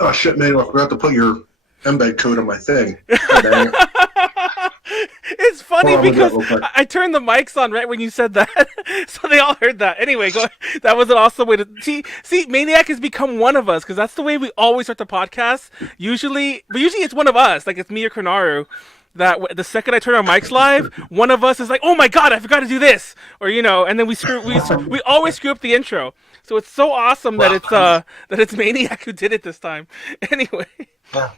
Oh shit, man! I forgot to put your embed code on my thing. God dang it. It's Hold funny on, I'm gonna do that because real quick. I turned the mics on right when you said that, so they all heard that. Anyway, go. That was an awesome way to see. Maniac has become one of us because that's the way we always start the podcast. Usually it's one of us, like it's me or Konaru. The second I turn our mics live, one of us is like, "Oh my god, I forgot to do this," or and then we always screw up the intro. So it's so awesome that Welcome, it's Maniac who did it this time. Anyway. yeah.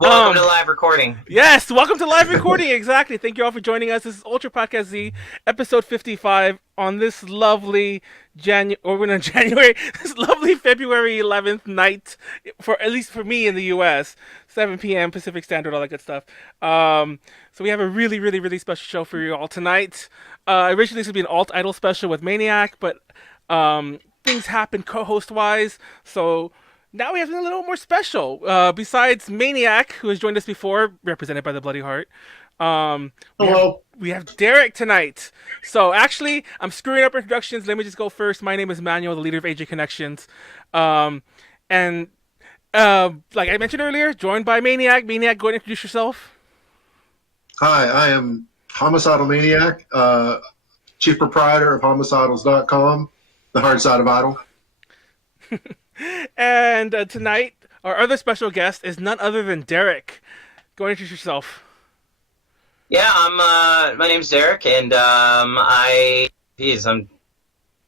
Welcome to Um, live recording. Yes, welcome to live recording. Exactly. Thank you all for joining us. This is Ultra Podcast Z, episode 55 on this lovely January, this lovely February 11th night for at least for me in the US, 7 p.m. Pacific Standard, all that good stuff. So we have a really, really, really special show for you all tonight. Originally this would be an alt idol special with Maniac, but things happened co-host wise, so now we have something a little more special. Besides Maniac, who has joined us before, represented by the Bloody Heart, um, we have Hello. we have Derek tonight. So actually, I'm screwing up introductions. Let me just go first. My name is Manuel, the leader of AJ Connections, and like I mentioned earlier, joined by Maniac. Maniac, go ahead and introduce yourself. Hi, I am Homicidal Maniac, chief proprietor of Homicidals.com, the hard side of idle. And tonight, our other special guest is none other than Derek. Go ahead and introduce yourself. Yeah, my name's Derek, and I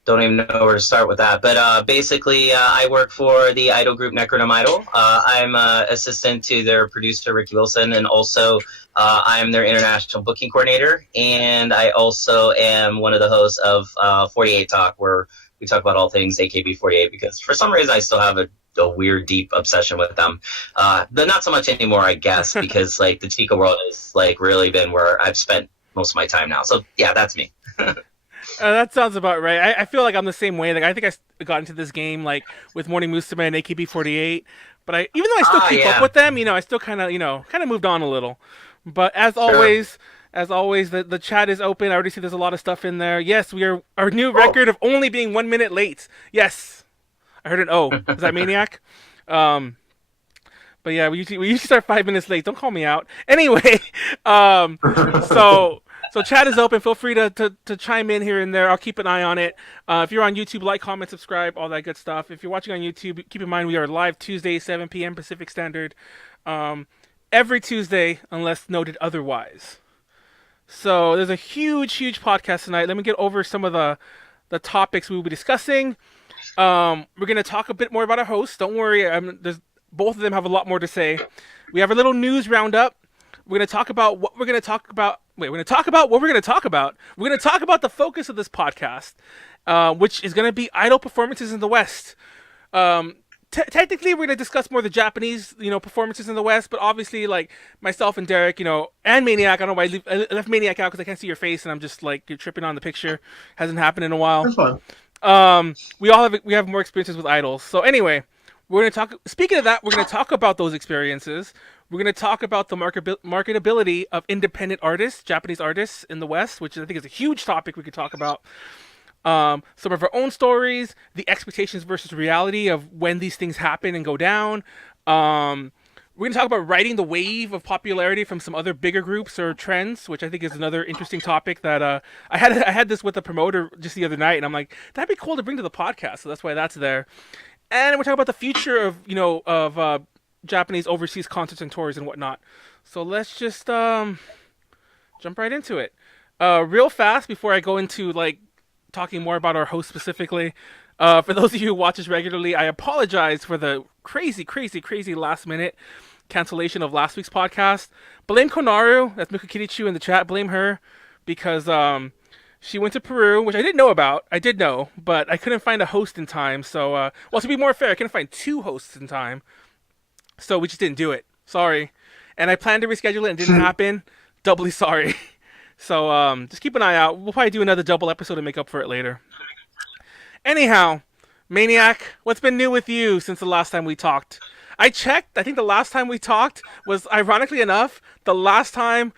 don't even know where to start with that. But basically, I work for the idol group NECRONOMIDOL. I'm assistant to their producer Ricky Wilson, and also I'm their international booking coordinator. And I also am one of the hosts of 48 Talk, where we talk about all things AKB48. Because for some reason, I still have a weird, deep obsession with them. But not so much anymore, I guess, because like the Chica world has like really been where I've spent most of my time now. So yeah, that's me. That sounds about right. I feel like I'm the same way. Like I think got into this game like with Morning Musume and AKB48, but even though I still keep up Yeah, with them, I still kind of moved on a little. But as sure. always, the chat is open. I already see there's a lot of stuff in there. Yes, we are our new record of only being 1 minute late. Yes, I heard an O. Is that Maniac? Um, but yeah, we usually start 5 minutes late. Don't call me out. Anyway, so chat is open. Feel free to chime in here and there. I'll keep an eye on it. If you're on YouTube, like, comment, subscribe, all that good stuff. If you're watching on YouTube, keep in mind we are live Tuesday, 7 p.m. Pacific Standard, um, every Tuesday unless noted otherwise. So there's a huge, huge podcast tonight. Let me get over some of the topics we will be discussing. We're gonna talk a bit more about our hosts. Don't worry, both of them have a lot more to say. We have a little news roundup. We're gonna talk about what we're gonna talk about. Wait, we're gonna talk about what we're gonna talk about. We're gonna talk about the focus of this podcast, which is gonna be idol performances in the West. Technically, we're gonna discuss more the Japanese, performances in the West. But obviously, like myself and Derek, and Maniac. I don't know why I left Maniac out because I can't see your face, and I'm just like you're tripping on the picture. Hasn't happened in a while. That's fine. We have more experiences with idols. So anyway, we're gonna talk. Speaking of that, we're gonna talk about those experiences. We're gonna talk about the marketability of independent artists, Japanese artists in the West, which I think is a huge topic we could talk about. Some of our own stories, the expectations versus reality of when these things happen and go down. We're going to talk about riding the wave of popularity from some other bigger groups or trends, which I think is another interesting topic that I had this with the promoter just the other night, and I'm like, that'd be cool to bring to the podcast, so that's why that's there. And we're talking about the future of Japanese overseas concerts and tours and whatnot. So let's just jump right into it. Real fast before I go into like talking more about our host specifically. For those of you who watch us regularly, I apologize for the crazy, crazy, crazy last minute cancellation of last week's podcast. Blame Konaru, that's Miku Kirichu in the chat. Blame her because she went to Peru, which I didn't know about. I did know, but I couldn't find a host in time. So, well, to be more fair, I couldn't find two hosts in time. So we just didn't do it. Sorry. And I planned to reschedule it and it didn't happen. Doubly sorry. So just keep an eye out. We'll probably do another double episode to make up for it later. Anyhow, Maniac, what's been new with you since the last time we talked? I checked. I think the last time we talked was, ironically enough, the last time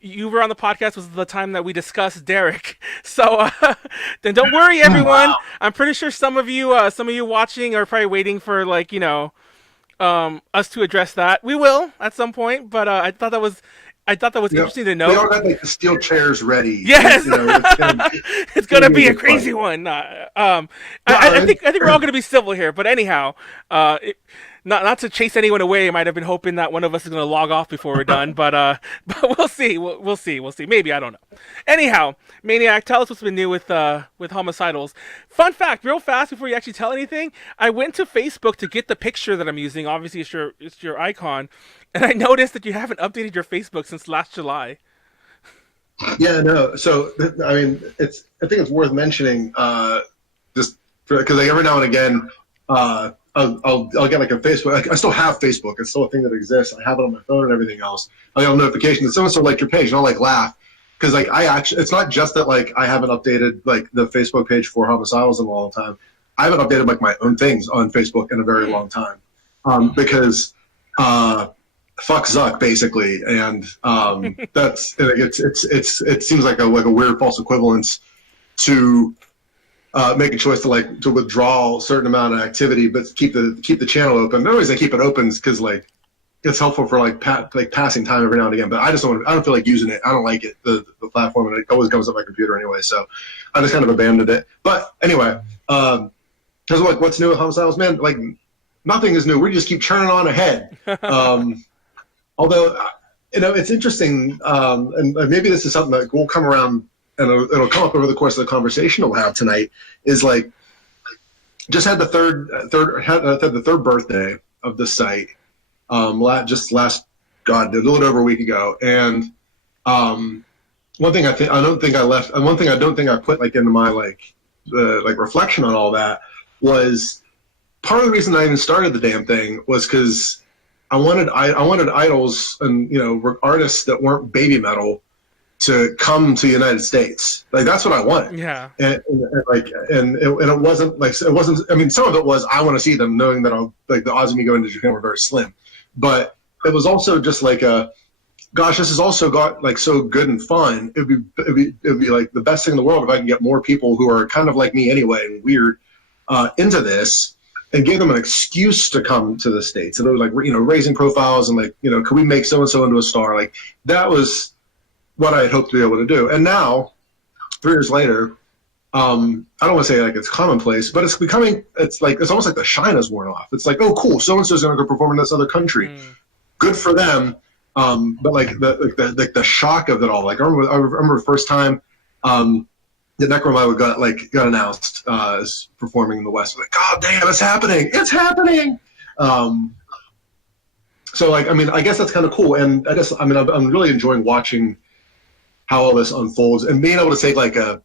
you were on the podcast was the time that we discussed Derek. So then don't worry, everyone. Wow. I'm pretty sure some of you watching are probably waiting for like us to address that. We will at some point, but I thought that was interesting to know. We all got like the steel chairs ready. Yes, it's gonna be a fun. crazy one. I think we're all gonna be civil here, but anyhow, not to chase anyone away. I might have been hoping that one of us is gonna log off before we're done, but we'll see. We'll see. Maybe, I don't know. Anyhow, Maniac, tell us what's been new with Homicidals. Fun fact, real fast before you actually tell anything. I went to Facebook to get the picture that I'm using. Obviously, it's your icon, and I noticed that you haven't updated your Facebook since last July. Yeah, no. So I mean, I think it's worth mentioning, just because like every now and again, I'll get like a Facebook. Like, I still have Facebook. It's still a thing that exists. I have it on my phone and everything else. I get notifications. Someone still liked your page, and I'll like laugh because like it's not just that like I haven't updated like the Facebook page for Homicidals in a long time. I haven't updated like my own things on Facebook in a very long time, because fuck Zuck basically, and it seems like a weird false equivalence to make a choice to withdraw a certain amount of activity, but keep the channel open. The only reason I keep it open is because like it's helpful for like passing time every now and again. But I don't feel like using it. I don't like it, the platform, and it always comes up my computer anyway. So I just kind of abandoned it. But anyway, because what's new with Homicidals, man? Like nothing is new. We just keep churning on ahead. Although it's interesting, and maybe this is something that will come around. And it'll come up over the course of the conversation we'll have tonight. Is like, just had the third birthday of the site, just last a little over a week ago. And one thing I don't think I put like into my reflection on all that was part of the reason I even started the damn thing was because I wanted idols and artists that weren't baby metal to come to the United States. Like that's what I wanted. Yeah. And it wasn't like I mean, some of it was I want to see them, knowing that the odds of me going to Japan were very slim. But it was also just like gosh, this has also got like so good and fun. It'd be like the best thing in the world if I can get more people who are kind of like me anyway and weird into this and give them an excuse to come to the States. And it was like raising profiles and could we make so and so into a star? Like that was what I had hoped to be able to do. And now, 3 years later, I don't want to say like it's commonplace, but it's almost like the shine has worn off. It's like, oh, cool, so-and-so's going to go perform in this other country. Good for them. But like the shock of it all. Like I remember the first time the NECRONOMIDOL got announced as performing in the West. Like, God damn, it's happening! It's happening! So like, I mean, I guess that's kind of cool. And I'm really enjoying watching how all this unfolds and being able to take like a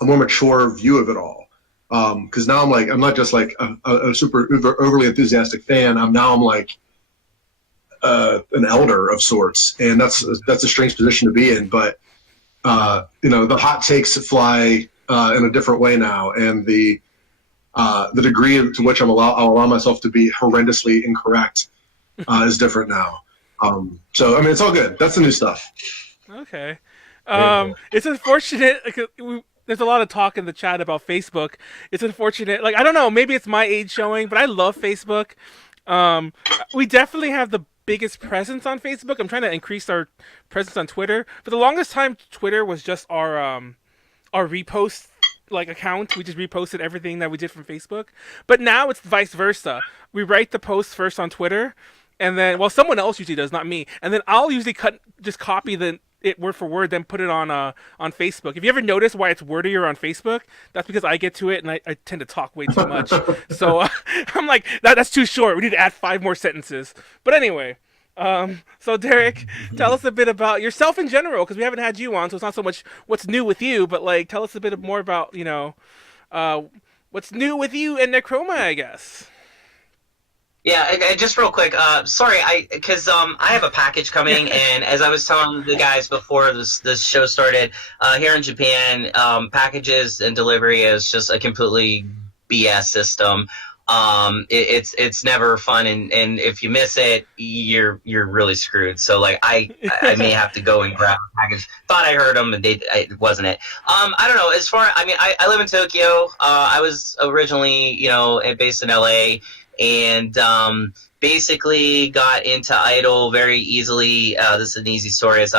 more mature view of it all. Because now I'm not just like a super overly enthusiastic fan. I'm like an elder of sorts, and that's a strange position to be in. But the hot takes fly in a different way now, and the degree to which I'll allow myself to be horrendously incorrect is different now. So I mean, it's all good. That's the new stuff. Okay. It's unfortunate. There's a lot of talk in the chat about Facebook. It's unfortunate. Like, I don't know, maybe it's my age showing, but I love Facebook. We definitely have the biggest presence on Facebook. I'm trying to increase our presence on Twitter. For the longest time, Twitter was just our repost account. We just reposted everything that we did from Facebook. But now it's vice versa. We write the posts first on Twitter, and then someone else usually does, not me. And then I'll usually copy it word for word, then put it on Facebook. If you ever notice why it's wordier on Facebook, that's because I get to it and I tend to talk way too much. So I'm like, that's too short. We need to add 5 more sentences. But anyway, so Derek, tell us a bit about yourself in general, because we haven't had you on, so it's not so much what's new with you, but like tell us a bit more about what's new with you and Necroma, I guess. Yeah, just real quick. Sorry, because I have a package coming, and as I was telling the guys before this show started, here in Japan, packages and delivery is just a completely BS system. It's never fun, and if you miss it, you're really screwed. So like I may have to go and grab a package. Thought I heard them, and it wasn't it. I don't know. As far, I live in Tokyo. I was originally based in LA. And basically got into Idol very easily. This is an easy story. Is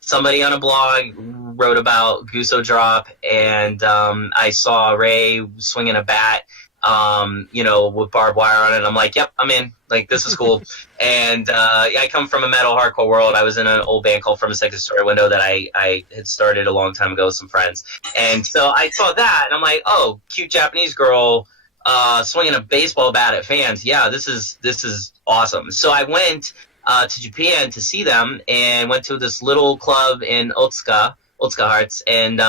somebody on a blog wrote about Guso Drop, and I saw Ray swinging a bat, with barbed wire on it. I'm like, yep, I'm in. Like, this is cool. And I come from a metal hardcore world. I was in an old band called From a Second Story Window that I had started a long time ago with some friends. And so I saw that, and I'm like, oh, cute Japanese girl swinging a baseball bat at fans. Yeah, this is awesome. So I went to Japan to see them, and went to this little club in Otsuka Hearts, and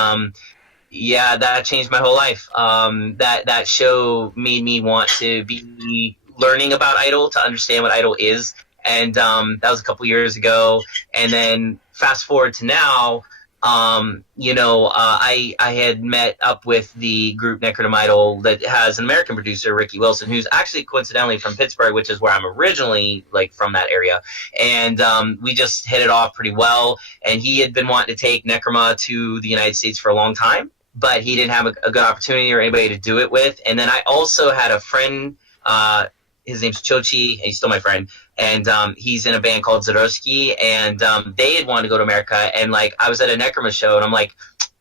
yeah, that changed my whole life. That show made me want to be learning about Idol, to understand what Idol is, and that was a couple years ago. And then fast forward to now, I had met up with the group NECRONOMIDOL that has an American producer, Ricky Wilson, who's actually coincidentally from Pittsburgh, which is where I'm originally, like, from that area. And we just hit it off pretty well. And he had been wanting to take Necroma to the United States for a long time, but he didn't have a good opportunity or anybody to do it with. And then I also had a friend, his name's Chochi, and he's still my friend, and he's in a band called Zerowski, and they had wanted to go to America, and like I was at a Necroma show, and I'm like,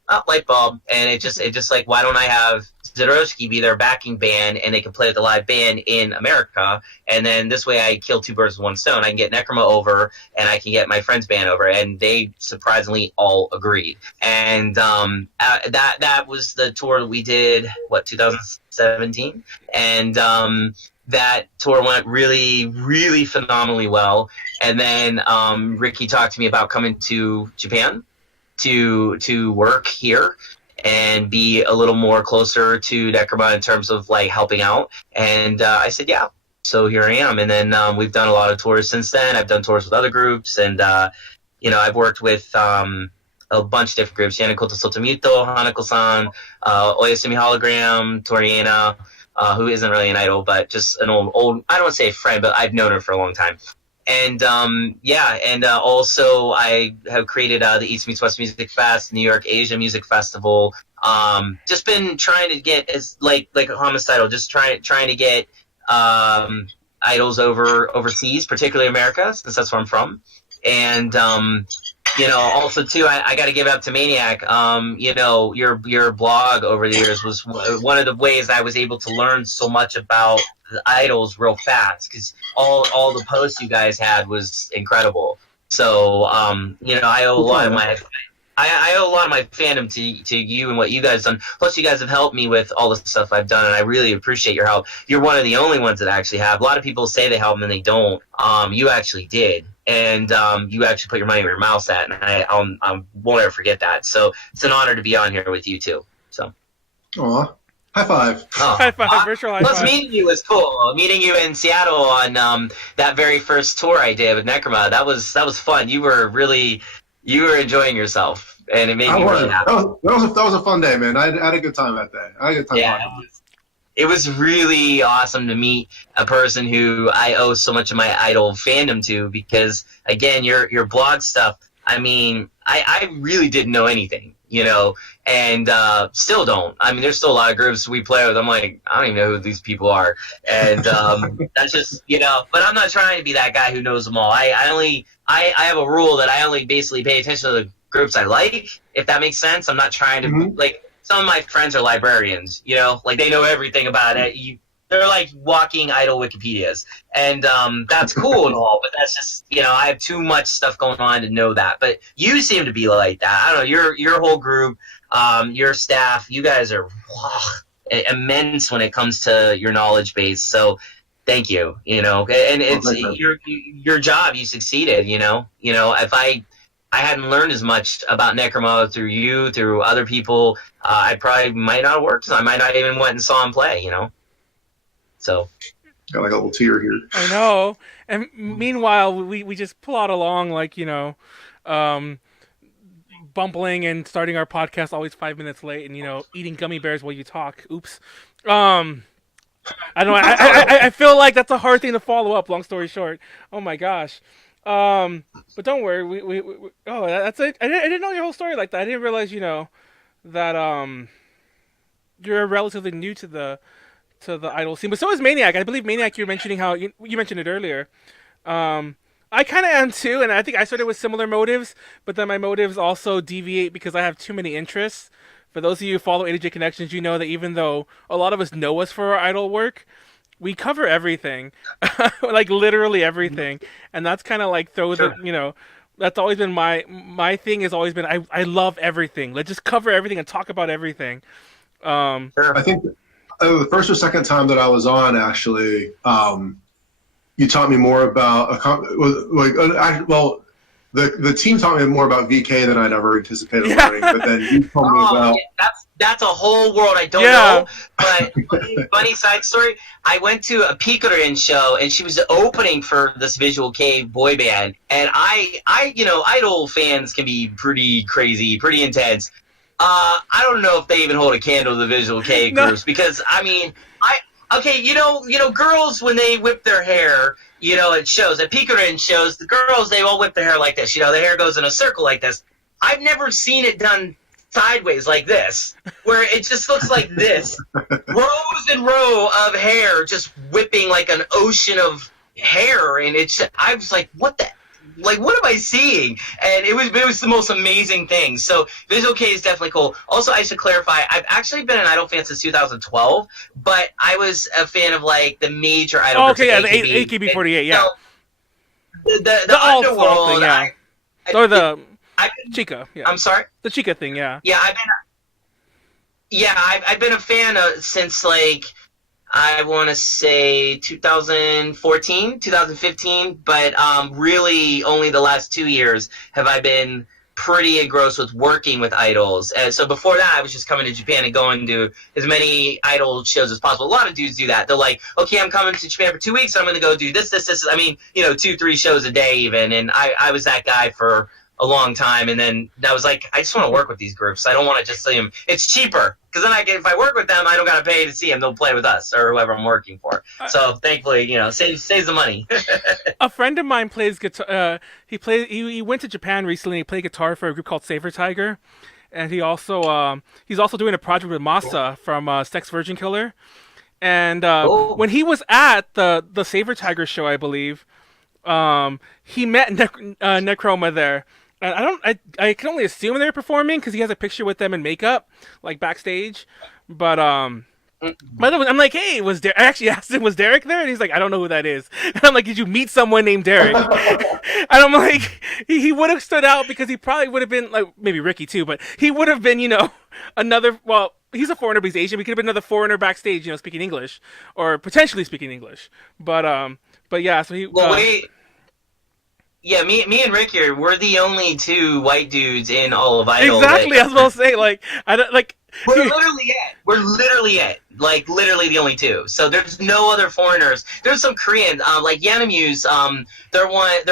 oh, light bulb, and it just like, why don't I have Zerowski be their backing band, and they can play with the live band in America, and then this way I kill two birds with one stone. I can get Necroma over, and I can get my friend's band over, and they surprisingly all agreed. And that was the tour we did, 2017, and that tour went really, really phenomenally well. And then Ricky talked to me about coming to Japan to work here and be a little more closer to Necroma in terms of like helping out. And I said, yeah. So here I am. And then we've done a lot of tours since then. I've done tours with other groups, and I've worked with a bunch of different groups: Yanakoto Sotomito, Hanako-san, Oyasumi Hologram, Toriana, who isn't really an idol, but just an old, I don't want to say a friend, but I've known her for a long time. And also I have created the East Meets West Music Fest, New York Asia Music Festival. Just been trying to get, as like a Homicidal, just trying to get idols overseas, particularly America, since that's where I'm from. And also too, I got to give it up to Maniac. Your blog over the years was one of the ways I was able to learn so much about the idols real fast, because all the posts you guys had was incredible. So I owe a lot of my fandom to you and what you guys done. Plus, you guys have helped me with all the stuff I've done, and I really appreciate your help. You're one of the only ones that actually have. A lot of people say they help and they don't. You actually did. And you actually put your money where your mouth's at, and I won't ever forget that. So it's an honor to be on here with you too. So, aw, high five! Oh. High five, virtual high plus five. Meeting you was cool. Meeting you in Seattle on that very first tour I did with Necroma, that was fun. You were enjoying yourself, and it made me really happy. That was a fun day, man. I had a good time that day. I had a good time. Yeah. It was really awesome to meet a person who I owe so much of my idol fandom to, because, again, your blog stuff, I mean, I really didn't know anything, and still don't. I mean, there's still a lot of groups we play with. I'm like, I don't even know who these people are. And that's just, but I'm not trying to be that guy who knows them all. I have a rule that I only basically pay attention to the groups I like, if that makes sense. I'm not trying to, some of my friends are librarians, like they know everything about it. They're like walking idol Wikipedias, and that's cool and all, but that's just, I have too much stuff going on to know that. But you seem to be like that. I don't know, your whole group, your staff, you guys are immense when it comes to your knowledge base. So thank you, and it's your job. You succeeded, if I hadn't learned as much about Necroma through you, through other people, I probably might not have worked. So I might not even went and saw him play, So. Got like a little tear here. I know. And meanwhile, we just plod along like, bumbling and starting our podcast always 5 minutes late, and, eating gummy bears while you talk. Oops. I don't know. I feel like that's a hard thing to follow up, long story short. Oh, my gosh. But don't worry. We that's it. I didn't know your whole story like that. I didn't realize, that you're relatively new to to the idol scene. But so is Maniac. I believe Maniac. You're mentioning how you mentioned it earlier. I kind of am too, and I think I started with similar motives, but then my motives also deviate because I have too many interests. For those of you who follow AJ Connections, you know that even though a lot of us know us for our idol work, we cover everything, like literally everything, and that's kind of like that's always been my thing. Has always been I love everything. Let's just cover everything and talk about everything. I think the first or second time that I was on, actually, you taught me more about the team taught me more about VK than I'd ever anticipated learning. But then you told me about that's a whole world I don't know. But funny side story, I went to a Pikarin show and she was the opening for this Visual K boy band, and I idol fans can be pretty crazy, pretty intense. I don't know if they even hold a candle to the Visual K groups because girls when they whip their hair, at shows, at Pikarin shows, the girls, they all whip their hair like this. Their hair goes in a circle like this. I've never seen it done sideways like this, where it just looks like this. Rows and row of hair just whipping like an ocean of hair, and I was like, what am I seeing? And it was the most amazing thing. So Visual K is definitely cool. Also, I should clarify, I've actually been an idol fan since 2012, but I was a fan of like the major idol groups. Okay, like the AKB48, yeah. So, the underworld, thing, or the Chica, yeah. I'm sorry? The Chica thing, yeah. Yeah, I've been a fan since like I want to say 2014, 2015, but really only the last 2 years have I been pretty engrossed with working with idols. And so before that, I was just coming to Japan and going to as many idol shows as possible. A lot of dudes do that. They're like, okay, I'm coming to Japan for 2 weeks. I'm going to go do this. I mean, 2-3 shows a day even. And I was that guy for a long time, and then I was like, I just want to work with these groups. I don't want to just see them. It's cheaper because then if I work with them, I don't got to pay to see them. They'll play with us or whoever I'm working for. So thankfully, saves the money. A friend of mine plays guitar. He went to Japan recently. He played guitar for a group called Saber Tiger, and he's also doing a project with Masa from Sex Virgin Killer. And when he was at the Saber Tiger show, I believe, he met Necroma there. And I can only assume they're performing because he has a picture with them in makeup, like backstage. But I'm like, hey, I actually asked him, was Derek there? And he's like, I don't know who that is. And I'm like, did you meet someone named Derek? And I'm like, he would have stood out because he probably would have been like, maybe Ricky too, but he would have been, another. Well, he's a foreigner, but he's Asian. He could have been another foreigner backstage, speaking English or potentially speaking English. But yeah, so he. Well, wait. Yeah, me and Ricky, we're the only two white dudes in all of Idol. Exactly, I was about to say, We're literally it. Like, literally the only two. So there's no other foreigners. There's some Korean, like Yanamu's, their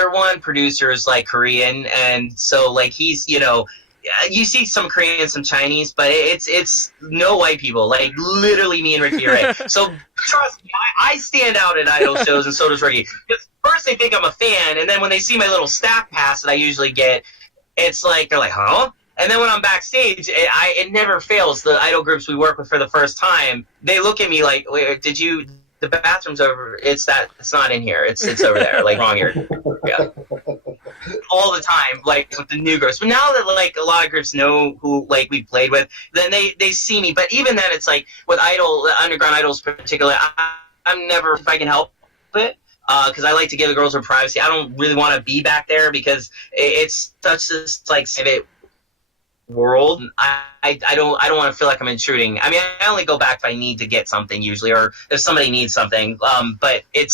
one producer is like Korean, and so like he's, you see some Korean, some Chinese, but it's no white people. Like literally me and Ricky are right. So trust me, I stand out at Idol shows, and so does Ricky. Because first they think I'm a fan, and then when they see my little staff pass that I usually get, it's like they're like, huh? And then when I'm backstage, it never fails. The idol groups we work with for the first time, they look at me like, wait, the bathroom's over. It's not in here. It's over there. Like wrong area. Yeah. All the time, like with the new groups. But now that like a lot of groups know who like we played with, then they see me. But even then, it's like with underground idols particularly, I'm never, if I can help it, because I like to give the girls their privacy. I don't really want to be back there because it's such this like private world. I don't want to feel like I'm intruding. I mean, I only go back if I need to get something usually, or if somebody needs something. But I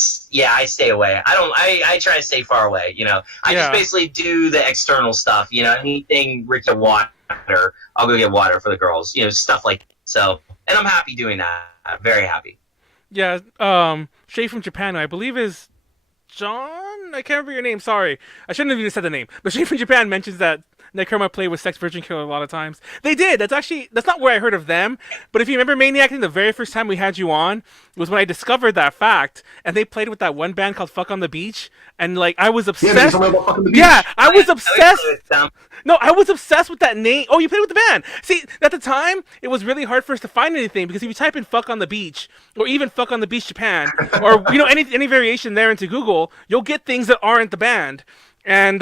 stay away. I try to stay far away. I just basically do the external stuff. Anything Rick water, I'll go get water for the girls. Stuff like so. And I'm happy doing that. I'm very happy. Yeah. Shay from Japan, I believe is John. I can't remember your name. Sorry, I shouldn't have even said the name. But Shay from Japan mentions that Necroma played with Sex Virgin Killer a lot of times. They did. That's not where I heard of them. But if you remember Maniac, I think the very first time we had you on was when I discovered that fact. And they played with that one band called Fuck on the Beach. And like I was obsessed. Yeah, about Fuck on the Beach. Yeah, I was obsessed. No, I was obsessed with that name. Oh, you played with the band. See, at the time, it was really hard for us to find anything because if you type in "fuck on the beach" or even "fuck on the beach Japan" or any variation there into Google, you'll get things that aren't the band, and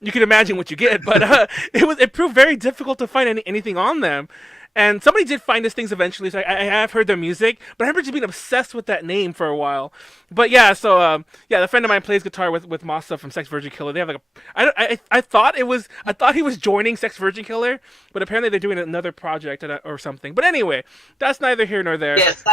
you can imagine what you get. But it proved very difficult to find anything on them. And somebody did find us things eventually, so I have heard their music, but I remember just being obsessed with that name for a while. But yeah, so the friend of mine plays guitar with Masa from Sex Virgin Killer. They have like I thought he was joining Sex Virgin Killer, but apparently they're doing another project or something. But anyway, that's neither here nor there. Yes.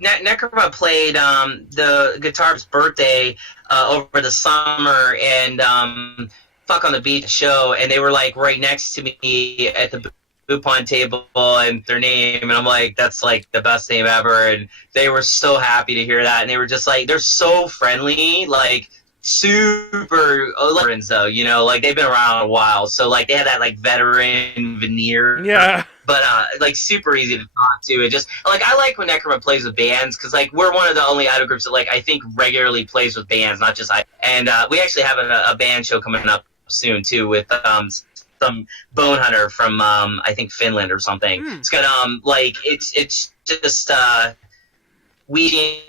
Necroma played the guitar's birthday over the summer, and Fuck on the Beach show, and they were like right next to me at the Boupon table and their name, and I'm like, that's like the best name ever, and they were so happy to hear that, and they were just like, they're so friendly, like super veterans though, like they've been around a while, so like they had that like veteran veneer, yeah, but like super easy to talk to. It just like I like when Necroma plays with bands because like we're one of the only idol groups that like I think regularly plays with bands, not just and we actually have a band show coming up soon too with some bone hunter from I think Finland or something. It's got like it's just we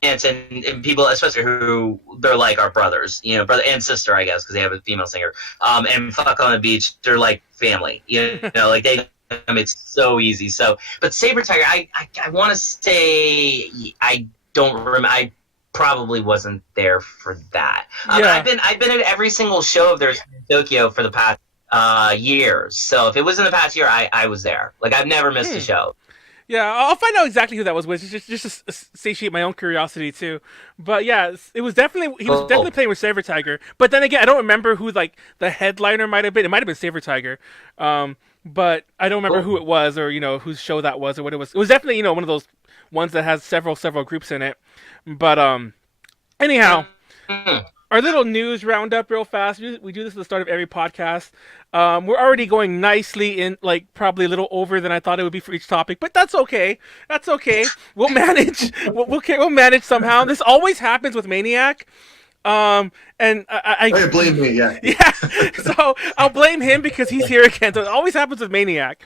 dance and people especially who they're like our brothers, brother and sister I guess because they have a female singer. And Fuck on the Beach, they're like family, like they. It's so easy. So, but Saber Tiger, I want to say I don't remember. I probably wasn't there for that. Yeah. I've been at every single show of theirs in Tokyo for the past years. So if it was in the past year, I was there. Like I've never missed a show. Yeah, I'll find out exactly who that was with, just to satiate my own curiosity too. But yeah, he was definitely playing with Saber Tiger. But then again, I don't remember who like the headliner might have been. It might have been Saber Tiger, but I don't remember who it was or whose show that was or what it was. It was definitely one of those ones that has several groups in it. But anyhow. Our little news roundup real fast. We do this at the start of every podcast. We're already going nicely in, like, probably a little over than I thought it would be for each topic, but that's okay. That's okay. We'll manage. We'll manage somehow. This always happens with Maniac. And I blame me, yeah. Yeah. So I'll blame him because he's here again. So it always happens with Maniac.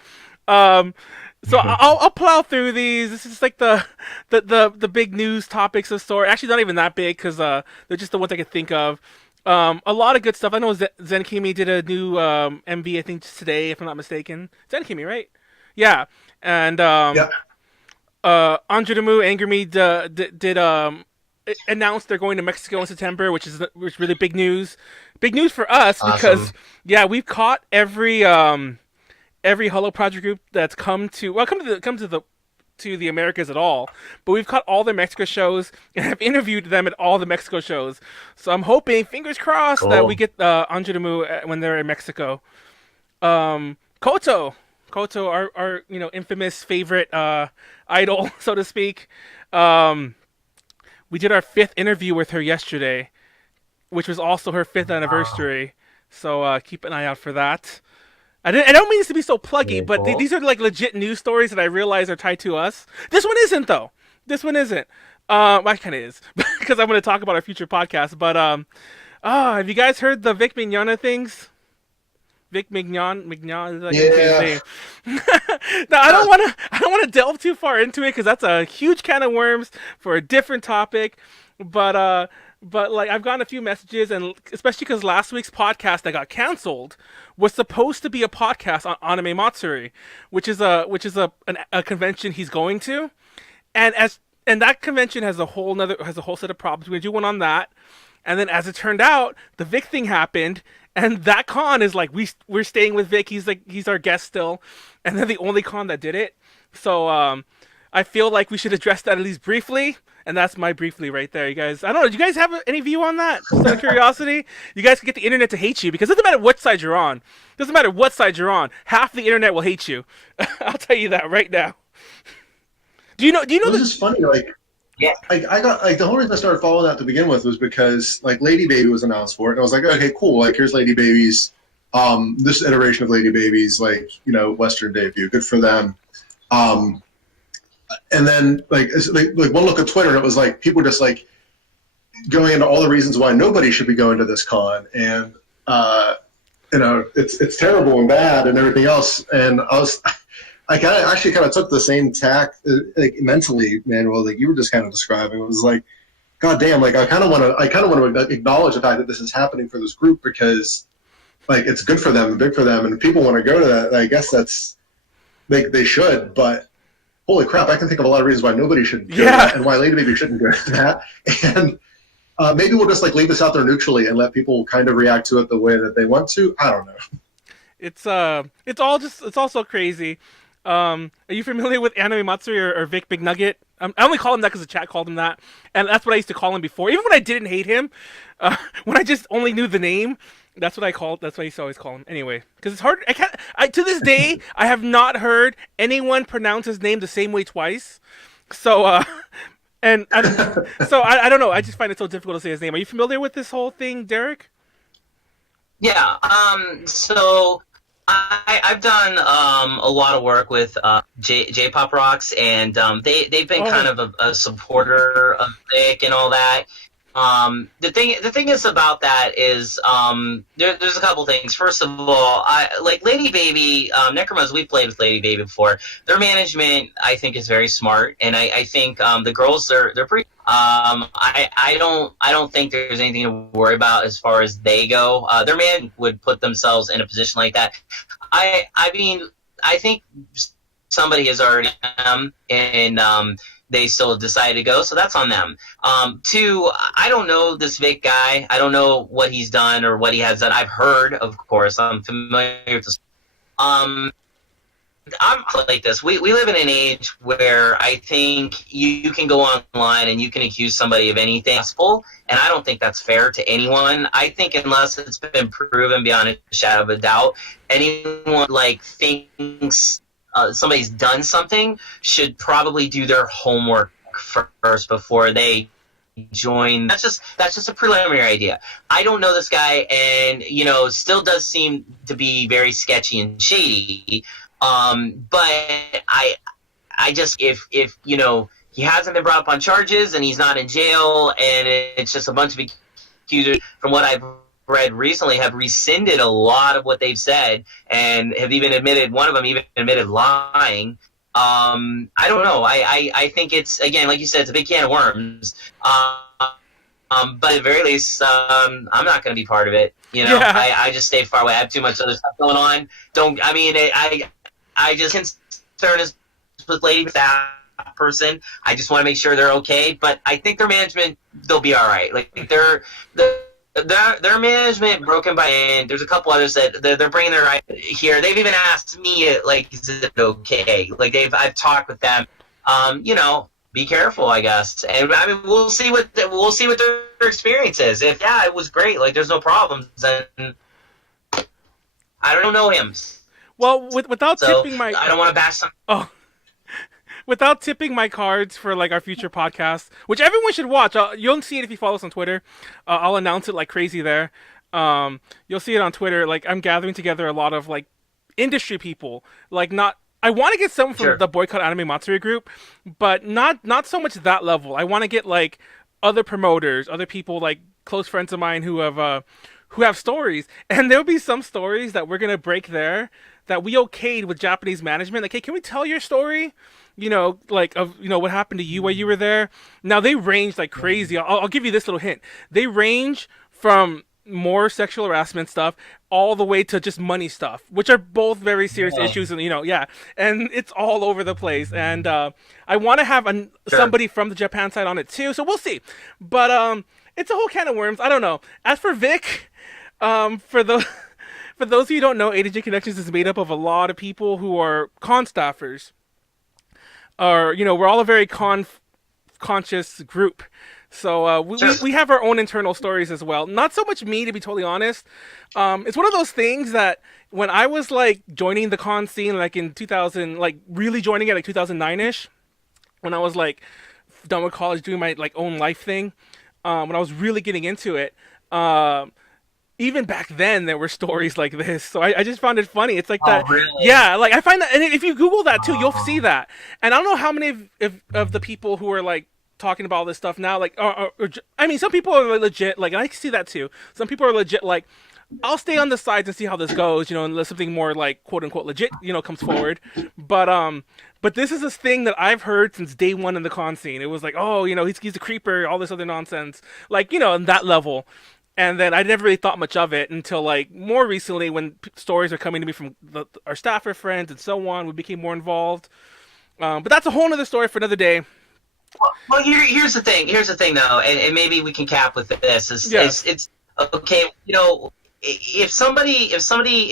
So I'll plow through these. This is like the big news topics of the story. Actually, not even that big because they're just the ones I could think of. A lot of good stuff. I know Zenkimi did a new MV, I think today, if I'm not mistaken. Zenkimi, right? Yeah. And Anjuramu, Anger Me did announced they're going to Mexico in September, which is really big news. Big news for us because we've caught every Holo Project group that's come to the Americas at all, but we've caught all the Mexico shows and have interviewed them at all the Mexico shows. So I'm hoping, fingers crossed, that we get Anjuramu when they're in Mexico. Koto, our infamous favorite idol, so to speak. We did our 5th interview with her yesterday, which was also her 5th anniversary. So keep an eye out for that. I don't mean this to be so pluggy, but these are like legit news stories that I realize are tied to us. This one isn't, though. This one isn't. Well, it kind of is, because I'm going to talk about our future podcast. But have you guys heard the Vic Mignogna things? Vic Mignon, is like his name. Now, I don't want to delve too far into it because that's a huge can of worms for a different topic. But like I've gotten a few messages, and especially because last week's podcast that got canceled was supposed to be a podcast on Anime Matsuri, which is a convention he's going to, and that convention has a whole set of problems. We're gonna do one on that, and then as it turned out, the Vic thing happened, and that con is like we're staying with Vic. He's our guest still, and they're the only con that did it. So I feel like we should address that at least briefly. And that's my briefly right there, you guys. I don't know. Do you guys have any view on that? Just out of curiosity, you guys can get the internet to hate you because it doesn't matter what side you're on. Doesn't matter what side you're on. Half the internet will hate you. I'll tell you that right now. Do you know? It was just funny. Like Yeah. I got like the whole reason I started following that to begin with was because like Lady Baby was announced for it, and I was like, okay, cool. Like here's Lady Baby's, this iteration of Lady Baby's like Western debut. Good for them. And then like one look at Twitter, and it was like people just like going into all the reasons why nobody should be going to this con, and it's terrible and bad and everything else. And I actually kind of took the same tack like mentally, Manuel, like you were just kind of describing. It was like, God damn, like I kind of want to acknowledge the fact that this is happening for this group because like it's good for them and big for them, and if people want to go to that, I guess that's they should, but. Holy crap! I can think of a lot of reasons why nobody should go to that, and why Lady Baby shouldn't go to that. And maybe we'll just like leave this out there neutrally and let people kind of react to it the way that they want to. I don't know. It's all so crazy. Are you familiar with Anime Matsuri or Vic Big Nugget? I only call him that because the chat called him that, and that's what I used to call him before. Even when I didn't hate him, when I just only knew the name, that's what I called. That's what I used to always call him. Anyway, because it's hard. To this day, I have not heard anyone pronounce his name the same way twice. So, I don't know. I just find it so difficult to say his name. Are you familiar with this whole thing, Derek? Yeah. So I've done a lot of work with J-Pop Rocks, and they've been kind of a supporter of Vic and all that. The thing is about that is there's a couple things. First of all, like Lady Baby, Necromos, we've played with Lady Baby before. Their management, I think, is very smart, and I think the girls they're pretty. I don't think there's anything to worry about as far as they go. Their man would put themselves in a position like that. I mean, I think somebody has already and they still decided to go, so that's on them. Two, I don't know this Vic guy. I don't know what he's done or what he has done. I've heard, of course. I'm familiar with this. I'm like this. We live in an age where I think you can go online and you can accuse somebody of anything possible, and I don't think that's fair to anyone. I think unless it's been proven beyond a shadow of a doubt, anyone like thinks somebody's done something should probably do their homework first before they join. That's just a preliminary idea. I don't know this guy, and still does seem to be very sketchy and shady. But I just if he hasn't been brought up on charges and he's not in jail and it's just a bunch of accusers, from what I've read recently, have rescinded a lot of what they've said and have even one of them even admitted lying. I don't know. I think it's, again, like you said, it's a big can of worms. But at the very least, I'm not going to be part of it. I just stay far away. I have too much other stuff going on. I just concern is with Lady, that person. I just want to make sure they're okay. But I think their management, they'll be all right. Like their management broken by, and there's a couple others that they're bringing their right here. They've even asked me, like, is it okay? Like I've talked with them. Be careful, I guess. And I mean, we'll see what their experience is. If it was great, like there's no problems, then I don't know him. Well, without tipping my, I don't want to bash some. Oh, without tipping my cards for like our future podcast, which everyone should watch. You'll see it if you follow us on Twitter. I'll announce it like crazy there. You'll see it on Twitter. Like I'm gathering together a lot of like industry people. Like not, I want to get someone from the Boycott Anime Matsuri group, but not so much that level. I want to get like other promoters, other people like close friends of mine who have stories, and there'll be some stories that we're gonna break there that we okayed with Japanese management. Like, hey, can we tell your story? Like of what happened to you while you were there. Now they range like crazy. I'll give you this little hint. They range from more sexual harassment stuff all the way to just money stuff, which are both very serious issues, and and it's all over the place. And I want to have somebody from the Japan side on it too, so we'll see. But it's a whole can of worms. I don't know. As for Vic, for those of you who don't know, ADJ Connections is made up of a lot of people who are con staffers. We're all a very conscious group. So we have our own internal stories as well. Not so much me, to be totally honest. It's one of those things that when I was like joining the con scene, like in 2000, like really joining it like 2009-ish, when I was like done with college, doing my like own life thing, when I was really getting into it, even back then there were stories like this. So I just found it funny. It's like that. Really? Yeah, like I find that, and if you Google that too, you'll see that. And I don't know how many of the people who are like talking about all this stuff now, like, I mean, some people are legit, like, and I can see that too. Some people are legit, like, I'll stay on the sides and see how this goes, unless something more like quote unquote legit, comes forward. But this is this thing that I've heard since day one in the con scene. It was like, oh, he's a creeper, all this other nonsense, like, on that level. And then I never really thought much of it until like more recently when stories are coming to me from our staffer friends and so on. We became more involved. But that's a whole other story for another day. Well, here's the thing. Here's the thing, though, and maybe we can cap with this. It's okay. If somebody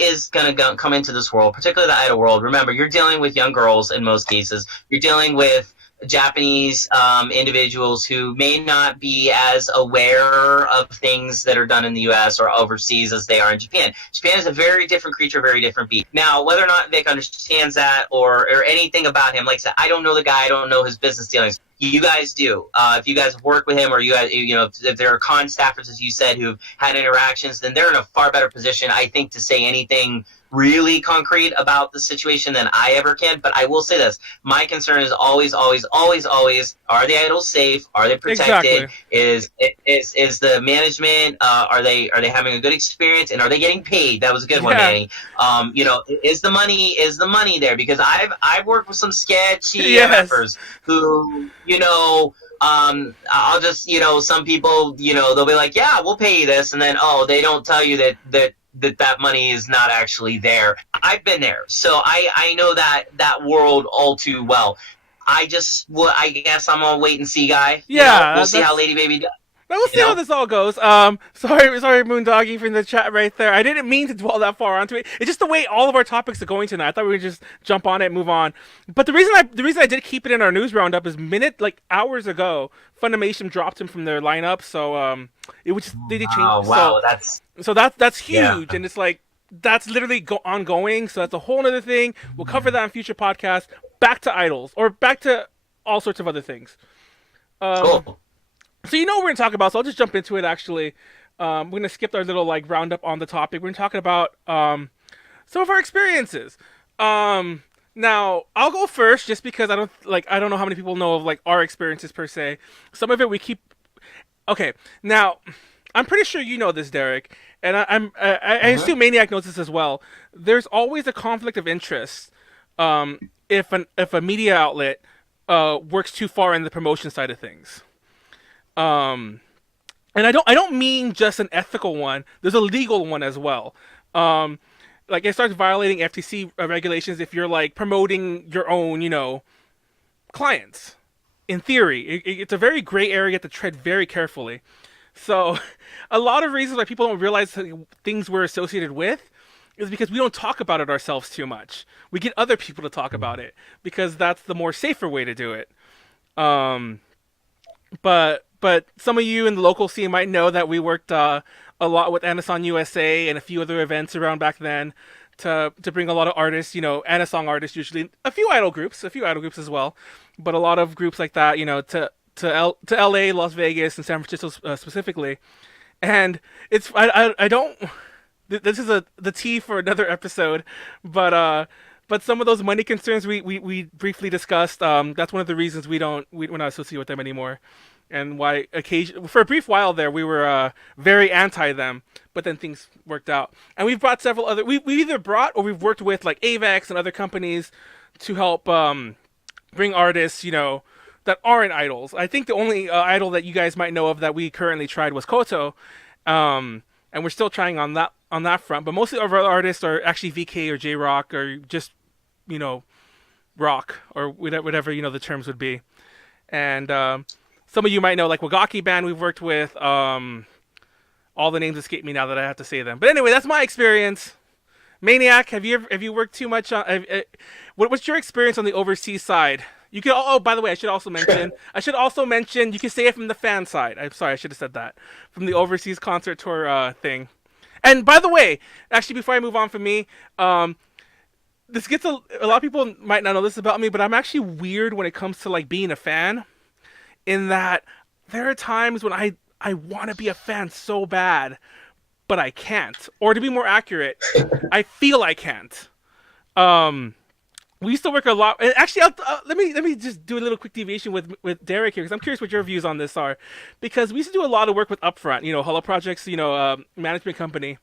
is gonna come into this world, particularly the idol world, remember you're dealing with young girls in most cases. You're dealing with Japanese individuals who may not be as aware of things that are done in the U.S. or overseas as they are in Japan. Japan is a very different creature, very different beast. Now, whether or not Vic understands that or anything about him, like I said, I don't know the guy, I don't know his business dealings. You guys do. If you guys work with him, or you guys, if there are con staffers, as you said, who've had interactions, then they're in a far better position, I think, to say anything really concrete about the situation than I ever can. But I will say this: my concern is always, always, always, always: are the idols safe? Are they protected? Exactly. Is the management? Are they having a good experience? And are they getting paid? That was a good one, Manny. Is the money there? Because I've worked with some sketchy MFers who, I'll just, some people, they'll be like, yeah, we'll pay you this, and then they don't tell you that money is not actually there. I've been there, so I know that world all too well. I guess I'm a wait and see guy. Yeah, we'll see how Lady Baby does. We'll see how this all goes. Sorry, Moondoggy, from the chat right there. I didn't mean to dwell that far onto it. It's just the way all of our topics are going tonight. I thought we would just jump on it and move on. But the reason I did keep it in our news roundup is hours ago, Funimation dropped him from their lineup. So it was just they did change. Oh wow, that's huge, and it's like that's literally ongoing. So that's a whole other thing. We'll cover that on future podcasts. Back to idols, or back to all sorts of other things. Cool. So what we're going to talk about, so I'll just jump into it, actually. We're going to skip our little, roundup on the topic. We're going to talk about some of our experiences. Now, I'll go first, just because I don't know how many people know of, our experiences, per se. Some of it we keep... Okay, now, I'm pretty sure you know this, Derek, and I assume Maniac knows this as well. There's always a conflict of interest if a media outlet works too far in the promotion side of things. And I don't mean just an ethical one. There's a legal one as well. It starts violating FTC regulations if you're promoting your own, clients. In theory, it's a very gray area to tread very carefully. So, a lot of reasons why people don't realize things we're associated with is because we don't talk about it ourselves too much. We get other people to talk about it because that's the more safer way to do it. But some of you in the local scene might know that we worked a lot with Hanako-san USA and a few other events around back then to bring a lot of artists, Hanako artists usually, a few idol groups as well, but a lot of groups like that, to LA, Las Vegas, and San Francisco specifically. And it's I don't. This is the tea for another episode, but some of those money concerns we briefly discussed. That's one of the reasons we're not associated with them anymore. And why for a brief while there we were very anti them, but then things worked out. And we've brought several other. We either brought or we've worked with Avex and other companies to help bring artists, that aren't idols. I think the only idol that you guys might know of that we currently tried was Koto, and we're still trying on that front. But mostly of our artists are actually VK or J Rock or just rock or whatever the terms would be, and. Some of you might know, Wagaki Band we've worked with. All the names escape me now that I have to say them. But anyway, that's my experience. Maniac, have you worked too much on... what's your experience on the overseas side? You can... Oh, by the way, I should also mention... You can say it from the fan side. I'm sorry, I should have said that. From the overseas concert tour thing. And by the way, actually, before I move on from me... this gets a lot of people might not know this about me, but I'm actually weird when it comes to being a fan. in that there are times when I want to be a fan so bad, but I can't. Or to be more accurate, I feel I can't. We used to work a lot. And actually, let me just do a little quick deviation with Derek here, because I'm curious what your views on this are. Because we used to do a lot of work with Upfront, Hello Projects, management company.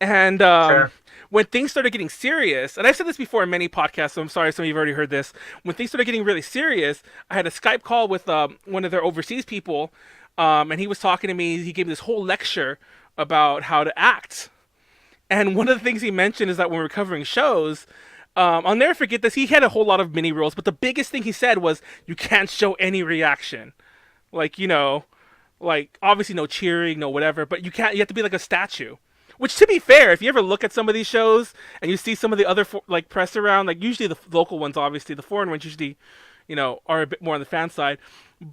And Sure. when things started getting serious, and I've said this before in many podcasts, so I'm sorry some of you have already heard this. When things started getting really serious, I had a Skype call with one of their overseas people, and he was talking to me. He gave me this whole lecture about how to act. And one of the things he mentioned is that when we're covering shows, I'll never forget this. He had a whole lot of mini rules, but the biggest thing he said was you can't show any reaction. Like, like obviously no cheering, no whatever, but you have to be like a statue. Which, to be fair, if you ever look at some of these shows and you see some of the other like press around, like usually the local ones, obviously the foreign ones usually, are a bit more on the fan side,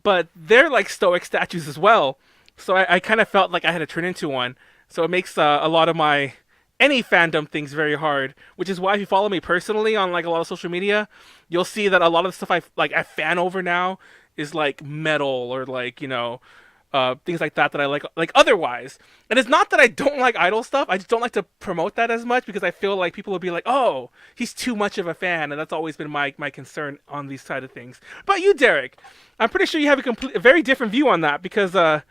but they're like stoic statues as well. So I kind of felt like I had to turn into one. So it makes a lot of my any fandom things very hard. Which is why if you follow me personally on like a lot of social media, you'll see that a lot of the stuff I fan over now is like metal or like things like that I like otherwise. And it's not that I don't like idol stuff. I just don't like to promote that as much because I feel like people will be like, oh, he's too much of a fan, and that's always been my concern on these side of things. But you, Derek, I'm pretty sure you have a very different view on that because I'm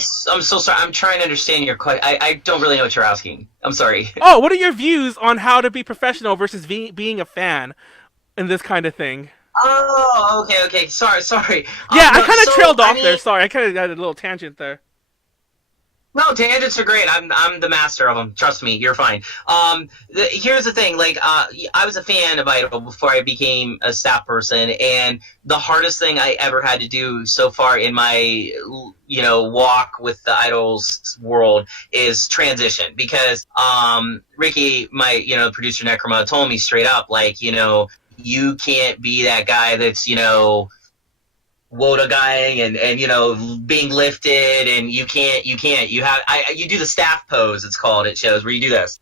so sorry. I'm trying to understand your question. I don't really know what you're asking. I'm sorry. Oh, what are your views on how to be professional versus being a fan in this kind of thing? Oh, okay. Sorry. Yeah, I kind of trailed off there. Sorry, I kind of had a little tangent there. No, tangents are great. I'm the master of them. Trust me, you're fine. Here's the thing. Like, I was a fan of Idol before I became a staff person, and the hardest thing I ever had to do so far in my, walk with the Idols world is transition. Because, Ricky, my, producer Necroma, told me straight up, like, you can't be that guy that's, Woda guying and being lifted, and you do the staff pose, it's called, it shows, where you do this.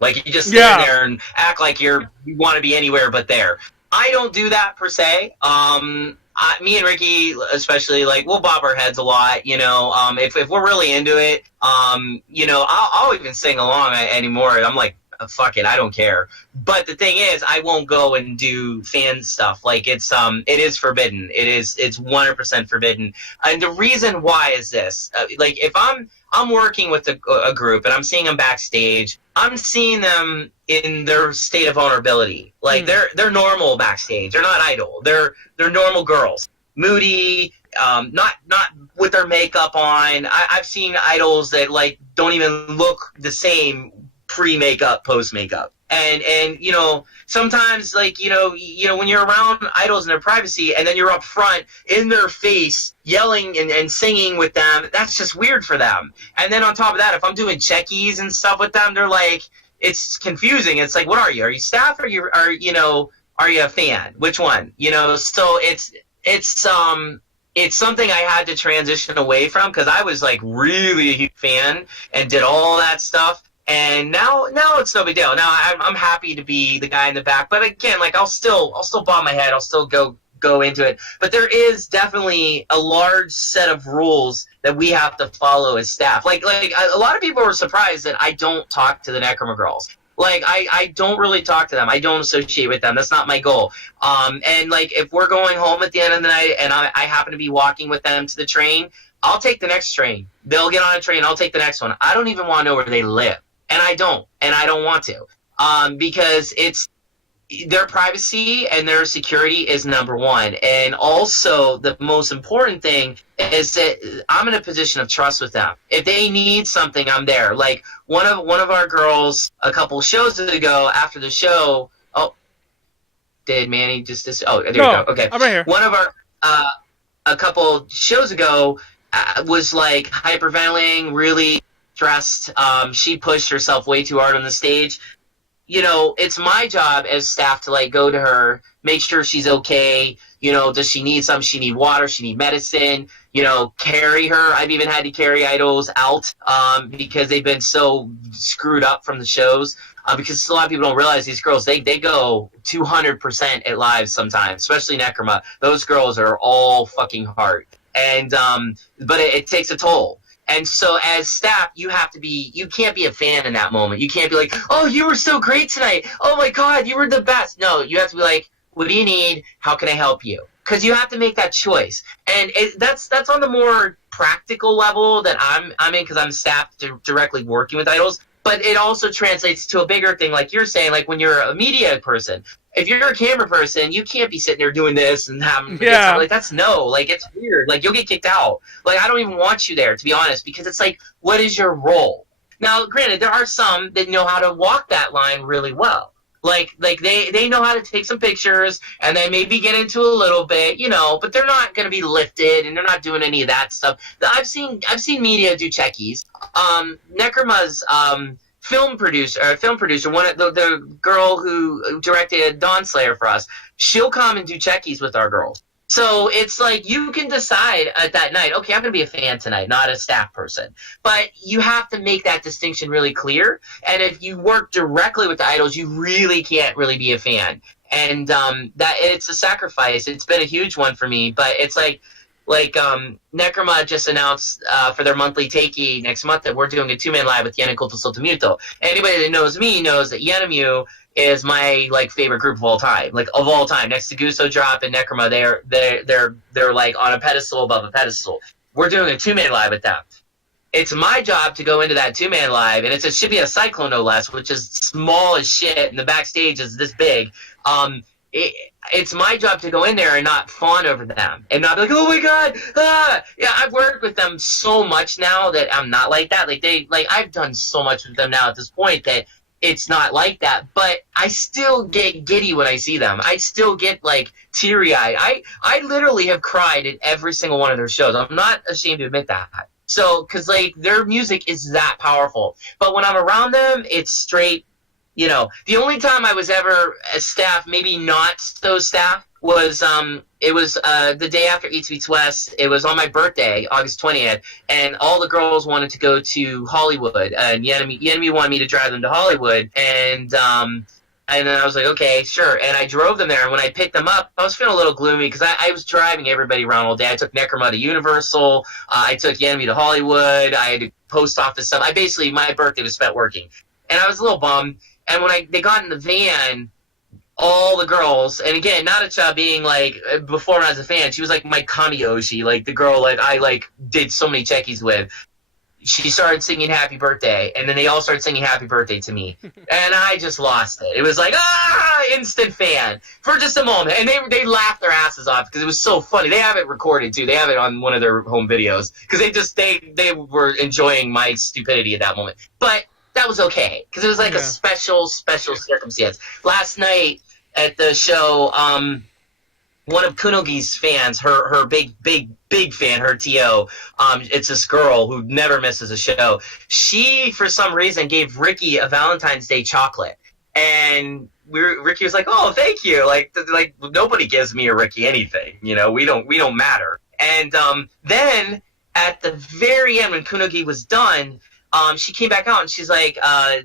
Like, you just stand there and act like you want to be anywhere but there. I don't do that per se. Me and Ricky, especially, like, we'll bob our heads a lot, if we're really into it, I'll even sing along anymore. I'm like, fuck it, I don't care. But the thing is, I won't go and do fan stuff. Like, it is forbidden. It's 100% forbidden. And the reason why is this: like, if I'm working with a group and I'm seeing them backstage, I'm seeing them in their state of vulnerability. Like, they're normal backstage. They're not Idol. They're normal girls. Moody, not with their makeup on. I've seen idols that like don't even look the same pre-makeup, post-makeup. And sometimes, like, when you're around idols in their privacy and then you're up front in their face yelling and singing with them, that's just weird for them. And then on top of that, if I'm doing checkies and stuff with them, they're like, it's confusing. It's like, what are you? Are you staff or are you a fan? Which one? So it's something I had to transition away from because I was like really a huge fan and did all that stuff. And now it's no big deal. Now I'm happy to be the guy in the back, but again, like I'll still bob my head. I'll still go into it. But there is definitely a large set of rules that we have to follow as staff. Like a lot of people were surprised that I don't talk to the Necroma girls. Like I don't really talk to them. I don't associate with them. That's not my goal. And like if we're going home at the end of the night and I happen to be walking with them to the train, I'll take the next train. They'll get on a train. I'll take the next one. I don't even want to know where they live. And I don't want to, because it's their privacy and their security is number one. And also the most important thing is that I'm in a position of trust with them. If they need something, I'm there. Like one of our girls a couple shows ago after the show. Oh, did Manny just? Oh, there you go. Okay, I'm right here. One of our a couple shows ago was like hyperventilating, really stressed. She pushed herself way too hard on the stage. it's my job as staff to like go to her, make sure she's okay. Does she need something? She need water? She need medicine? Carry her. I've even had to carry idols out because they've been so screwed up from the shows. Because a lot of people don't realize these girls, they go 200% at live sometimes, especially Necroma. Those girls are all fucking hard. And but it takes a toll. And so as staff, you can't be a fan in that moment. You can't be like, oh, you were so great tonight. Oh my God, you were the best. No, you have to be like, what do you need? How can I help you? Because you have to make that choice. And that's on the more practical level that I'm in, because I'm staff directly working with idols. But it also translates to a bigger thing, like you're saying, like when you're a media person. If you're a camera person, you can't be sitting there doing this and having like it's weird. Like you'll get kicked out. Like I don't even want you there, to be honest, because it's like, what is your role? Now, granted, there are some that know how to walk that line really well. Like they know how to take some pictures and then maybe get into a little bit, but they're not going to be lifted and they're not doing any of that stuff. I've seen media do checkies. Necroma's film producer, one of the girl who directed Dawn Slayer for us, she'll come and do checkies with our girls. So it's like you can decide at that night, okay, I'm going to be a fan tonight, not a staff person. But you have to make that distinction really clear. And if you work directly with the idols, you really can't really be a fan. And that it's a sacrifice. It's been a huge one for me. But it's like Necroma just announced for their monthly Takey next month that we're doing a 2-man live with Yen Culto Sotomuto. Anybody that knows me knows that Yenemu is my favorite group of all time. Next to Guso Drop and Necroma, they're like on a pedestal above a pedestal. We're doing a 2-man live with them. It's my job to go into that 2-man live, and it should be a Cyclone no less, which is small as shit, and the backstage is this big. It's my job to go in there and not fawn over them and not be like, oh my God, yeah. I've worked with them so much now that I'm not like that. I've done so much with them now at this point that it's not like that. But I still get giddy when I see them. I still get teary-eyed. I literally have cried at every single one of their shows. I'm not ashamed to admit that. So, because their music is that powerful. But when I'm around them, it's straight. The only time I was ever a staff, maybe not so staff, was it was the day after Eats Beats West. It was on my birthday, August 20th, and all the girls wanted to go to Hollywood. And Yenemy wanted me to drive them to Hollywood, and then I was like, okay, sure. And I drove them there, and when I picked them up, I was feeling a little gloomy because I was driving everybody around all day. I took Necroma to Universal. I took Yenemy to Hollywood. I had to post office stuff. My birthday was spent working, and I was a little bummed. And when they got in the van, all the girls, and again, Natacha being before when I was a fan, she was like my Kamioshi, the girl I did so many checkies with. She started singing Happy Birthday, and then they all started singing Happy Birthday to me. And I just lost it. It was instant fan for just a moment. And they laughed their asses off because it was so funny. They have it recorded too. They have it on one of their home videos because they were enjoying my stupidity at that moment. But that was okay because it was a special circumstance. Last night at the show, one of Kunogi's fans, her big fan, her TO, it's this girl who never misses a show. She, for some reason, gave Ricky a Valentine's Day chocolate, and Ricky was like, "Oh, thank you." Nobody gives me or Ricky anything. We don't matter. And then at the very end, when Kunogi was done, she came back out and she's like,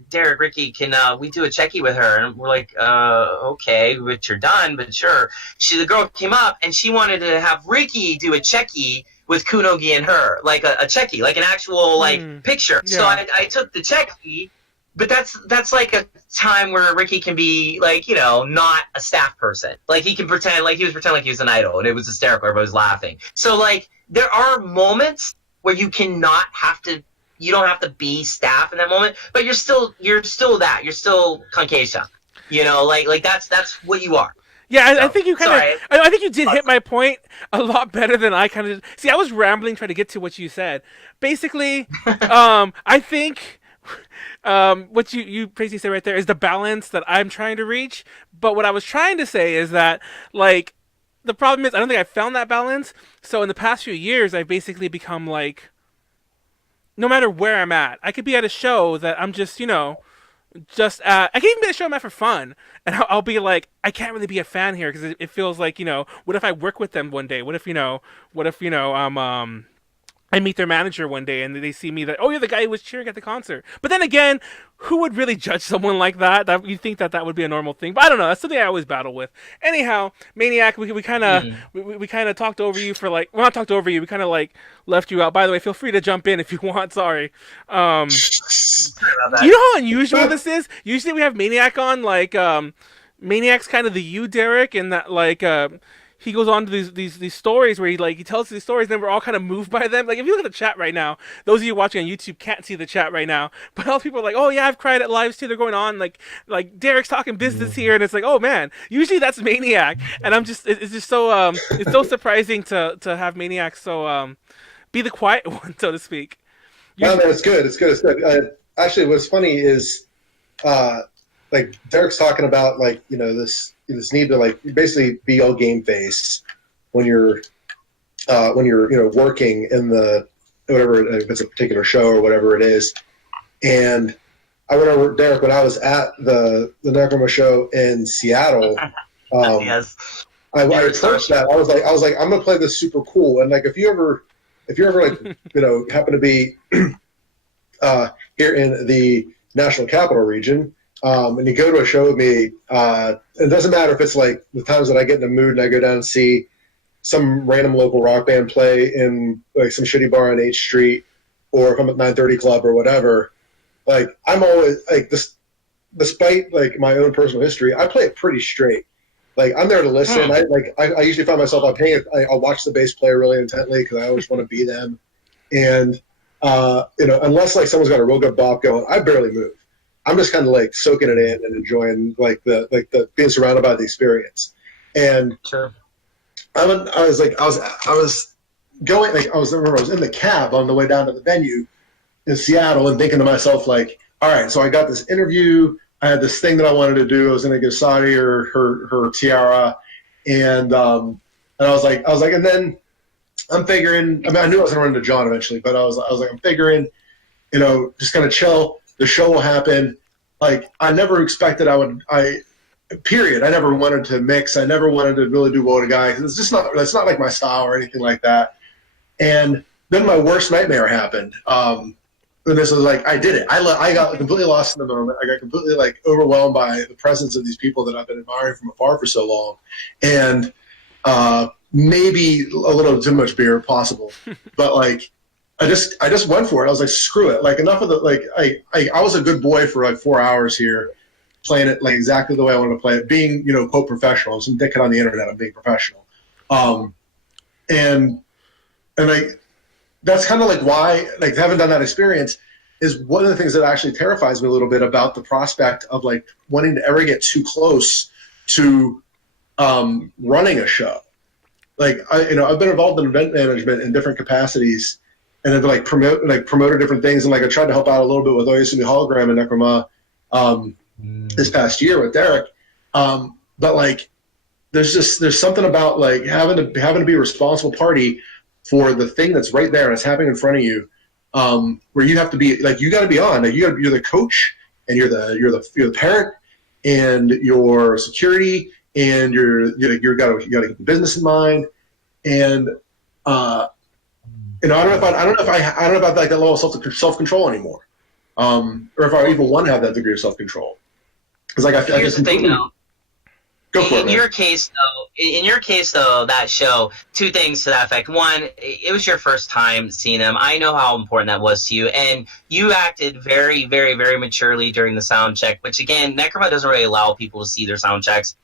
Derek, Ricky, can we do a checkie with her? And we're like, okay, but you're done, but sure. The girl came up and she wanted to have Ricky do a checkie with Kunogi and her, a checkie, an actual picture. Yeah. So I took the checkie, but that's a time where Ricky can be not a staff person. He can pretend he was pretending he was an idol, and it was hysterical. Everybody was laughing. So there are moments where you cannot have to. You don't have to be staff in that moment, but you're still that. You're still Kankesha. That's what you are. Yeah, so, I think you I think you did hit my point a lot better than I kind of. See, I was rambling trying to get to what you said. Basically, I think what you basically said right there is the balance that I'm trying to reach. But what I was trying to say is that the problem is I don't think I found that balance. So in the past few years, I've basically become no matter where I'm at, I could be at a show that I'm just, just I can even be a show I'm at for fun, and I'll be like, I can't really be a fan here because it feels like, what if I work with them one day? What if I meet their manager one day and they see me that, oh, you're the guy who was cheering at the concert. But then again, who would really judge someone like that? That you think that would be a normal thing, but I don't know. That's something I always battle with. Anyhow, Maniac, we kind of we kind of talked over you for like, well, not talked over you. We kind of like left you out. By the way, feel free to jump in if you want. Sorry. Sorry about that. You know how unusual this is? Usually we have Maniac on, like, Maniac's kind of the you, Derek, and that, like, he goes on to these stories where he tells these stories, and then we're all kind of moved by them. Like, if you look at the chat right now, those of you watching on YouTube can't see the chat right now, but all people are like, oh yeah, I've cried at lives too. They're going on like Derek's talking business here, and it's like, oh man, usually that's Maniac, and it's just so it's so surprising to have Maniac so be the quiet one, so to speak. No, man, it's good. It's good. Actually, what's funny is, like Derek's talking about, like, this need to, like, basically be all game face when you're working in the whatever, if it's a particular show or whatever it is. And I remember, Derek, when I was at the Necroma show in Seattle, Yes. I approached that. I was like, I'm gonna play this super cool. And like, if you ever like, happen to be here in the National Capital Region, and you go to a show with me, it doesn't matter if it's like the times that I get in the mood and I go down and see some random local rock band play in like some shitty bar on H Street, or if I'm at 930 Club or whatever. Like, I'm always like this, despite like my own personal history, I play it pretty straight. Like, I'm there to listen. I usually find myself, I'll watch the bass player really intently because I always want to be them. And unless like someone's got a real good bop going, I barely move. I'm just kind of like soaking it in and enjoying like the being surrounded by the experience. And Sure. I was in the cab on the way down to the venue in Seattle and thinking to myself, like, all right, so I got this interview. I had this thing that I wanted to do. I was going to give Sadie her tiara, and I was like, and then I'm figuring. I mean, I knew I was going to run into John eventually, but I was like, I'm figuring, just kind of chill. The show will happen. Like, I never expected I never wanted to mix. I never wanted to really do Woe to Guy. It's not like my style or anything like that. And then my worst nightmare happened. And this was like, I did it. I got completely lost in the moment. I got completely like overwhelmed by the presence of these people that I've been admiring from afar for so long. And maybe a little too much beer possible. But like, I just went for it. I was like, screw it. Like, enough of the, like, I was a good boy for like 4 hours here, playing it like exactly the way I wanted to play it, being, quote, professional. I'm some dickhead on the internet. I'm being professional. And that's kind of like why, like, having done that experience is one of the things that actually terrifies me a little bit about the prospect of like wanting to ever get too close to running a show. Like, I've been involved in event management in different capacities, and I've like promoted different things, and like I tried to help out a little bit with Oyasumi Hologram and Necroma this past year with Derek. But like, there's something about like having to be a responsible party for the thing that's right there and it's happening in front of you, where you have to be like, you got to be on. Like, you're the coach, and you're the parent, and your security, and you got to keep the business in mind. And I don't know about like that level of self-control anymore, or if I even want to have that degree of self-control. Because like Here's the thing, though. Go for it, in your case, though, that show, two things to that effect. One, it was your first time seeing him. I know how important that was to you, and you acted very, very, very maturely during the sound check, which, again, Necroma doesn't really allow people to see their sound checks.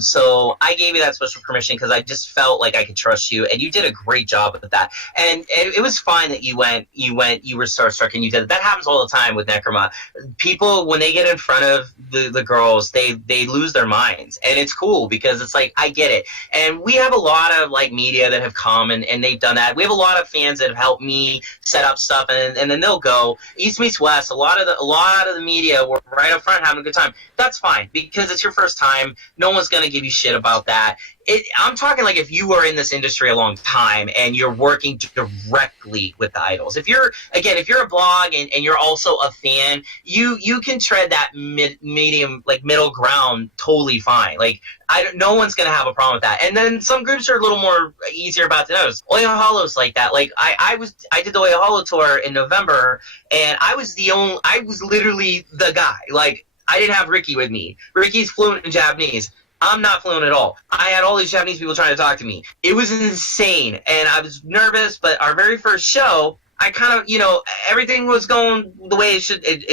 So I gave you that special permission because I just felt like I could trust you, and you did a great job with that. And it was fine that you were starstruck, and you did it. That happens all the time with Necroma. People, when they get in front of the girls, they lose their minds, and it's cool because it's like, I get it. And we have a lot of like media that have come and they've done that. We have a lot of fans that have helped me set up stuff, and then they'll go East meets West. A lot of the media were right up front having a good time. That's fine because it's your first time. No one's gonna give you shit about that. I'm talking like if you are in this industry a long time and you're working directly with the idols. If you're a blog and you're also a fan, you can tread that middle ground totally fine. Like no one's gonna have a problem with that. And then some groups are a little more easier about to notice. Oya Hollow's like that. Like I did the Oya Hollow tour in November, and I was literally the guy. Like I didn't have Ricky with me. Ricky's fluent in Japanese. I'm not fluent at all. I had all these Japanese people trying to talk to me. It was insane, and I was nervous, but our very first show, I kind of, everything was going the way it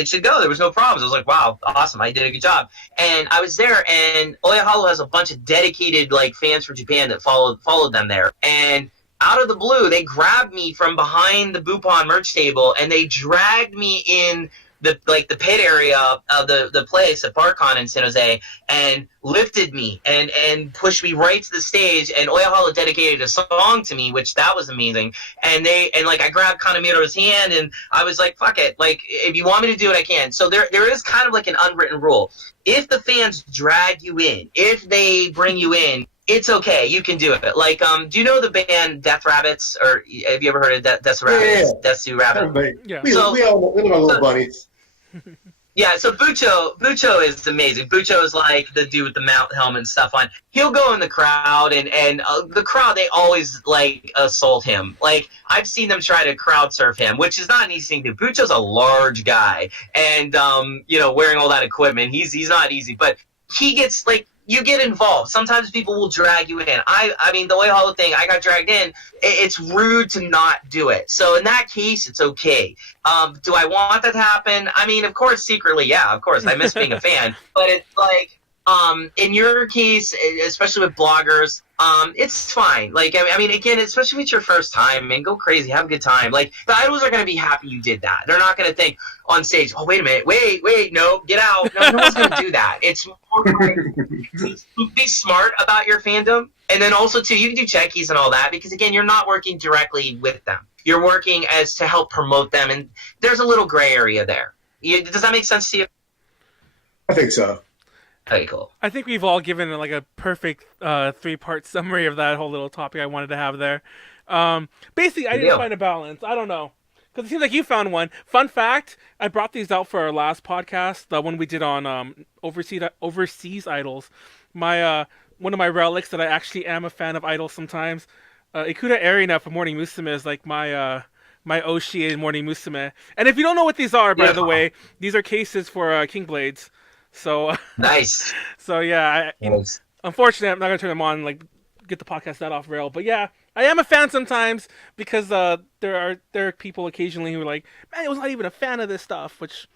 should go. There was no problems. I was like, wow, awesome. I did a good job. And I was there, and Oya Hollow has a bunch of dedicated, like, fans from Japan that followed them there. And out of the blue, they grabbed me from behind the Buppon merch table, and they dragged me in the pit area of the place at BarCon in San Jose, and lifted me and pushed me right to the stage, and Oya Hollow dedicated a song to me, which that was amazing. And I grabbed Kanemiro's hand, and I was like, fuck it, like if you want me to do it, I can. So there is kind of like an unwritten rule. If the fans drag you in, if they bring you in, it's okay. You can do it. Like, do you know the band Death Rabbits? Or have you ever heard of Death Rabbits? Yeah. Death Rabbit. Yeah. We all know little bunnies. Yeah, so Bucho is amazing. Bucho is like the dude with the mount helmet and stuff on. He'll go in the crowd, and the crowd, they always, like, assault him. Like, I've seen them try to crowd surf him, which is not an easy thing to do. Bucho's a large guy, and, wearing all that equipment, he's not easy. But he gets, like, you get involved. Sometimes people will drag you in. I mean, the Oya Hollow thing, I got dragged in. It's rude to not do it. So in that case, it's okay. Do I want that to happen? I mean, of course, secretly, yeah, of course. I miss being a fan. But it's like, in your case, especially with bloggers, it's fine. Like, I mean, again, especially if it's your first time, man, go crazy, have a good time. Like, the idols are going to be happy you did that. They're not going to think on stage, oh, wait a minute, wait, no, get out. No one's going to do that. It's more like, be smart about your fandom. And then also, too, you can do check keys and all that, because, again, you're not working directly with them. You're working as to help promote them, and there's a little gray area there. Does that make sense to you? I think so. Okay, cool. I think we've all given like a perfect 3-part summary of that whole little topic I wanted to have there. Basically, I didn't find a balance. I don't know. Because it seems like you found one. Fun fact, I brought these out for our last podcast, the one we did on overseas idols. One of my relics that I actually am a fan of idols sometimes. Ikuda Arena from Morning Musume is like my Oshi in Morning Musume. And if you don't know what these are, by the way, these are cases for King Blades. So nice. So yeah, unfortunately, I'm not gonna turn them on, like get the podcast that off rail. But yeah, I am a fan sometimes because there are people occasionally who are like, man, I was not even a fan of this stuff, which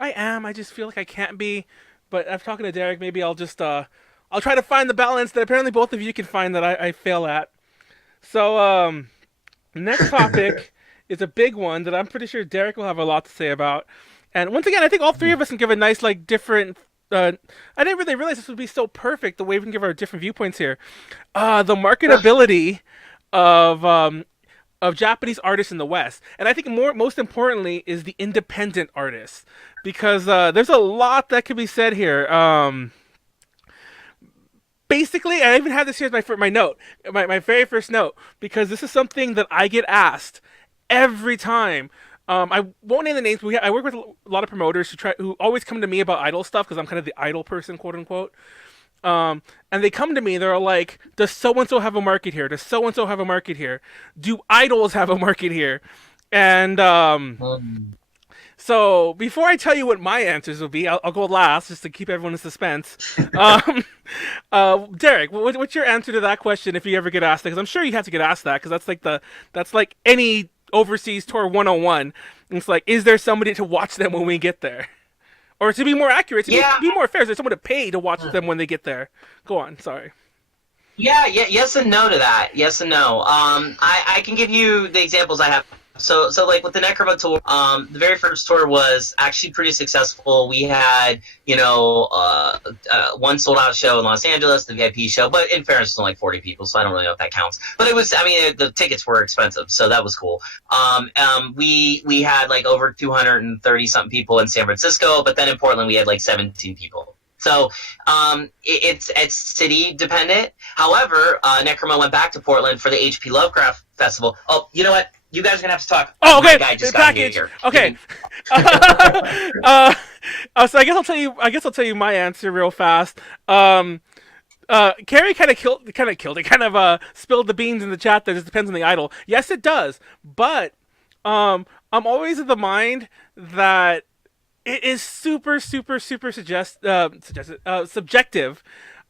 I am. I just feel like I can't be. But after talking to Derek, maybe I'll just I'll try to find the balance that apparently both of you can find that I fail at. So next topic is a big one that I'm pretty sure Derek will have a lot to say about. And once again, I think all three of us can give a nice, like, different... I didn't really realize this would be so perfect, the way we can give our different viewpoints here. The marketability of Japanese artists in the West. And I think most importantly is the independent artists. Because there's a lot that could be said here. Basically, I even have this here as my note. My very first note. Because this is something that I get asked every time. I won't name the names, but I work with a lot of promoters who always come to me about idol stuff because I'm kind of the idol person, quote unquote. And they come to me, they're like, does so-and-so have a market here? Does so-and-so have a market here? Do idols have a market here? And so before I tell you what my answers will be, I'll go last just to keep everyone in suspense. Derek, what's your answer to that question if you ever get asked that? Because I'm sure you have to get asked that because that's like any overseas tour 101. It's like, is there somebody to watch them when we get there? Or to be more accurate, to be more fair, is there someone to pay to watch them when they get there? Go on, sorry. Yeah, yes and no to that. Yes and no. I can give you the examples I have. So like with the NECRONOMIDOL tour, the very first tour was actually pretty successful. We had, one sold out show in Los Angeles, the VIP show, but in fairness, it's only like 40 people, so I don't really know if that counts. But it was, the tickets were expensive, so that was cool. We had like over 230 something people in San Francisco, but then in Portland we had like 17 people. So it's city dependent. However, Necroma went back to Portland for the HP Lovecraft Festival. Oh, you know what? You guys are gonna have to talk. Oh, okay. My guy just got Package. here. Okay. So I guess I'll tell you. I guess I'll tell you my answer real fast. Carrie kind of killed it. Kind of spilled the beans in the chat. That it depends on the idol. Yes, it does. But I'm always of the mind that it is super subjective.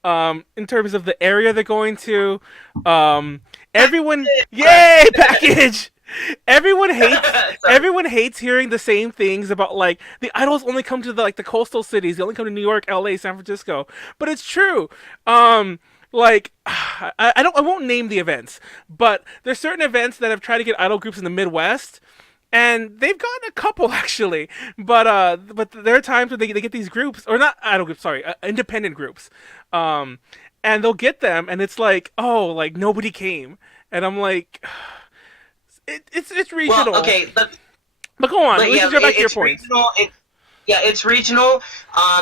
In terms of the area they're going to, everyone, yay, package. Everyone hates hearing the same things about like the idols only come to the coastal cities. They only come to New York, LA, San Francisco. But it's true. Like I won't name the events, but there's certain events that have tried to get idol groups in the Midwest. And they've gotten a couple actually, but there are times when they get these groups, or not idol groups, sorry, independent groups, and they'll get them, and it's like, oh, like nobody came, and I'm like, it's regional. Well, okay, but go on. Let's go back to your point. It's regional,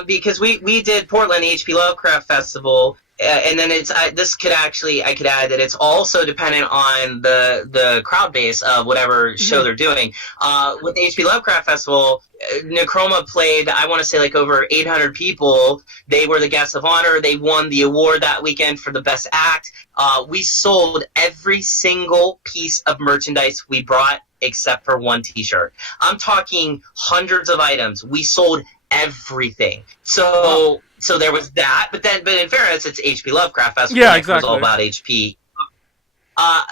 because we did Portland HP Lovecraft Festival. And then this could actually, I could add that it's also dependent on the crowd base of whatever show they're doing. With the HP Lovecraft Festival, Necroma played, I want to say like over 800 people. They were the guests of honor. They won the award that weekend for the best act. We sold every single piece of merchandise we brought except for one t-shirt. I'm talking hundreds of items. We sold everything. So there was that, but in fairness, it's HP Lovecraft Festival. Yeah, exactly. It was all about HP.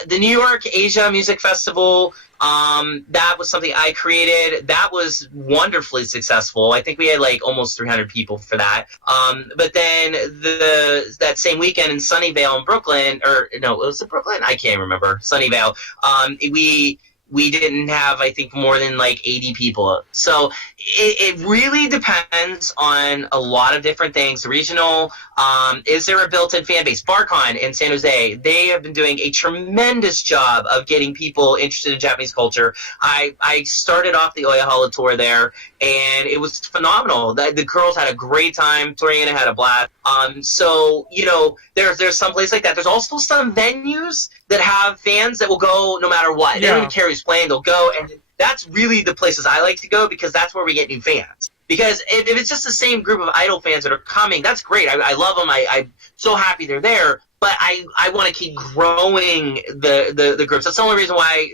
The New York Asia Music Festival, that was something I created. That was wonderfully successful. I think we had like almost 300 people for that. But then that same weekend in Sunnyvale in Brooklyn, or no, was it Brooklyn? I can't remember. Sunnyvale. We didn't have, I think, more than like 80 people. So it really depends on a lot of different things. Regional, is there a built-in fan base? BarCon in San Jose, they have been doing a tremendous job of getting people interested in Japanese culture. I started off the Oyahala tour there, and it was phenomenal. The girls had a great time. Toriana had a blast. So, you know, there's some place like that. There's also some venues that have fans that will go no matter what. They don't even care who's playing. They'll go, and that's really the places I like to go, because that's where we get new fans. Because if it's just the same group of idol fans that are coming, that's great. I love them. I'm so happy they're there. But I want to keep growing the groups. That's the only reason why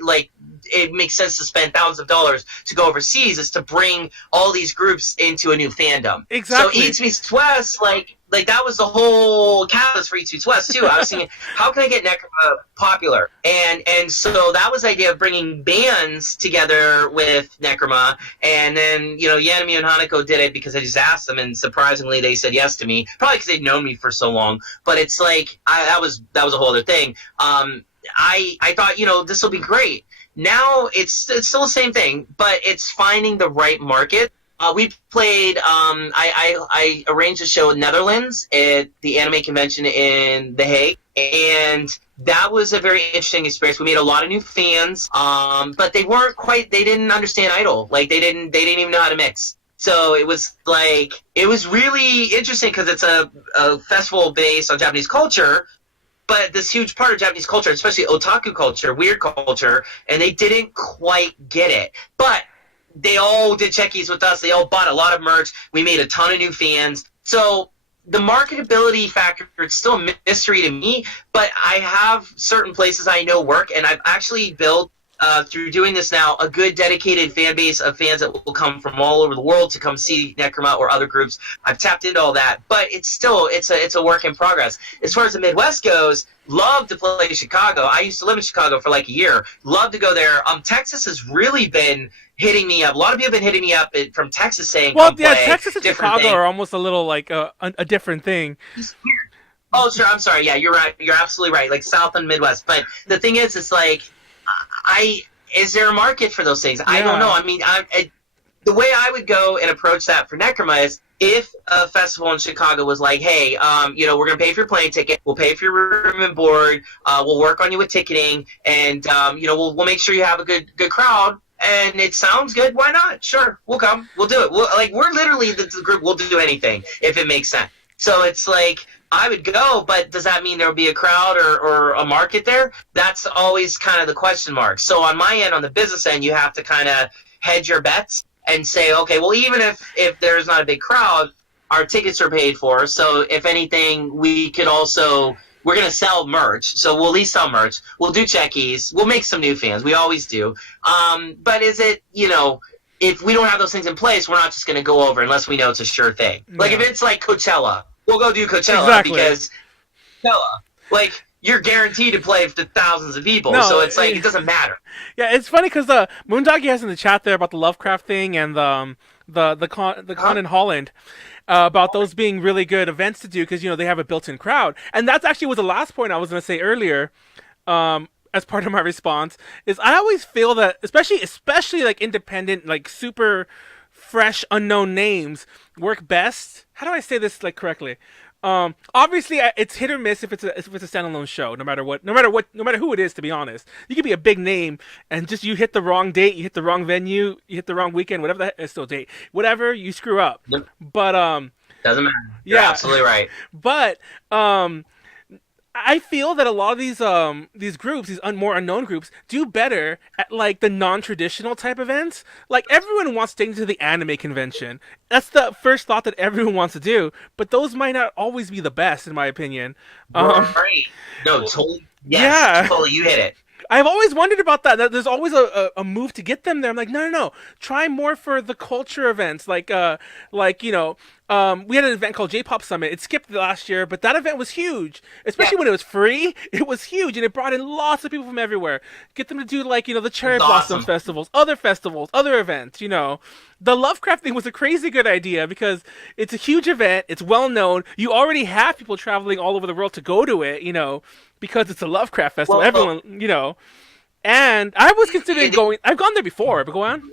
it makes sense to spend thousands of dollars to go overseas, is to bring all these groups into a new fandom. Exactly. So East Meets West, like that was the whole catalyst for East Meets West too. I was thinking, how can I get Necroma popular? And so that was the idea of bringing bands together with Necroma. And then, you know, Yanami and Hanako did it because I just asked them, and surprisingly they said yes to me. Probably because they'd known me for so long. But it's like that was a whole other thing. I thought, you know, this will be great. Now it's still the same thing, but it's finding the right market. We played. I arranged a show in Netherlands at the anime convention in The Hague, and that was a very interesting experience. We made a lot of new fans, but they weren't quite. They didn't understand Idol. Like they didn't even know how to mix. So it was really interesting because it's a festival based on Japanese culture. But this huge part of Japanese culture, especially otaku culture, weird culture, and they didn't quite get it. But they all did checkies with us. They all bought a lot of merch. We made a ton of new fans. So the marketability factor, it's still a mystery to me, but I have certain places I know work, and I've actually built, through doing this now, a good dedicated fan base of fans that will come from all over the world to come see Necroma or other groups. I've tapped into all that, but it's a work in progress. As far as the Midwest goes, love to play Chicago. I used to live in Chicago for like a year. Love to go there. Texas has really been hitting me up. A lot of people have been hitting me up from Texas saying, well, come yeah, play. Texas and Chicago are almost a little like a different thing. Oh, sure. I'm sorry. Yeah, you're right. You're absolutely right. Like South and Midwest. But the thing is, it's like, is there a market for those things? I don't know. I mean, the way I would go and approach that for Necroma is, if a festival in Chicago was like, hey, you know, we're going to pay for your plane ticket, we'll pay for your room and board, we'll work on you with ticketing, and, you know, we'll make sure you have a good crowd, and it sounds good, why not? Sure, we'll come. We'll do it. We're literally the group. We'll do anything if it makes sense. So it's like, I would go, but does that mean there will be a crowd or a market there? That's always kind of the question mark. So on my end, on the business end, you have to kind of hedge your bets and say, okay, well, even if there's not a big crowd, our tickets are paid for. So if anything, we're going to sell merch. So we'll at least sell merch. We'll do checkies. We'll make some new fans. We always do. But is it, if we don't have those things in place, we're not just going to go over unless we know it's a sure thing. Yeah. Like if it's like Coachella, we'll go do Coachella because Coachella, you're guaranteed to play to thousands of people. So it's it doesn't matter. Yeah, it's funny because Moondoggy has in the chat there about the Lovecraft thing and the con in Holland. About those being really good events to do because they have a built-in crowd, and that's actually was the last point I was going to say earlier. As part of my response, is I always feel that especially like independent, like super fresh, unknown names work best. How do I say this correctly? Obviously, it's hit or miss if it's a standalone show. No matter who it is. To be honest, you could be a big name and just you hit the wrong date, you hit the wrong venue, you hit the wrong weekend, whatever the heck, it's still date, whatever you screw up. Yep. But doesn't matter. You're absolutely right. But I feel that a lot of these groups, these more unknown groups, do better at the non-traditional type events. Like everyone wants to take to the anime convention. That's the first thought that everyone wants to do. But those might not always be the best, in my opinion. Right. No, totally. Yes, yeah. Totally. You hit it. I've always wondered about that. There's always a move to get them there. I'm like, no. Try more for the culture events. We had an event called J-Pop Summit. It skipped last year, but that event was huge. Especially when it was free. It was huge, and it brought in lots of people from everywhere. Get them to do the Cherry Blossom festivals, other events. The Lovecraft thing was a crazy good idea because it's a huge event. It's well known. You already have people traveling all over the world to go to it. Because it's a Lovecraft festival. Well, everyone, and I was considering going. I've gone there before, but go on.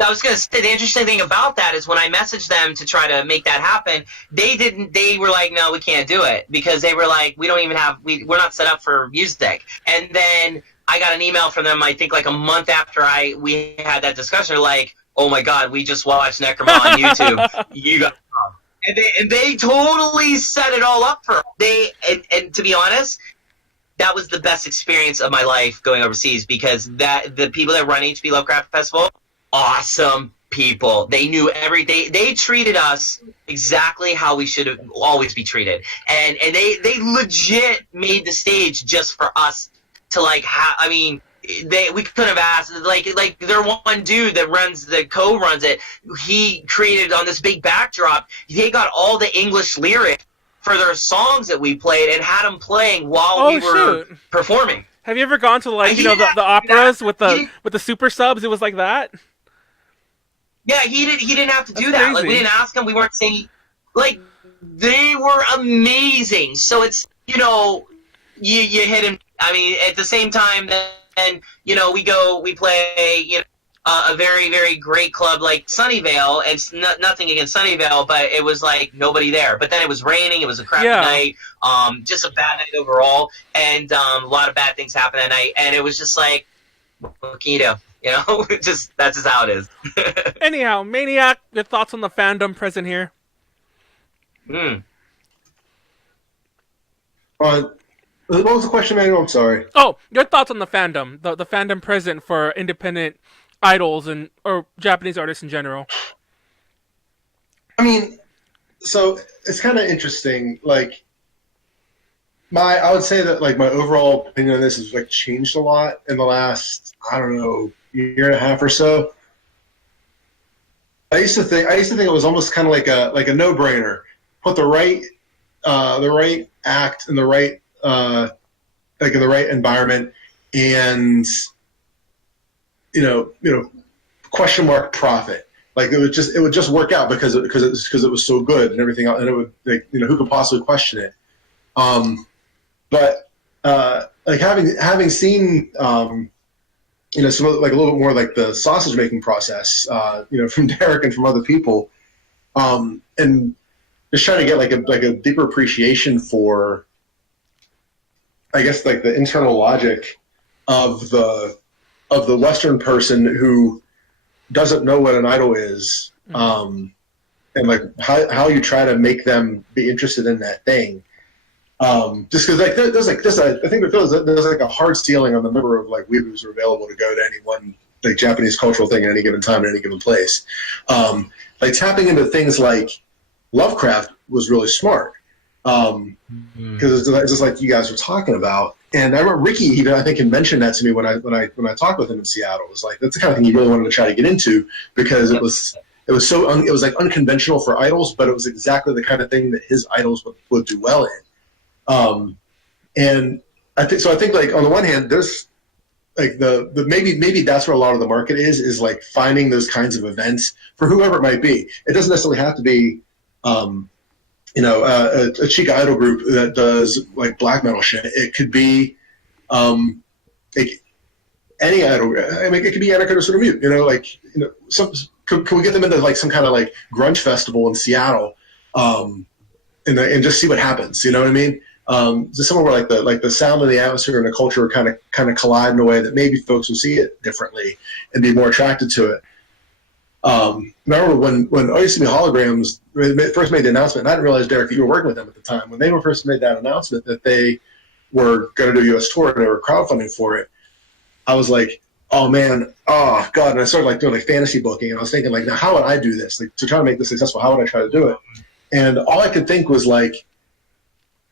I was going to say, the interesting thing about that is when I messaged them to try to make that happen, they were like, no, we can't do it because they were like, we're not set up for music. And then I got an email from them, I think a month after we had that discussion. They're like, oh my God, we just watched Necroma on YouTube. You got And they totally set it all up for and to be honest, that was the best experience of my life going overseas because the people that run HP Lovecraft Festival, awesome people. They knew everything. They treated us exactly how we should always be treated, and they legit made the stage just for us to we couldn't have asked their one dude that runs it. He created on this big backdrop. They got all the English lyrics for their songs that we played and had them playing while we were performing. Have you ever gone to the operas with the super subs? It was like that. Yeah, he didn't have to do that. We didn't ask him. We weren't saying they were amazing. So it's you hit him. I mean, at the same time that. And we play a very, very great club like Sunnyvale, and it's nothing against Sunnyvale, but it was nobody there. But then it was raining, it was a crappy night, just a bad night overall, and a lot of bad things happened that night, and it was just what can you do? That's just how it is. Anyhow, Maniac, your thoughts on the fandom present here? What was the question, Manuel? I'm sorry. Oh, your thoughts on the fandom, the fandom present for independent idols or Japanese artists in general. I mean, so it's kind of interesting. I would say that my overall opinion on this has changed a lot in the last, I don't know, year and a half or so. I used to think it was almost kind of like a no-brainer. Put the right act in the right in the right environment, and question mark profit. It would just work out because it was so good and everything else, and it would who could possibly question it? But having seen some a little bit more the sausage making process from Derek and from other people, and just trying to get a deeper appreciation for, I guess, the internal logic of the of the Western person who doesn't know what an idol is, and like how you try to make them be interested in that thing. Just because like there's like this, I think it feels that there's like a hard ceiling on the number of like weeaboos who are available to go to any one like Japanese cultural thing at any given time at any given place. Like tapping into things like Lovecraft was really smart because it's just like you guys were talking about. And I remember Ricky even I think had mentioned that to me when I talked with him in Seattle. It was like that's the kind of thing he really wanted to try to get into because it was like unconventional for idols, but it was exactly the kind of thing that his idols would do well in. And I think like on the one hand, there's like the maybe that's where a lot of the market is like finding those kinds of events for whoever it might be. It doesn't necessarily have to be a Chica idol group that does like black metal shit. It could be like any idol. I mean, it could be Hanako-san. Can we get them into like some kind of like grunge festival in Seattle, and just see what happens? You know what I mean? Just somewhere where like the sound and the atmosphere and the culture kind of collide in a way that maybe folks will see it differently and be more attracted to it. Remember when OCB Holograms first made the announcement, and I didn't realize, Derek, that you were working with them at the time. When they were first made that announcement that they were going to do a U.S. tour and they were crowdfunding for it, I was like, oh man, oh god. And I started like doing like fantasy booking, and I was thinking like, now how would I do this? Like to try to make this successful, how would I try to do it? And all I could think was like,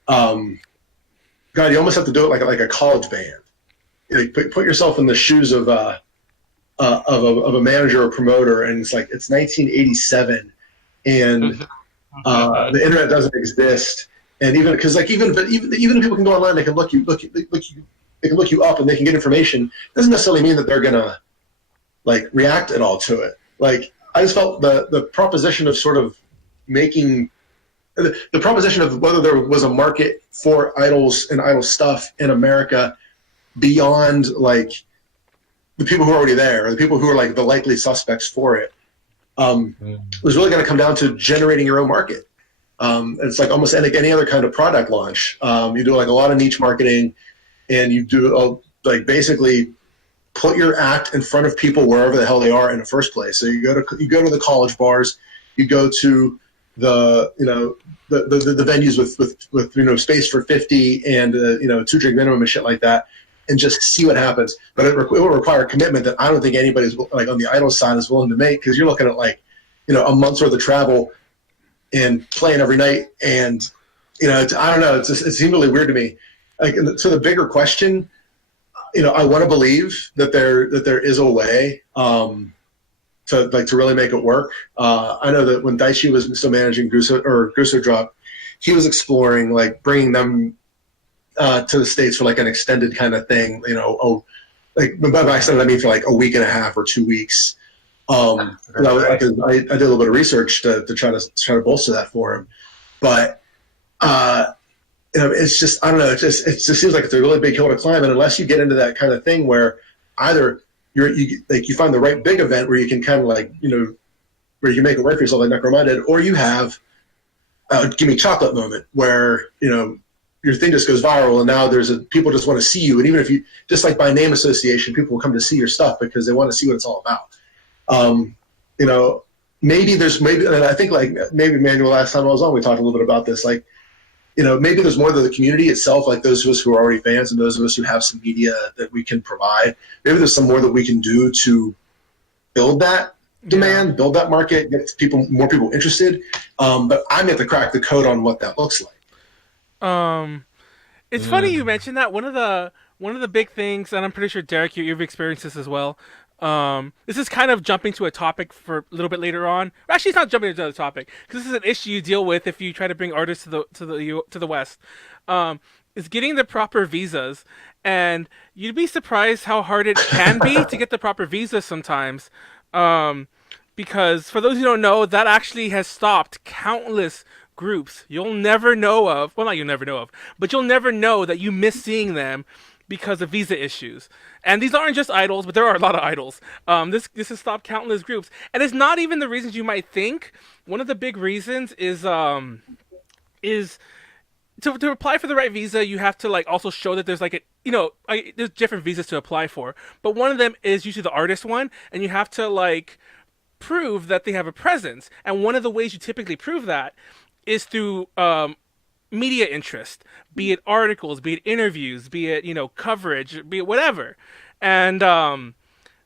God, you almost have to do it like a college band. Like put yourself in the shoes of a manager or promoter, and it's like it's 1987, and the internet doesn't exist, and even because like even if people can go online, they can look you up and they can get information. Doesn't necessarily mean that they're gonna like react at all to it. Like I just felt the proposition of sort of making the proposition of whether there was a market for idols and idol stuff in America beyond like the people who are already there, or the people who are like the likely suspects for it, was really going to come down to generating your own market. It's like almost any other kind of product launch. You do like a lot of niche marketing, and you do like basically put your act in front of people wherever the hell they are in the first place. So you go to the college bars, you go to the venues with space for 50 and 2 drink minimum and shit like that, and just see what happens. But it will require a commitment that I don't think anybody's like on the idol side is willing to make, because you're looking at like a month's worth of travel and playing every night, and I don't know, it seemed really weird to me. Like to the bigger question, I want to believe that there is a way to really make it work. I know that when Daichi was still managing Guso Drop, he was exploring like bringing them to the States for like an extended kind of thing, like by extended I mean for like a week and a half or 2 weeks. I did a little bit of research to try to bolster that for him, but it's just, I don't know, it just seems like it's a really big hill to climb, and unless you get into that kind of thing where either you find the right big event where you can kind of like where you can make it work for yourself like Necrominded, or you have Gimme Chocolate moment where your thing just goes viral, and now people just want to see you, and even if you just like by name association, people will come to see your stuff because they want to see what it's all about. Maybe and I think like maybe Manuel, last time I was on, we talked a little bit about this, like maybe there's more to the community itself, like those of us who are already fans and those of us who have some media that we can provide. Maybe there's some more that we can do to build that demand, build that market, get more people interested. But I'm going to crack the code on what that looks like. It's funny you mentioned that. One of the big things, and I'm pretty sure Derek, you've experienced this as well. This is kind of jumping to a topic for a little bit later on. Actually, it's not jumping to another topic, because this is an issue you deal with if you try to bring artists to the West. Is getting the proper visas, and you'd be surprised how hard it can be to get the proper visas sometimes. Because for those who don't know, that actually has stopped countless groups you'll never know of. Well, not you'll never know of, but you'll never know that you miss seeing them because of visa issues. And these aren't just idols, but there are a lot of idols. This has stopped countless groups, and it's not even the reasons you might think. One of the big reasons is to apply for the right visa, you have to like also show that there's like there's different visas to apply for, but one of them is usually the artist one, and you have to like prove that they have a presence. And one of the ways you typically prove that is through media interest, be it articles, be it interviews, be it coverage, be it whatever. And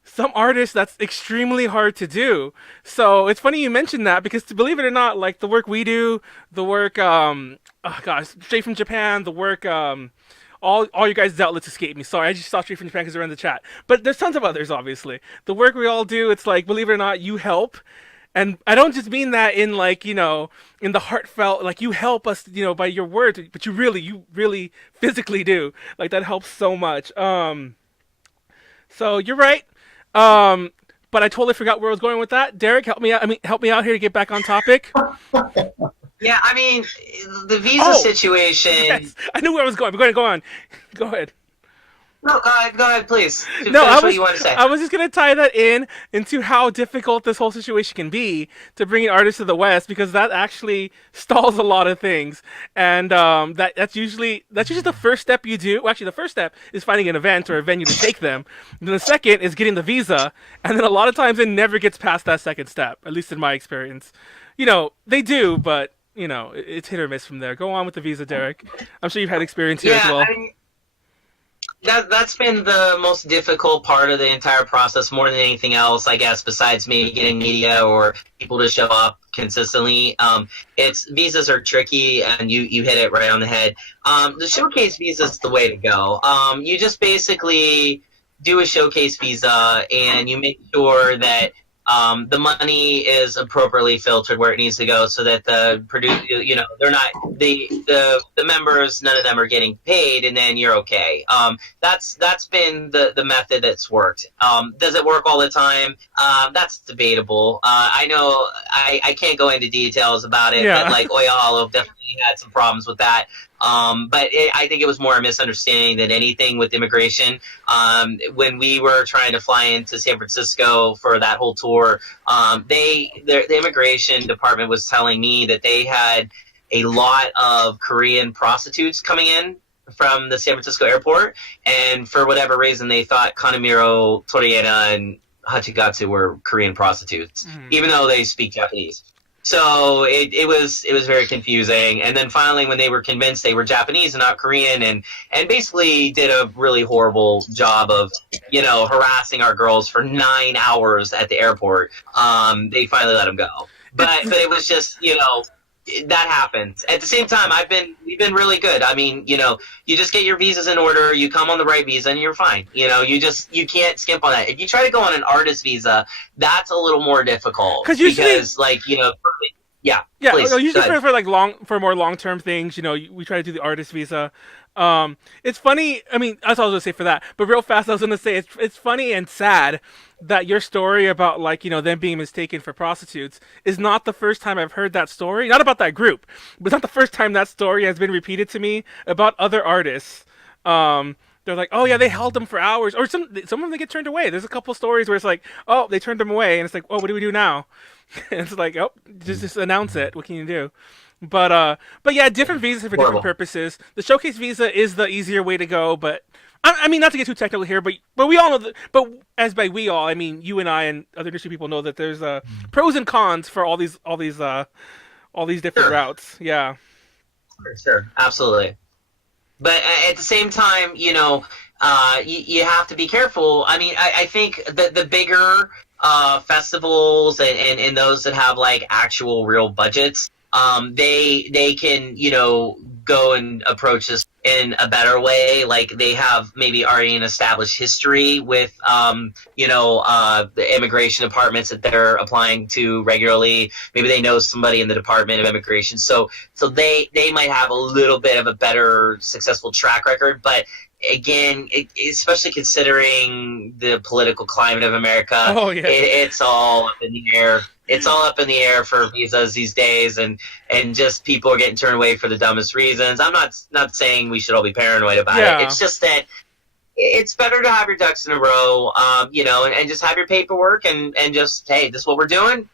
some artists, that's extremely hard to do. So it's funny you mentioned that, because to believe it or not, like the work we do, the work Straight from Japan, the work all you guys' outlets escape me. Sorry, I just saw Straight from Japan because they're in the chat. But there's tons of others, obviously. The work we all do, it's like, believe it or not, you help. And I don't just mean that in like, in the heartfelt, like you help us, by your words, but you really physically do. Like that helps so much. So you're right. But I totally forgot where I was going with that. Derek, help me out. Help me out here to get back on topic. Yeah, I mean, the visa situation. Yes, I knew where I was going. Go on. Go ahead. No, go ahead, please. No, what you want to say. I was just gonna tie that into how difficult this whole situation can be to bring in artists to the West, because that actually stalls a lot of things, and that's usually the first step you do. Well, actually, the first step is finding an event or a venue to take them. And then the second is getting the visa, and then a lot of times it never gets past that second step. At least in my experience, they do, but it's hit or miss from there. Go on with the visa, Derek. I'm sure you've had experience here as well. That's been the most difficult part of the entire process, more than anything else, I guess, besides maybe getting media or people to show up consistently. Visas are tricky, and you hit it right on the head. The showcase visa is the way to go. You just basically do a showcase visa, and you make sure that the money is appropriately filtered where it needs to go, so that the they're not the members, none of them are getting paid, and then you're okay. That's been the method that's worked. Does it work all the time? That's debatable. I know I can't go into details about it, but like Oya Hollow definitely had some problems with that. But I think it was more a misunderstanding than anything with immigration. When we were trying to fly into San Francisco for that whole tour, the immigration department was telling me that they had a lot of Korean prostitutes coming in from the San Francisco airport, and for whatever reason they thought Kanemiro, Torieta, and Hachigatsu were Korean prostitutes, even though they speak Japanese. So it was very confusing. And then finally, when they were convinced they were Japanese and not Korean, and basically did a really horrible job of harassing our girls for 9 hours at the airport, they finally let them go. But it was just that happens. At the same time, we've been really good. I mean, you just get your visas in order, you come on the right visa, and you're fine. You can't skimp on that. If you try to go on an artist visa, that's a little more difficult because yeah, please, usually for more long-term things, we try to do the artist visa. It's funny. I mean, that's all I was gonna say for that. But real fast, I was gonna say it's funny and sad that your story about them being mistaken for prostitutes is not the first time I've heard that story. Not about that group, but it's not the first time that story has been repeated to me about other artists. They're like, oh yeah, they held them for hours, or some of them they get turned away. There's a couple stories where it's like, oh, they turned them away, and it's like, oh, what do we do now? And it's like, oh, just announce it. What can you do? But yeah, different visas for different purposes. The showcase visa is the easier way to go, but I mean, not to get too technical here, but we all know that. But as by we all, I mean you and I and other industry people know that there's pros and cons for all these different routes. Yeah, sure, absolutely. But at the same time, you have to be careful. I mean, I think the bigger festivals and those that have like actual real budgets, they can go and approach this in a better way. Like they have maybe already an established history with the immigration departments that they're applying to regularly. Maybe they know somebody in the Department of Immigration, so they might have a little bit of a better successful track record. But again, especially considering the political climate of America, it's all up in the air. It's all up in the air for visas these days, and just people are getting turned away for the dumbest reasons. I'm not saying we should all be paranoid about it. It's just that it's better to have your ducks in a row, and just have your paperwork and just, hey, this is what we're doing.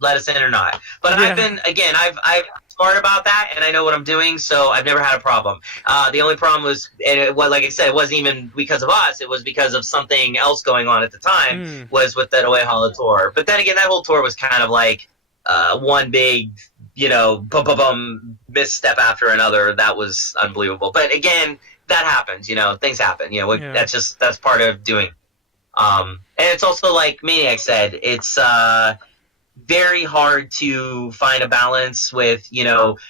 Let us in or not. But I've smart about that, and I know what I'm doing, so I've never had a problem. The only problem was, like I said, it wasn't even because of us. It was because of something else going on at the time, was with that Oehalo tour. But then again, that whole tour was kind of like one big, misstep after another. That was unbelievable. But again, that happens. Things happen. That's part of doing. And it's also like Maniac said, it's very hard to find a balance with,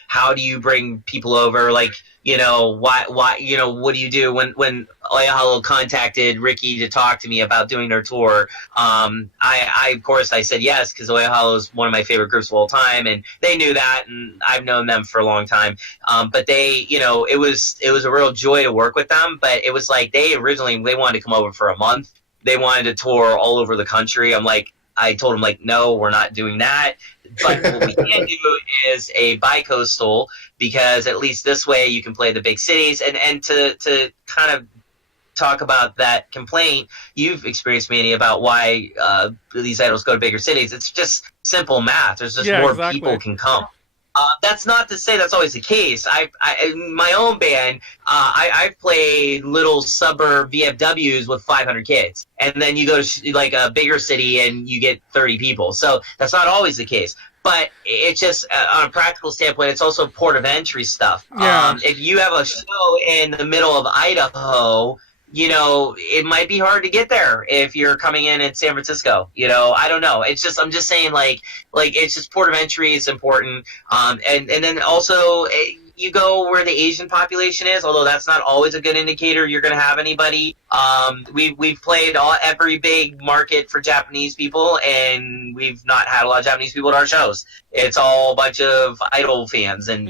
how do you bring people over? Like, why, what do you do when Oehalo contacted Ricky to talk to me about doing their tour? Of course I said yes, because Oehalo is one of my favorite groups of all time, and they knew that, and I've known them for a long time. But they, it was a real joy to work with them, but it was like they wanted to come over for a month. They wanted to tour all over the country. I told them, no, we're not doing that. But what we can do is a bi-coastal, because at least this way you can play the big cities. And to kind of talk about that complaint you've experienced, Manny, about why these idols go to bigger cities, it's just simple math. There's just more people can come. That's not to say that's always the case. In my own band, I've played little suburb VFWs with 500 kids, and then you go to a bigger city and you get 30 people. So that's not always the case. But it's just on a practical standpoint, it's also port of entry stuff. Yeah. If you have a show in the middle of Idaho, it might be hard to get there if you're coming in San Francisco. I don't know. It's just, I'm just saying, it's just port of entry is important. And then also you go where the Asian population is, although that's not always a good indicator you're going to have anybody. We've played every big market for Japanese people, and we've not had a lot of Japanese people at our shows. It's all a bunch of idol fans and,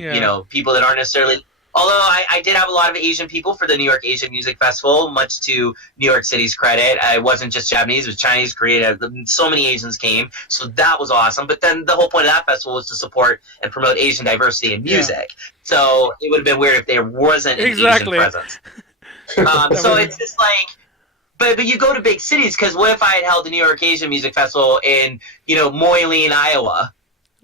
people that aren't necessarily. Although I did have a lot of Asian people for the New York Asian Music Festival, much to New York City's credit. It wasn't just Japanese, it was Chinese, Korean. So many Asians came, so that was awesome. But then the whole point of that festival was to support and promote Asian diversity in music. Yeah. So it would have been weird if there wasn't an Asian presence. So it's just but you go to big cities, because what if I had held the New York Asian Music Festival in, Moyline, Iowa?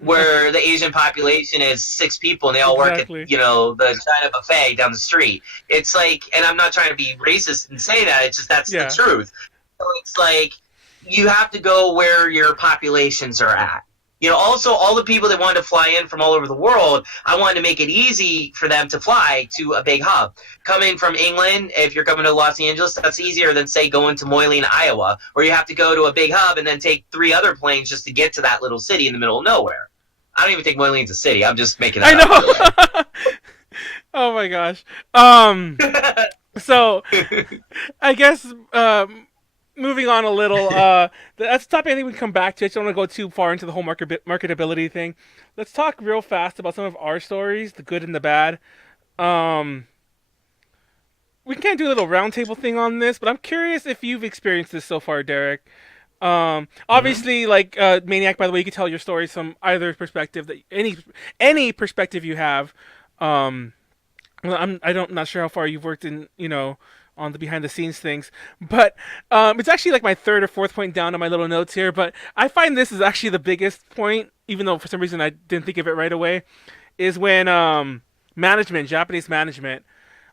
Where the Asian population is 6 people and they all work at, the China buffet down the street. It's and I'm not trying to be racist and say that, it's just that's the truth. So it's you have to go where your populations are at. Also all the people that wanted to fly in from all over the world, I wanted to make it easy for them to fly to a big hub. Coming from England, if you're coming to Los Angeles, that's easier than, say, going to Moyline, Iowa, where you have to go to a big hub and then take 3 other planes just to get to that little city in the middle of nowhere. I don't even think Moyline's a city. I'm just making that up. Oh my gosh. So I guess moving on a little, that's a topic I think we can come back to. I just don't want to go too far into the whole marketability thing. Let's talk real fast about some of our stories, the good and the bad. We can kind of do a little roundtable thing on this, but I'm curious if you've experienced this so far, Derek. Obviously, Maniac, by the way, you can tell your stories from either perspective, that any perspective you have. I'm not sure how far you've worked in, on the behind the scenes things, but it's actually my 3rd or 4th point down on my little notes here. But I find this is actually the biggest point, even though for some reason I didn't think of it right away, is when Japanese management.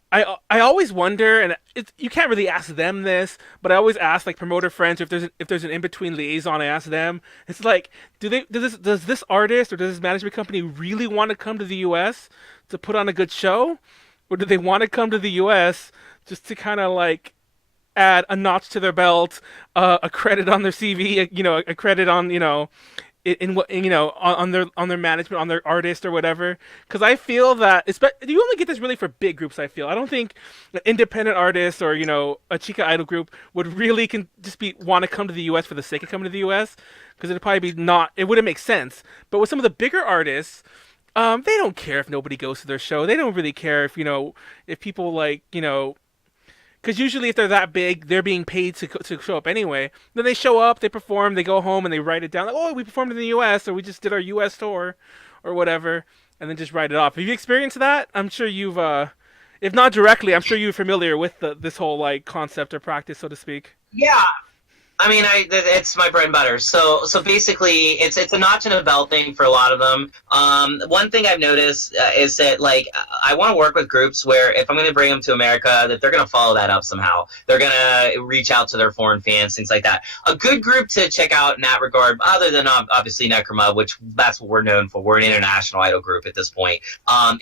I always wonder, and you can't really ask them this, but I always ask promoter friends, or if there's an in between liaison, I ask them. It's does this artist or does this management company really want to come to the U.S. to put on a good show, or do they want to come to the U.S. just to kind of add a notch to their belt, a credit on their CV, a credit on in what on their management, on their artist or whatever? Because I feel that you only get this really for big groups. I don't think an independent artist or a Chica idol group would really just want to come to the U.S. for the sake of coming to the U.S. because it'd probably it wouldn't make sense. But with some of the bigger artists, they don't care if nobody goes to their show. They don't really care if people because usually if they're that big, they're being paid to show up anyway. Then they show up, they perform, they go home, and they write it down. We performed in the U.S., or we just did our U.S. tour, or whatever, and then just write it off. Have you experienced that? I'm sure you've, if not directly, I'm sure you're familiar with this whole concept or practice, so to speak. Yeah. I mean, it's my bread and butter. So basically, it's a notch and a belt thing for a lot of them. One thing I've noticed is that like I want to work with groups where if I'm going to bring them to America, that they're going to follow that up somehow. They're going to reach out to their foreign fans, things like that. A good group to check out in that regard, other than obviously Necroma, which that's what we're known for. We're an international idol group at this point.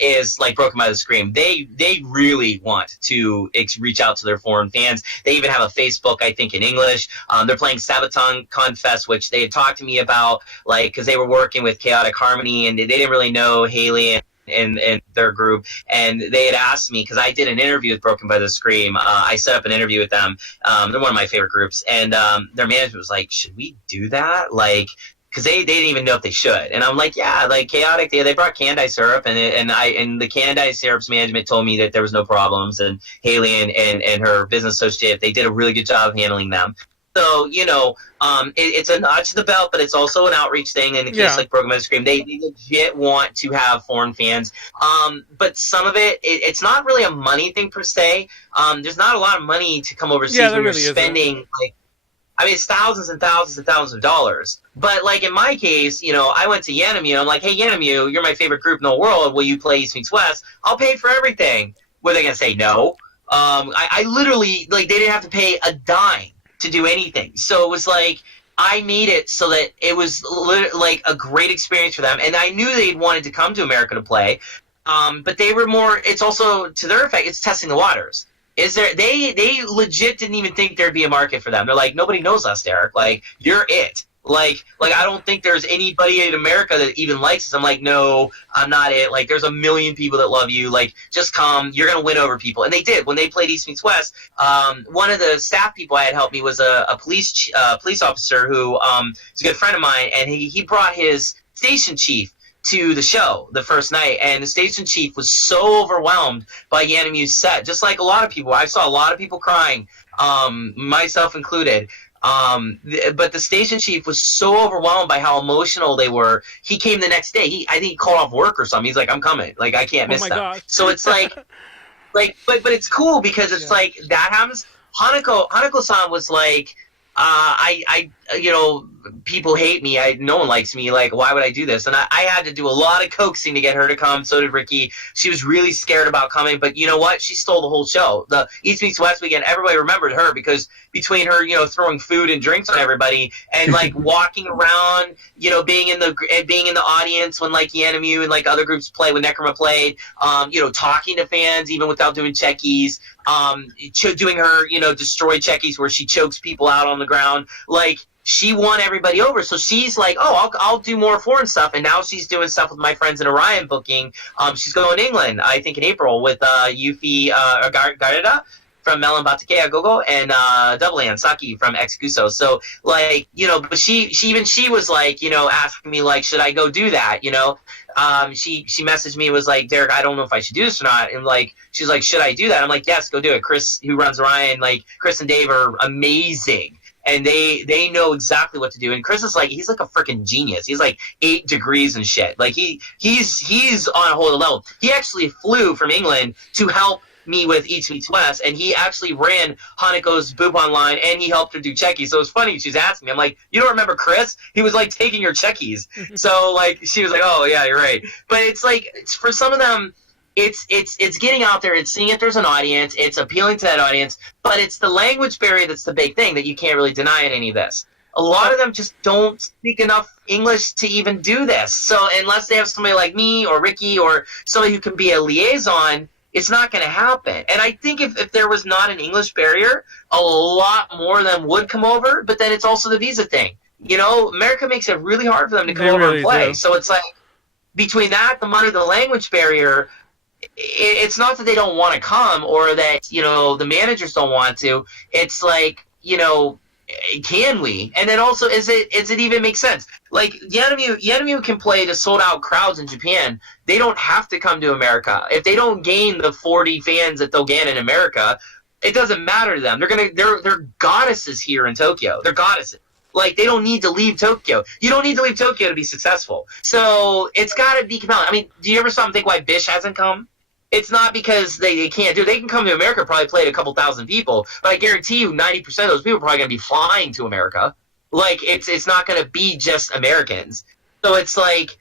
Is like Broken by the Scream. They really want to reach out to their foreign fans. They even have a Facebook, I think, in English. They're playing Sabaton Confest, which they had talked to me about, like, because they were working with Chaotic Harmony, and they didn't really know Haley and their group, and they had asked me, because I did an interview with Broken by the Scream. I set up an interview with them. They're one of my favorite groups, and their management was like, should we do that? Like, because they didn't even know if they should. And I'm like, yeah, like Chaotic, they brought Candy syrup, and the Candy syrup's management told me that there was no problems, and Haley and her business associate, they did a really good job of handling them. So, it's a notch to the belt, but it's also an outreach thing. In the case like Broken by the Scream, they legit want to have foreign fans. But some of it's not really a money thing per se. There's not a lot of money to come overseas when you're spending it's thousands and thousands and thousands of dollars. But like in my case, I went to Yanamu. I'm like, hey, Yanamu, you're my favorite group in the world. Will you play East Meets West? I'll pay for everything. Were they gonna say no? I literally they didn't have to pay a dime to do anything. So it was like I made it so that it was like a great experience for them, and I knew they'd wanted to come to America to play. But they were more. It's also to their effect. It's testing the waters. They legit didn't even think there'd be a market for them. They're like, nobody knows us, Derek. Like, you're it. Like I don't think there's anybody in America that even likes us. I'm like, no, I'm not it. Like, there's a million people that love you. Like, just come. You're gonna win over people. And they did when they played East Meets West. One of the staff people I had help me was a police officer who is a good friend of mine, and he brought his station chief to the show the first night, and the station chief was so overwhelmed by Yanamu's set, just like a lot of people. I saw a lot of people crying, myself included. But the station chief was so overwhelmed by how emotional they were. He came the next day. I think he called off work or something. He's like, I'm coming. Like, I can't miss them. God. So it's like, but it's cool because it's like that happens. Hanako-san was like, people hate me. No one likes me. Like, why would I do this? And I had to do a lot of coaxing to get her to come. So did Ricky. She was really scared about coming, but you know what? She stole the whole show. The East Meets West weekend, everybody remembered her because between her, throwing food and drinks on everybody and like walking around, being in the audience when like Yanamu and like other groups play, when Necroma played, talking to fans even without doing checkies, doing her, destroy checkies where she chokes people out on the ground. Like, she won everybody over, so she's like, oh, I'll do more foreign stuff, and now she's doing stuff with my friends in Orion booking. She's going to England, I think in April, with Yuffie Garida from Melon Batakea Gogo and Double Ann Saki from Excuso. So like, but she was like, asking me like, should I go do that? She messaged me, was like, Derek, I don't know if I should do this or not. And like, she's like, should I do that? I'm like, yes, go do it. Chris, who runs Orion, like Chris and Dave are amazing. And they know exactly what to do. And Chris is like, he's like a freaking genius. He's like 8 degrees and shit. Like he's on a whole other level. He actually flew from England to help me with East Meets West, and he actually ran Hanako's Boupon line, and he helped her do checkies. So it was funny. She's asking me, I'm like, you don't remember Chris? He was like taking your checkies. So like, she was like, oh yeah, you're right. But it's like, for some of them, it's getting out there, it's seeing if there's an audience, it's appealing to that audience, but it's the language barrier that's the big thing that you can't really deny in any of this. A lot of them just don't speak enough English to even do this. So unless they have somebody like me or Ricky or somebody who can be a liaison, it's not going to happen. And I think if there was not an English barrier, a lot more of them would come over, but then it's also the visa thing. America makes it really hard for them to come over and play. So it's like, between that, the money, the language barrier, it's not that they don't want to come or that, the managers don't want to. It's like, can we? And then also, is it even make sense? Like, Yanamu can play to sold out crowds in Japan. They don't have to come to America. If they don't gain the 40 fans that they'll gain in America, it doesn't matter to them. They're goddesses here in Tokyo. They're goddesses. Like, they don't need to leave Tokyo. You don't need to leave Tokyo to be successful. So it's got to be compelling. I mean, do you ever stop and think why Bish hasn't come? it's not because they can't do it. They can come to America, probably play to a couple thousand people, but I guarantee you 90% of those people are probably going to be flying to America. Like, it's not going to be just Americans. So it's like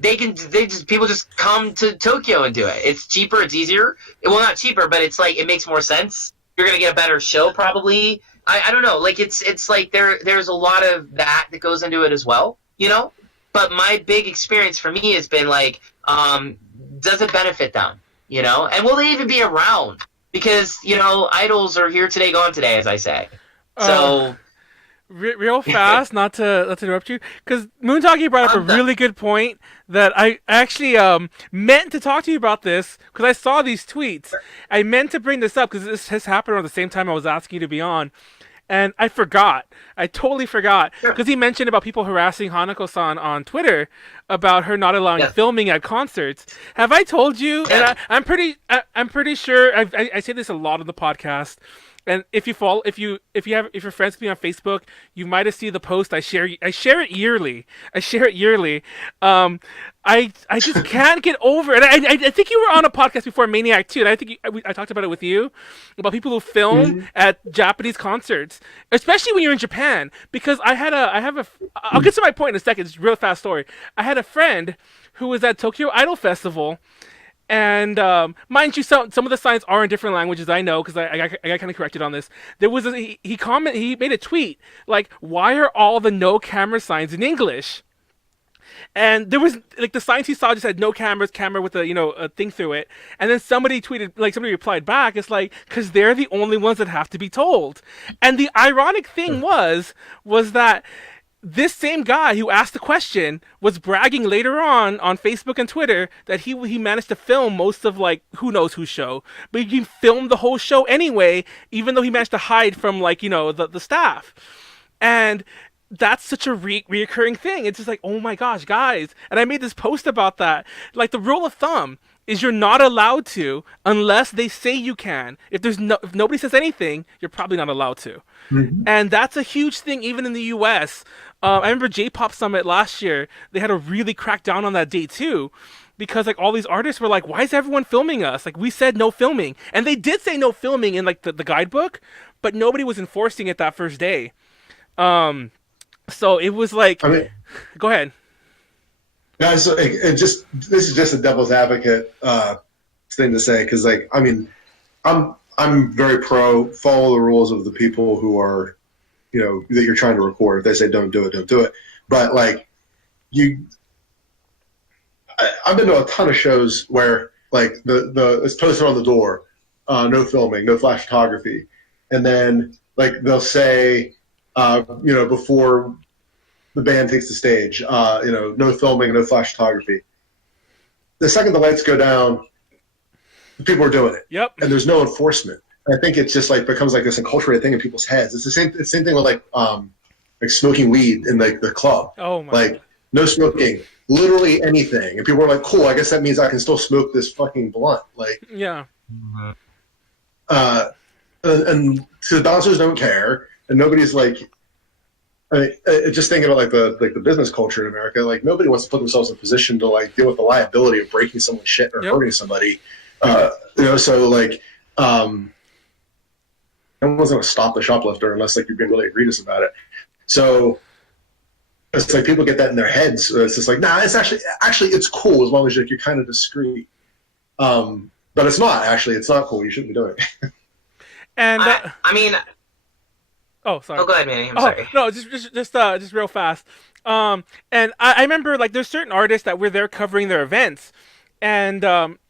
people just come to Tokyo and do it. It's cheaper, it's easier. Well, not cheaper, but it's like it makes more sense. You're going to get a better show probably. I don't know. Like, it's like there's a lot of that goes into it as well, you know? But my big experience for me has been like, does it benefit them, you know? And will they even be around? Because, you know, idols are here today, gone today, as I say. So... Real fast, not to interrupt you, because Moontalkie brought up a really good point that I actually meant to talk to you about this, because I saw these tweets. I meant to bring this up, because this has happened around the same time I was asking you to be on, and I forgot. I totally forgot, because he mentioned about people harassing Hanako-san on Twitter about her not allowing filming at concerts. Have I told you? And I'm pretty sure I say this a lot on the podcast. And if you're friends with me on Facebook, you might have seen the post. I share it yearly. I just can't get over it. I think you were on a podcast before, Maniac too, and I think I talked about it with you about people who film at Japanese concerts, especially when you're in Japan. Because I'll get to my point in a second. It's a real fast story. I had a friend who was at Tokyo Idol Festival. And mind you, some of the signs are in different languages. I know, because I got kind of corrected on this. There was he made a tweet like, "Why are all the no camera signs in English?" And there was like the signs he saw just had no cameras, camera with a thing through it. And then somebody replied back. It's like, because they're the only ones that have to be told. And the ironic thing was that this same guy who asked the question was bragging later on Facebook and Twitter that he managed to film most of, like, who knows whose show, but he filmed the whole show anyway, even though he managed to hide from, like, the staff. And that's such a reoccurring thing. It's just like, oh my gosh, guys. And I made this post about that. Like, the rule of thumb is you're not allowed to unless they say you can. If nobody says anything, you're probably not allowed to. Mm-hmm. And that's a huge thing even in the US. I remember J-Pop Summit last year, they had to really crack down on that date too, because like all these artists were like, why is everyone filming us? Like, we said no filming. And they did say no filming in like the guidebook, but nobody was enforcing it that first day. So it was like, go ahead. Guys, this is just a devil's advocate thing to say, because like, I mean, I'm very pro follow the rules of the people who are, that you're trying to record. If they say don't do it, don't do it. But like, I've been to a ton of shows where like it's posted on the door, no filming, no flash photography, and then like they'll say, before the band takes the stage, no filming, no flash photography. The second the lights go down, people are doing it. Yep. And there's no enforcement. I think it's just like becomes like this enculturated thing in people's heads. It's the same thing with like smoking weed in like the club. Oh my. Like, no smoking, literally anything. And people are like, cool, I guess that means I can still smoke this fucking blunt. Like, yeah. And so the bouncers don't care, and nobody's like, just thinking about like the business culture in America, like nobody wants to put themselves in a position to like deal with the liability of breaking someone's shit or hurting somebody. So like, no one's going to stop the shoplifter unless like you're being really egregious about it. So it's like people get that in their heads. It's just like, nah, it's actually it's cool as long as you're kind of discreet. But it's not actually. It's not cool. You shouldn't be doing it. And I mean. Oh, sorry. Oh, go ahead, Manny. I'm sorry. No, just real fast. And I remember like there's certain artists that were there covering their events, and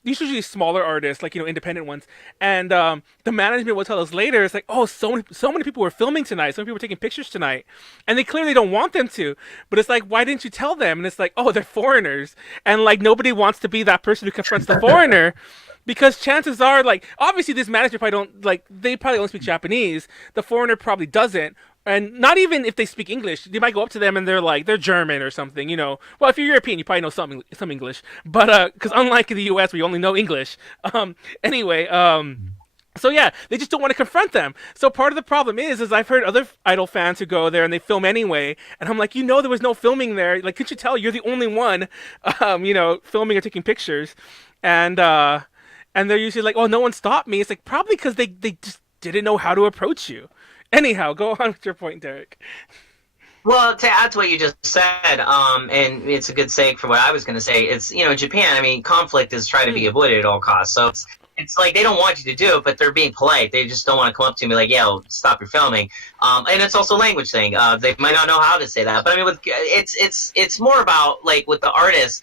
these usually smaller artists, like independent ones. And the management will tell us later, it's like, oh, so many people were filming tonight, so many people were taking pictures tonight, and they clearly don't want them to. But it's like, why didn't you tell them? And it's like, oh, they're foreigners, and like nobody wants to be that person who confronts the foreigner. Because chances are, like, obviously this management they probably don't speak Japanese. The foreigner probably doesn't. And not even if they speak English, they might go up to them and they're German or something, Well, if you're European, you probably know some English. But, because unlike in the US, we only know English. Anyway, so yeah, they just don't want to confront them. So part of the problem is I've heard other Idol fans who go there and they film anyway. And I'm like, there was no filming there. Like, can't you tell you're the only one, filming or taking pictures? And, And they're usually like, "Oh, no one stopped me." It's like probably because they just didn't know how to approach you. Anyhow, go on with your point, Derek. Well, to add to what you just said, and it's a good segue for what I was going to say, it's, Japan, I mean, conflict is trying to be avoided at all costs. So it's like they don't want you to do it, but they're being polite. They just don't want to come up to me like, yeah, well, stop your filming. And it's also a language thing. They might not know how to say that. But I mean, it's more about, like, with the artists,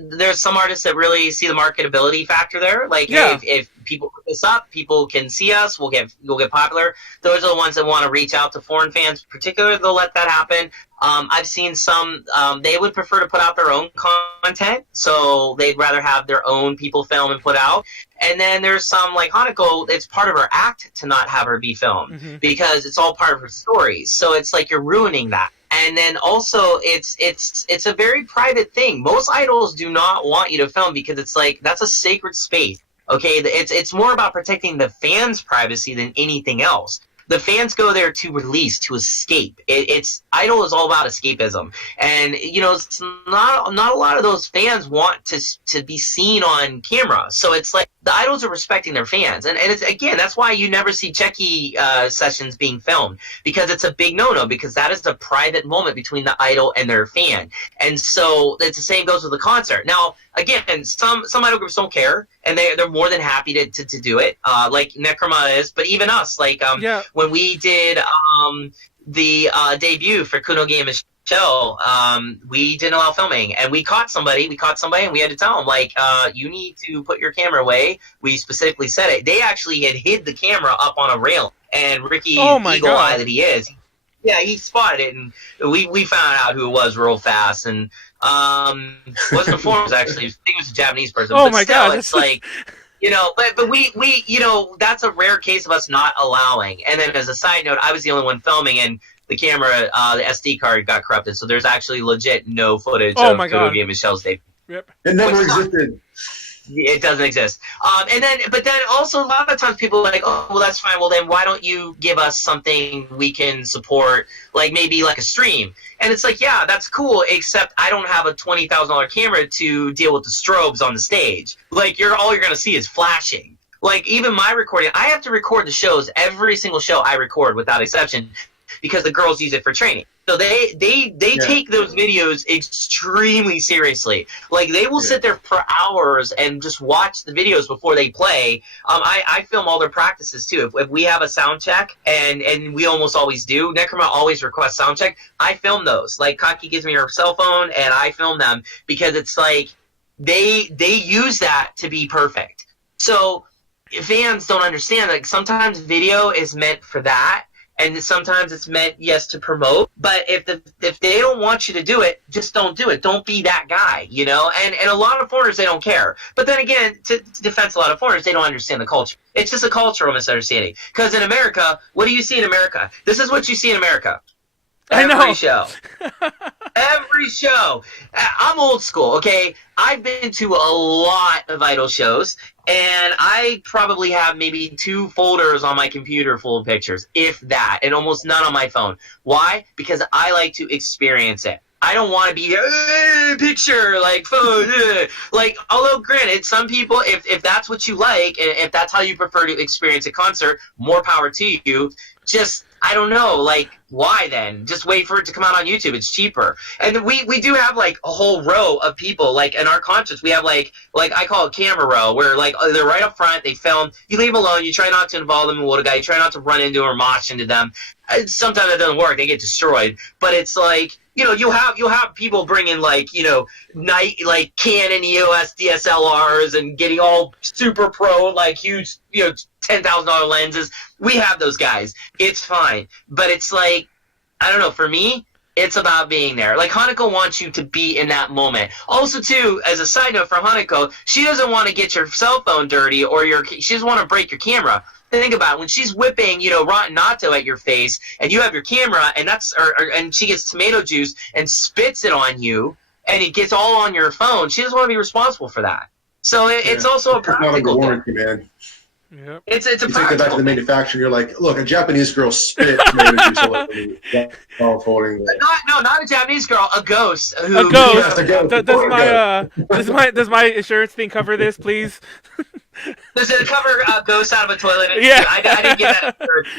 there's some artists that really see the marketability factor there. Like, Yeah. hey, if people put this up, people can see us, we'll get popular. Those are the ones that want to reach out to foreign fans, particularly. They'll let that happen. I've seen some, they would prefer to put out their own content, so they'd rather have their own people film and put out. And then there's some, like Hanako, it's part of her act to not have her be filmed, because it's all part of her stories. So it's like you're ruining that. And then also, it's a very private thing. Most idols do not want you to film because it's like, that's a sacred space. Okay, it's more about protecting the fans' privacy than anything else. The fans go there to release, to escape. It's Idol is all about escapism, and it's not a lot of those fans want to be seen on camera. So it's like the idols are respecting their fans, and it's, again, that's why you never see Checky sessions being filmed, because it's a big no-no, because that is a private moment between the idol and their fan. And so it's the same goes with the concert. Now, again, some idol groups don't care, and they're more than happy to do it, like Necroma is. But even us, like when we did the debut for Kuno Game Show, we didn't allow filming, and we caught somebody, and we had to tell them, like, you need to put your camera away. We specifically said it. They actually had hid the camera up on a rail, and Ricky, Eagle Eye that he is, yeah, he spotted it, and we found out who it was real fast. And wasn't a foreigner, actually. I think it was a Japanese person. Oh but my still, God! It's like, but we that's a rare case of us not allowing. And then as a side note, I was the only one filming, and the camera, the SD card got corrupted, so there's actually legit no footage of Kuno Game Michelle's debut. Yep. It never existed. It doesn't exist. But then also a lot of times people are like, oh, well, that's fine. Well, then why don't you give us something we can support, like maybe like a stream? And it's like, yeah, that's cool, except I don't have a $20,000 camera to deal with the strobes on the stage. Like, all you're going to see is flashing. Like, even my recording, I have to record the shows, every single show I record without exception, because the girls use it for training. So they take those videos extremely seriously. Like, they will sit there for hours and just watch the videos before they play. I film all their practices too. If we have a sound check, and we almost always do, Necroma always requests sound check, I film those. Like, Kaki gives me her cell phone, and I film them, because it's like they use that to be perfect. So fans don't understand, like, sometimes video is meant for that, and sometimes it's meant, yes, to promote. But if they don't want you to do it, just don't do it. Don't be that guy, And a lot of foreigners, they don't care. But then again, to defense a lot of foreigners, they don't understand the culture. It's just a cultural misunderstanding. Because in America, what do you see in America? This is what you see in America. Every show. Every show. I'm old school, okay? I've been to a lot of idol shows, and I probably have maybe 2 folders on my computer full of pictures, if that, and almost none on my phone. Why? Because I like to experience it. I don't want to be picture, like, phone, like, although granted, some people, if that's what you like, and if that's how you prefer to experience a concert, more power to you. Just, I don't know, like, why then? Just wait for it to come out on YouTube. It's cheaper. And we do have, like, a whole row of people. Like, in our concerts, we have, like I call it camera row, where, like, they're right up front, they film, you leave them alone, you try not to involve them in what a guy, you try not to run into or mosh into them. Sometimes it doesn't work, they get destroyed. But it's like, you'll have people bringing, like, like Canon EOS DSLRs and getting all super pro, like, huge, $10,000 lenses. We have those guys. It's fine. But it's like, I don't know, for me, it's about being there. Like, Hanako wants you to be in that moment. Also, too, as a side note for Hanako, she doesn't want to get your cell phone dirty, or she doesn't want to break your camera. Think about it. When she's whipping, rotten natto at your face, and you have your camera, and and she gets tomato juice and spits it on you, and it gets all on your phone, she doesn't want to be responsible for that. So it's also a practical warranty, man. Yep. It's a You take that back to practical the thing. manufacturer. You're like, look, a Japanese girl spit managed while folding. Not a Japanese girl, a ghost. A Who, ghost. Yes, a ghost. Does my insurance thing cover this, please? Does it cover ghosts out of a toilet? Yeah. I didn't get that.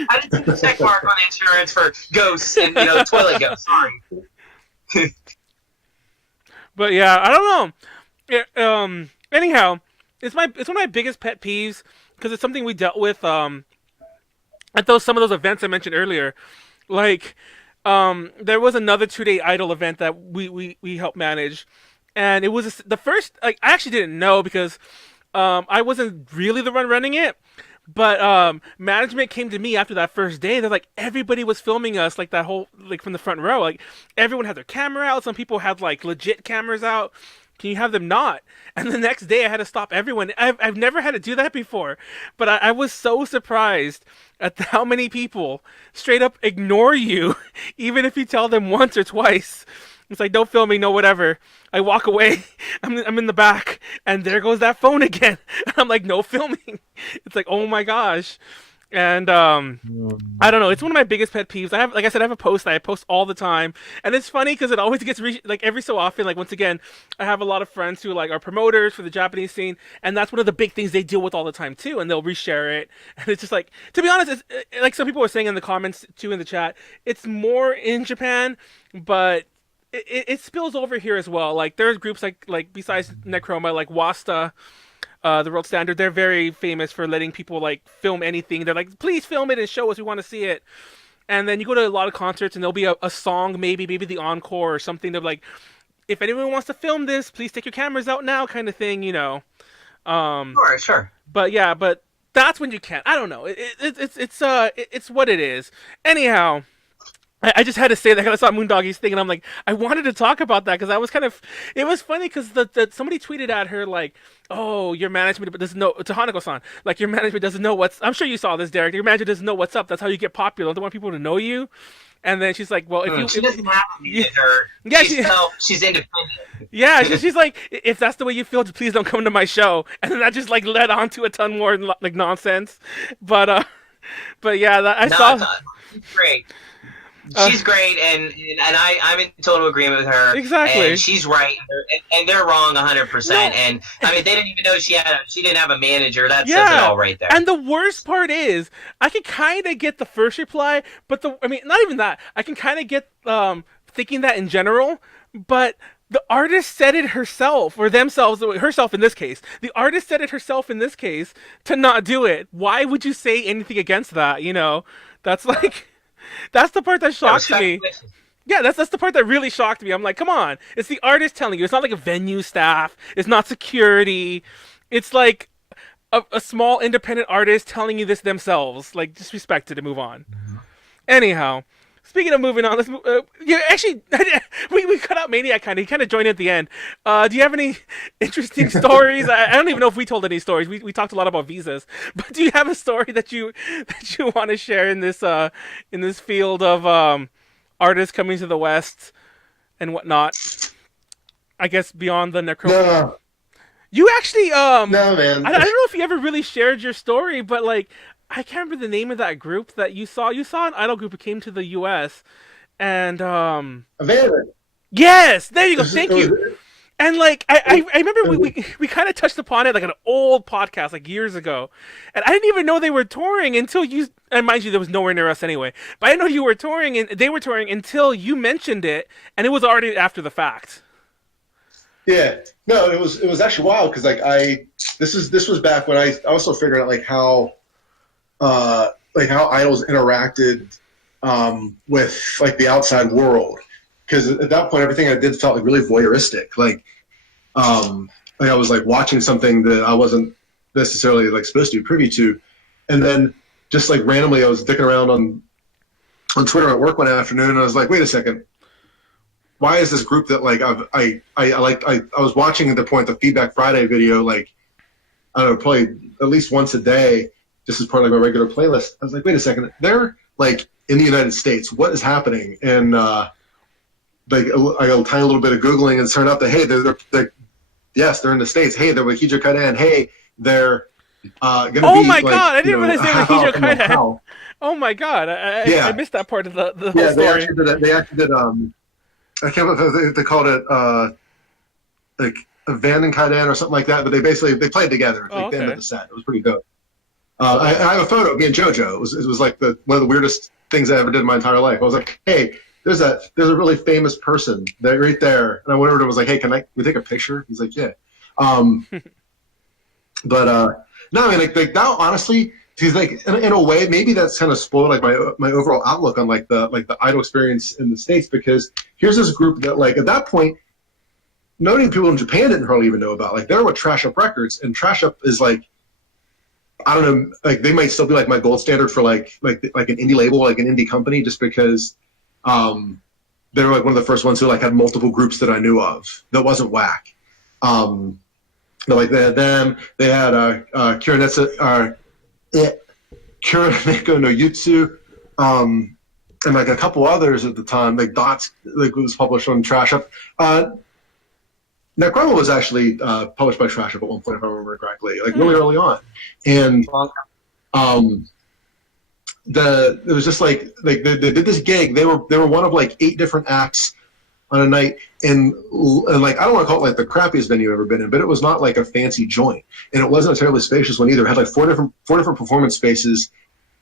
I didn't see the check mark on the insurance for ghosts and toilet ghosts. Sorry. But yeah, I don't know. Anyhow, it's one of my biggest pet peeves because it's something we dealt with at some of those events I mentioned earlier. Like, there was another 2-day idol event that we helped manage, and it was the first. Like, I actually didn't know because I wasn't really the one running it. But management came to me after that first day. They're like, everybody was filming us, like that whole, like from the front row. Like everyone had their camera out. Some people had like legit cameras out. Can you have them not? And the next day I had to stop everyone. I've never had to do that before. But I was so surprised at how many people straight up ignore you, even if you tell them once or twice. It's like, no filming, no whatever. I walk away. I'm in the back, and there goes that phone again. And I'm like, no filming. It's like, oh my gosh. And I don't know. It's one of my biggest pet peeves. Like I said, I have a post that I post all the time, and it's funny because it always gets like every so often. Like once again, I have a lot of friends who like are promoters for the Japanese scene, and that's one of the big things they deal with all the time too. And they'll reshare it, and it's just like, to be honest, it's like some people were saying in the comments too in the chat. It's more in Japan, but it spills over here as well. Like there's groups like besides Necroma, like Wasta, the World Standard. They're very famous for letting people like film anything. They're like, please film it and show us. We want to see it. And then you go to a lot of concerts and there'll be a song, maybe the encore or something. They're like, if anyone wants to film this, please take your cameras out now, kind of thing, Sure. But yeah, but that's when you can't. I don't know. It's what it is. Anyhow. I just had to say that because I saw Moondoggy's thing, and I'm like, I wanted to talk about that because I was kind of, it was funny because somebody tweeted at her like, oh, your management doesn't know, to Hanako-san, like your management doesn't know I'm sure you saw this, Derek, your management doesn't know what's up, that's how you get popular, they want people to know you, and then she's like, well, She doesn't have a manager. Yeah, she's independent. Yeah, she's like, if that's the way you feel, please don't come to my show, and then that just like led on to a ton more like nonsense, but yeah, I saw. Great. She's great, and I'm in total agreement with her. Exactly. And she's right, and they're wrong 100%. No. And I mean, they didn't even know she didn't have a manager. That says it all right there. And the worst part is, I can kind of get the first reply, but not even that. I can kind of get thinking that in general, but the artist said it herself, or themselves, herself in this case. The artist said it herself in this case to not do it. Why would you say anything against that? That's like. That's the part that shocked me. Yeah, that's the part that really shocked me. I'm like, come on. It's the artist telling you. It's not like a venue staff. It's not security. It's like a small independent artist telling you this themselves. Like, just respect it and move on. Mm-hmm. Anyhow, speaking of moving on, let's move. Actually, we cut out Maniac kind of. He kind of joined at the end. Do you have any interesting stories? I don't even know if we told any stories. We talked a lot about visas, but do you have a story that you want to share in this field of artists coming to the West and whatnot? I guess beyond the Necro. No. You actually No, man. I don't know if you ever really shared your story, but like. I can't remember the name of that group that you saw. You saw an idol group who came to the U.S. and Abandoned. Yes, there you go. Thank you. And like I remember we kind of touched upon it like an old podcast like years ago, and I didn't even know they were touring until you. And mind you, there was nowhere near us anyway. But I know you were touring and they were touring until you mentioned it, and it was already after the fact. Yeah, no, it was actually wild because like this was back when I also figured out like how idols interacted with like the outside world, because at that point everything I did felt like really voyeuristic, like I was like watching something that I wasn't necessarily like supposed to be privy to, and then just like randomly I was dicking around on Twitter at work one afternoon and I was like, wait a second, why is this group that like I was watching at the point the Feedback Friday video, like I don't know, probably at least once a day, just as part of like my regular playlist. I was like, wait a second, they're like in the United States. What is happening? And like I got a tiny little bit of Googling and turned out that hey, they're yes, they're in the States. Hey, they're with Hijo Kaden. Hey, they're gonna Oh be my like, god! I didn't realize they were Hijo and, like, Kaiden. how. Oh my god! Yeah. I missed that part of the whole Yeah, story. they actually did I can't remember if they called it like a Van and Kaiden or something like that, but they played together Oh, like the end okay. of the set. It was pretty dope. I have a photo of me and JoJo. It was like one of the weirdest things I ever did in my entire life. I was like, hey, there's a really famous person that right there, and I went over to him and was like, hey, can we take a picture? He's like, yeah. But no, I mean, like now, honestly, he's like in a way, maybe that's kind of spoiled like my overall outlook on like the idol experience in the States, because here's this group that like at that point, many people in Japan didn't hardly even know about. Like they're with Trash Up Records, and Trash Up is like, I don't know, like they might still be like my gold standard for like an indie label, like an indie company, just because they were like one of the first ones who like had multiple groups that I knew of that wasn't whack. Like they had them, they had Kuroneko no Yutsu, and like a couple others at the time, like Dots, like was published on Trash Up. NECRONOMIDOL was actually published by Trash Up at one point, if I remember correctly, like really early on. And it was just like they did this gig. They were one of like 8 different acts on a night, and like I don't want to call it like the crappiest venue I've ever been in, but it was not like a fancy joint, and it wasn't a terribly spacious one either. It had like four different performance spaces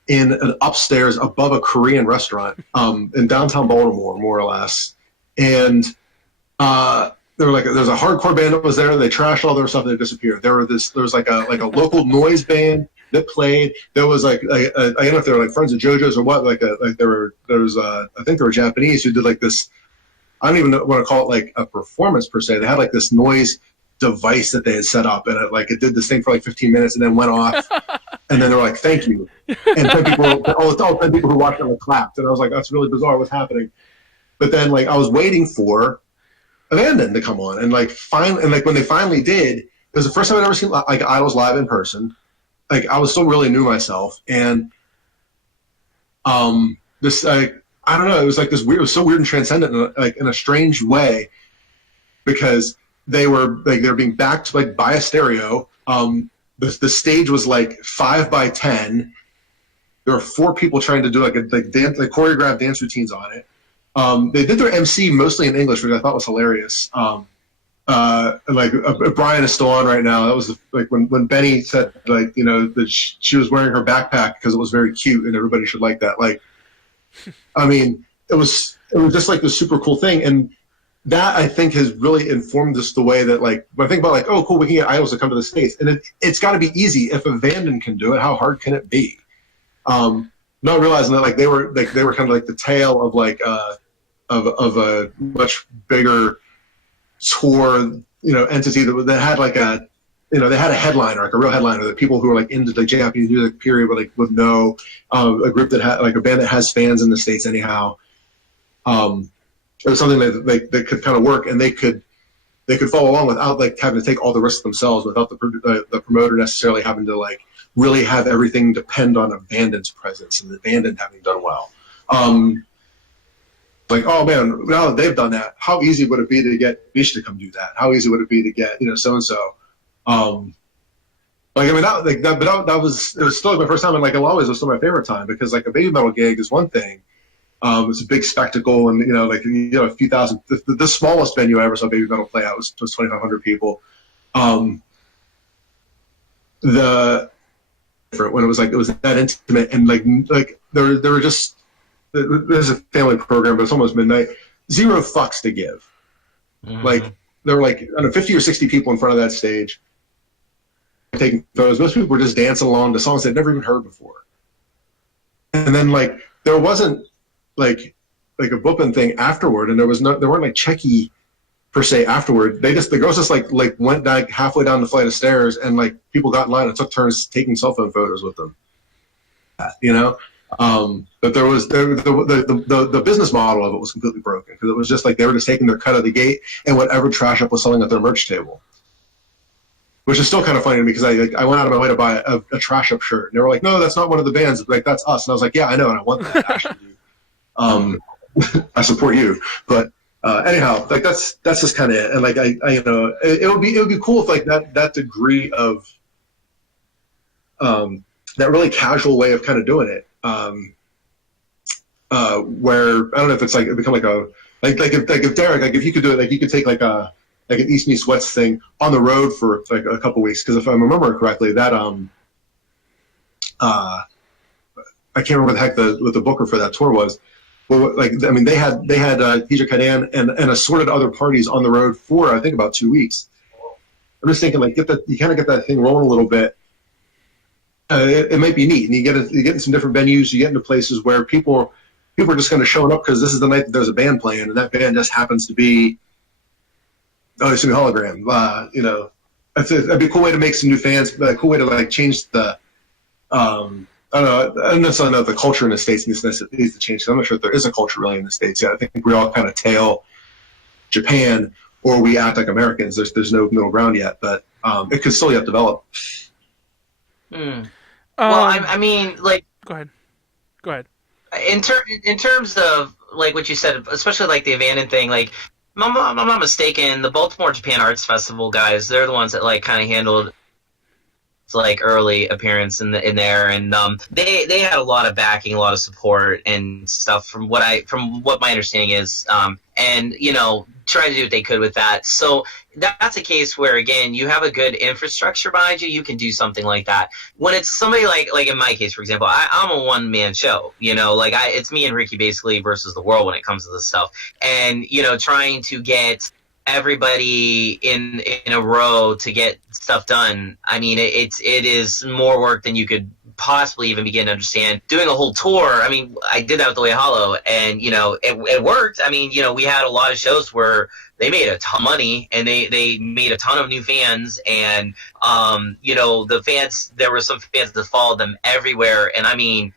in an upstairs above a Korean restaurant in downtown Baltimore, more or less. And there was a hardcore band that was there. They trashed all their stuff and they disappeared. There was like a local noise band that played. There was like I don't know if they were like friends of JoJo's or what. There was I think they were Japanese who did like this. I don't even want to call it like a performance per se. They had like this noise device that they had set up, and it did this thing for like 15 minutes and then went off. And then they're like, "Thank you," and 10 people, all 10 people who watched it like clapped, and I was like, "That's really bizarre. What's happening?" But then like I was waiting for Abandon to come on, and like when they finally did, it was the first time I'd ever seen like idols live in person. Like I was still really new myself, and this I don't know, it was like this weird, it was so weird and transcendent in a strange way, because they were being backed like by a stereo. The stage was like 5 by 10. There were 4 people trying to do like choreographed dance routines on it. They did their MC mostly in English, which I thought was hilarious. Brian is still on right now. That was like when Benny said like, you know, that she was wearing her backpack because it was very cute and everybody should like that. Like, I mean, it was just like this super cool thing, and that I think has really informed us the way that like when I think about like, oh cool, we can get idols to come to the States, and it's got to be easy. If a Vanden can do it, how hard can it be? Not realizing that like they were kind of like the tail of like of a much bigger tour, you know, entity that had like a, you know, they had a headliner, like a real headliner that people who were like into the Japanese music period would know, a group that had like a band that has fans in the States anyhow. It was something that could kind of work, and they could follow along without like having to take all the risks themselves, without the promoter necessarily having to like really have everything depend on a Vanden's presence and the Vanden having done well. Like, oh man, now that they've done that, how easy would it be to get Bish to come do that? How easy would it be to get, you know, so and so? Like, I mean, that was still like my first time, and like always, it was still my favorite time, because like a BABYMETAL gig is one thing. It's a big spectacle, and you know, like, you know, a few thousand. The smallest venue I ever saw BABYMETAL play out was 2,500 people. When it was that intimate, and like there were just, this is a family program, but it's almost midnight. 0 fucks to give. Mm-hmm. Like there were like, I don't know, 50 or 60 people in front of that stage taking photos. Most people were just dancing along to songs they'd never even heard before. And then like there wasn't like a booping thing afterward, and there weren't like checky per se afterward. The girls just like went back halfway down the flight of stairs, and like people got in line and took turns taking cell phone photos with them. You know, but there was the business model of it was completely broken, because it was just like they were just taking their cut of the gate and whatever Trash Up was selling at their merch table, which is still kind of funny to me, because I went out of my way to buy a Trash Up shirt, and they were like, no, that's not one of the bands, like that's us, and I was like, yeah, I know, and I want that actually. I support you, but anyhow, like that's just kind of it. And like I you know, it would be cool if like that degree of that really casual way of kind of doing it. Where I don't know if it's like it become like a like if Derek, like if you could do it, like you could take like an East Meets West thing on the road for like a couple weeks, because if I remember correctly, that I can't remember the heck what the booker for that tour was. Well, like I mean, they had Hija Kadan and assorted other parties on the road for I think about 2 weeks. I'm just thinking like you kind of get that thing rolling a little bit. It might be neat, and you get in some different venues. You get into places where people are just going to show up because this is the night that there's a band playing, and that band just happens to be it's a hologram. You know, that'd be a cool way to make some new fans. A cool way to like change the. I don't necessarily know if the culture in the States needs to change. I'm not sure if there is a culture really in the States yet. I think we all kind of tail Japan, or we act like Americans. There's no middle ground yet, but it could still yet develop. Well, I mean, like, go ahead. In terms of like what you said, especially like the abandoned thing, like, if I'm not mistaken, the Baltimore Japan Arts Festival guys, they're the ones that like kind of handled like early appearance in there, and they had a lot of backing, a lot of support and stuff from what my understanding is, and you know, try to do what they could with that. So that's a case where again you have a good infrastructure behind you, you can do something like that. When it's somebody like in my case, for example, I'm a one-man show, you know, like it's me and Ricky basically versus the world when it comes to this stuff, and you know, trying to get everybody in a row to get stuff done. I mean, it is more work than you could possibly even begin to understand. Doing a whole tour, I mean, I did that with The Way Hollow, and you know, it worked. I mean, you know, we had a lot of shows where they made a ton of money and they made a ton of new fans, and you know, the fans, there were some fans that followed them everywhere, and I mean,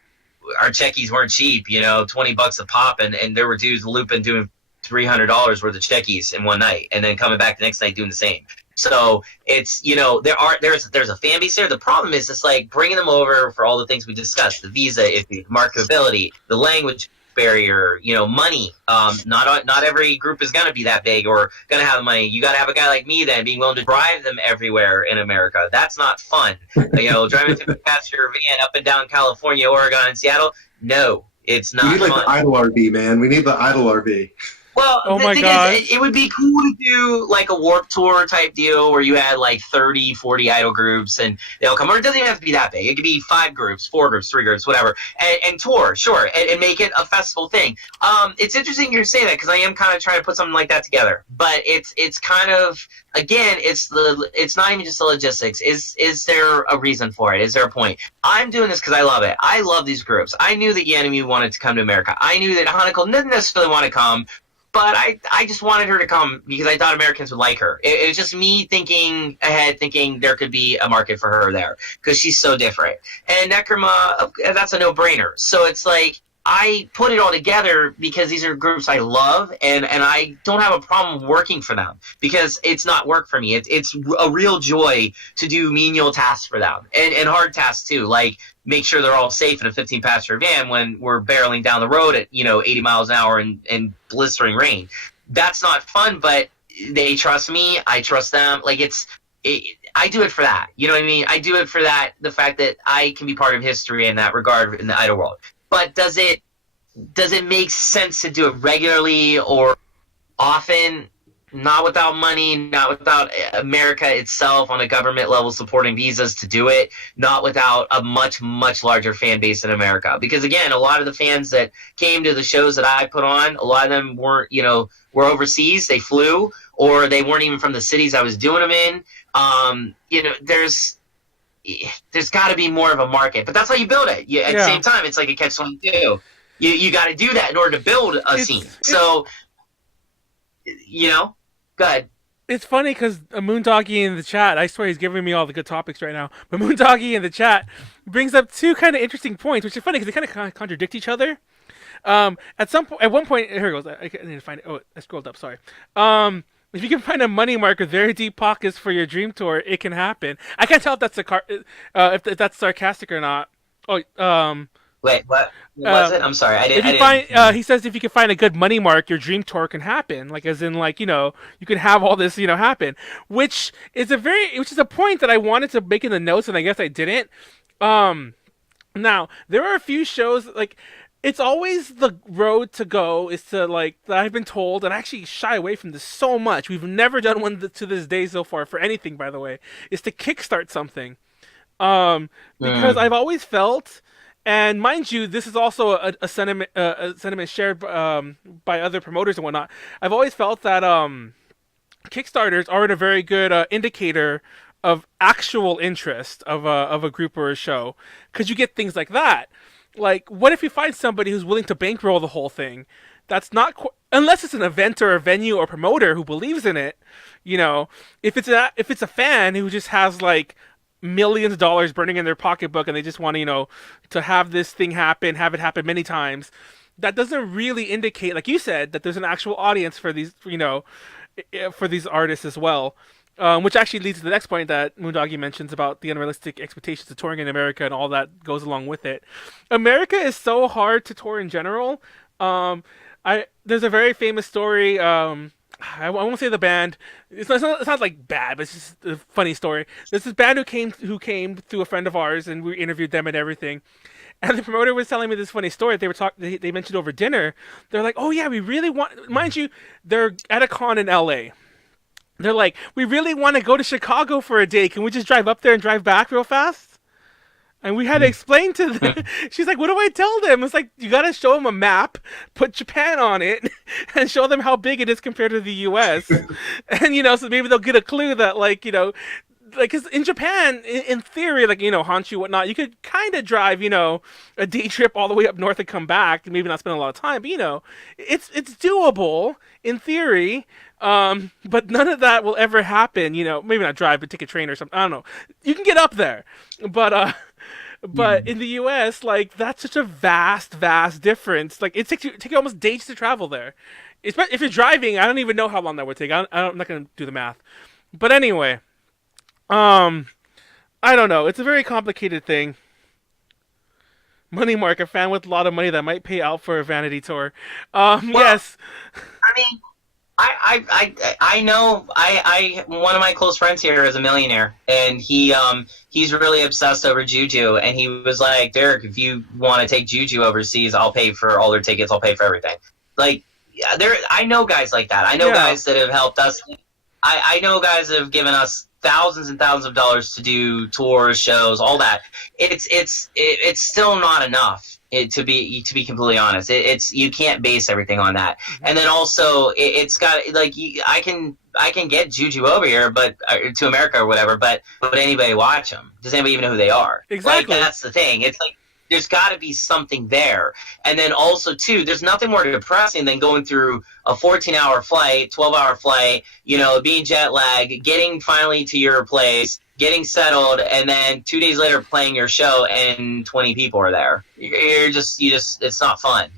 our checkies weren't cheap, you know, $20 a pop, and there were dudes looping doing $300 worth of checkies in one night, and then coming back the next night doing the same. So it's, you know, there's a fan base there. The problem is it's like bringing them over for all the things we discussed: the visa issue, marketability, the language barrier, you know, money. Not every group is gonna be that big or gonna have money. You gotta have a guy like me then being willing to drive them everywhere in America. That's not fun. You know, driving to passenger van up and down California, Oregon, and Seattle. No, it's not. We need like fun. the Idol RV, man. We need the Idol RV. Well, oh the my thing God. is, it would be cool to do like a Warped Tour type deal where you had like 30, 40 idol groups and they'll come, or it doesn't even have to be that big. It could be 5 groups, 4 groups, 3 groups, whatever, and tour, sure, and make it a festival thing. It's interesting you say that because I am kind of trying to put something like that together, but it's kind of, again, it's not even just the logistics. Is there a reason for it? Is there a point? I'm doing this because I love it. I love these groups. I knew that Yanemi wanted to come to America. I knew that Hanako didn't necessarily want to come, but I just wanted her to come because I thought Americans would like her. It was just me thinking ahead, thinking there could be a market for her there because she's so different. And Necroma, that's a no-brainer. So it's like I put it all together because these are groups I love, and I don't have a problem working for them because it's not work for me. It's a real joy to do menial tasks for them and hard tasks too, like make sure they're all safe in a 15-passenger van when we're barreling down the road at 80 miles an hour in blistering rain. That's not fun, but they trust me. I trust them. Like I do it for that. You know what I mean? I do it for that. The fact that I can be part of history in that regard in the idol world. But does it make sense to do it regularly or often? Not without money, not without America itself on a government level supporting visas to do it, not without a much, much larger fan base in America. Because again, a lot of the fans that came to the shows that I put on, a lot of them weren't, were overseas, they flew, or they weren't even from the cities I was doing them in. There's got to be more of a market, but that's how you build it. At the same time, it's like a catch-22. You got to do that in order to build a scene. So, go ahead. It's funny because Moondoggy in the chat, I swear he's giving me all the good topics right now, but Moondoggy in the chat brings up 2 kind of interesting points, which is funny because they kind of contradict each other. At one point, here it goes. I need to find it. Oh, I scrolled up. Sorry. If you can find a money marker, very deep pockets for your dream tour, it can happen. I can't tell if that's if that's sarcastic or not. Wait, what was it? I'm sorry, I didn't. He says if you can find a good money mark, your dream tour can happen. Like as in, you can have all this, happen. Which is a point that I wanted to make in the notes, and I guess I didn't. Now there are a few shows like it's always the road to go is to like that I've been told, and I actually shy away from this so much. We've never done one to this day so far for anything, by the way, is to kickstart something. Because I've always felt, and mind you, this is also a sentiment shared by other promoters and whatnot. I've always felt that Kickstarters aren't a very good indicator of actual interest of a group or a show, because you get things like that. Like, what if you find somebody who's willing to bankroll the whole thing? That's not unless it's an event or a venue or promoter who believes in it. You know, if it's a fan who just has like millions of dollars burning in their pocketbook and they just want to to have this thing happen, have it happen many times, that doesn't really indicate, like you said, that there's an actual audience for these for these artists as well. Which actually leads to the next point that Moondoggy mentions about the unrealistic expectations of touring in America and all that goes along with it. America is so hard to tour in general. There's a very famous story. I won't say the band. It's not like bad, but it's just a funny story. There's this band who came through a friend of ours, and we interviewed them and everything. And the promoter was telling me this funny story. They mentioned over dinner. They're like, "Oh yeah, we really want." Mind you, they're at a con in L.A. They're like, "We really want to go to Chicago for a day. Can we just drive up there and drive back real fast?" And we had to explain to them. She's like, "What do I tell them?" It's like, you got to show them a map, put Japan on it, and show them how big it is compared to the U.S. And, so maybe they'll get a clue that, like, because in Japan, in theory, like, Honshu, whatnot, you could kind of drive, a day trip all the way up north and come back, and maybe not spend a lot of time, but, it's doable in theory. But none of that will ever happen, maybe not drive, but take a train or something. I don't know. You can get up there, but in the U.S., like, that's such a vast difference. Like, it takes you almost days to travel there. If you're driving, I don't even know how long that would take. I'm not going to do the math. But anyway, I don't know. It's a very complicated thing. Money Mark, a fan with a lot of money that might pay out for a vanity tour. Yes. I mean, I know one of my close friends here is a millionaire, and he's really obsessed over Juju, and he was like, "Derek, if you want to take Juju overseas, I'll pay for all their tickets, I'll pay for everything." Like, I know guys like that. I know guys that have helped us. I know guys that have given us thousands and thousands of dollars to do tours, shows, all that. It's still not enough. To be completely honest, you can't base everything on that. And then also it's got like I can get Juju over here, but to America or whatever. But would anybody watch them? Does anybody even know who they are? Exactly. Like, that's the thing. It's like there's got to be something there. And then also too, there's nothing more depressing than going through a 14-hour flight, 12-hour flight, being jet lagged, getting finally to your place, getting settled, and then 2 days later playing your show and 20 people are there. You just it's not fun.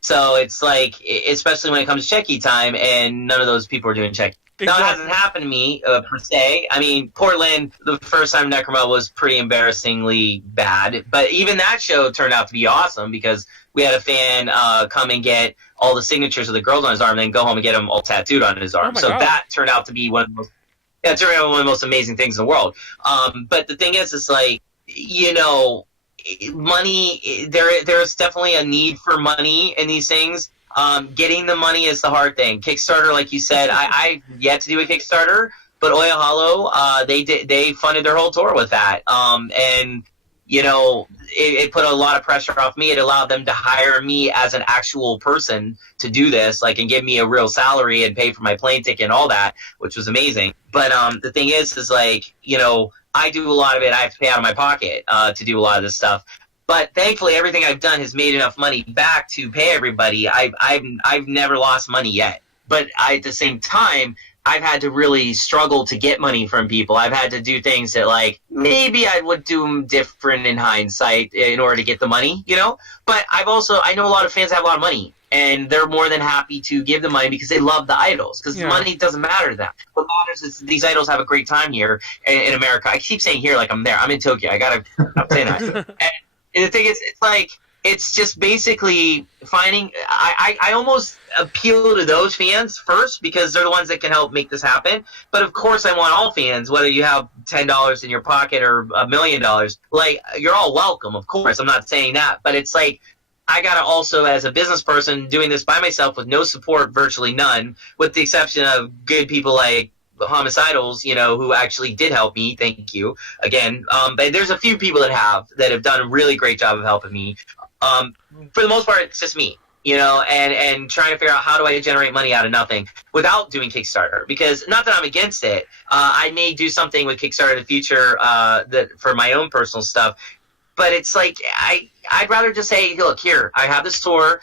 So it's like, especially when it comes to check-in time, and none of those people are doing check-in. Exactly. Now, it hasn't happened to me, per se. I mean, Portland, the first time NECRONOMIDOL was pretty embarrassingly bad. But even that show turned out to be awesome, because we had a fan come and get all the signatures of the girls on his arm, and then go home and get them all tattooed on his arm. So that turned out to be one of the most amazing things in the world. But the thing is, it's like, money, there's definitely a need for money in these things. Getting the money is the hard thing. Kickstarter, like you said, I've yet to do a Kickstarter, but Oya Hollow, they funded their whole tour with that. And it put a lot of pressure off me. It allowed them to hire me as an actual person to do this, like, and give me a real salary and pay for my plane ticket and all that, which was amazing. But the thing is like, I do a lot of it. I have to pay out of my pocket to do a lot of this stuff. But thankfully, everything I've done has made enough money back to pay everybody. I've never lost money yet. But at the same time, I've had to really struggle to get money from people. I've had to do things that, like, maybe I would do them different in hindsight in order to get the money, But I know a lot of fans have a lot of money, and they're more than happy to give the money because they love the idols. Because the money doesn't matter to them. What matters is these idols have a great time here in America. I keep saying here like I'm there. I'm in Tokyo. I'm saying that. And the thing is, it's like, it's just basically finding. I almost appeal to those fans first because they're the ones that can help make this happen. But of course, I want all fans, whether you have $10 in your pocket or $1 million, like you're all welcome. Of course, I'm not saying that, but it's like I gotta also, as a business person, doing this by myself with no support, virtually none, with the exception of good people like Homicidols, who actually did help me. Thank you again. But there's a few people that have done a really great job of helping me. For the most part, it's just me, and trying to figure out how do I generate money out of nothing without doing Kickstarter. Because not that I'm against it, I may do something with Kickstarter in the future that for my own personal stuff. But it's like I'd rather just say, look, here, I have this tour,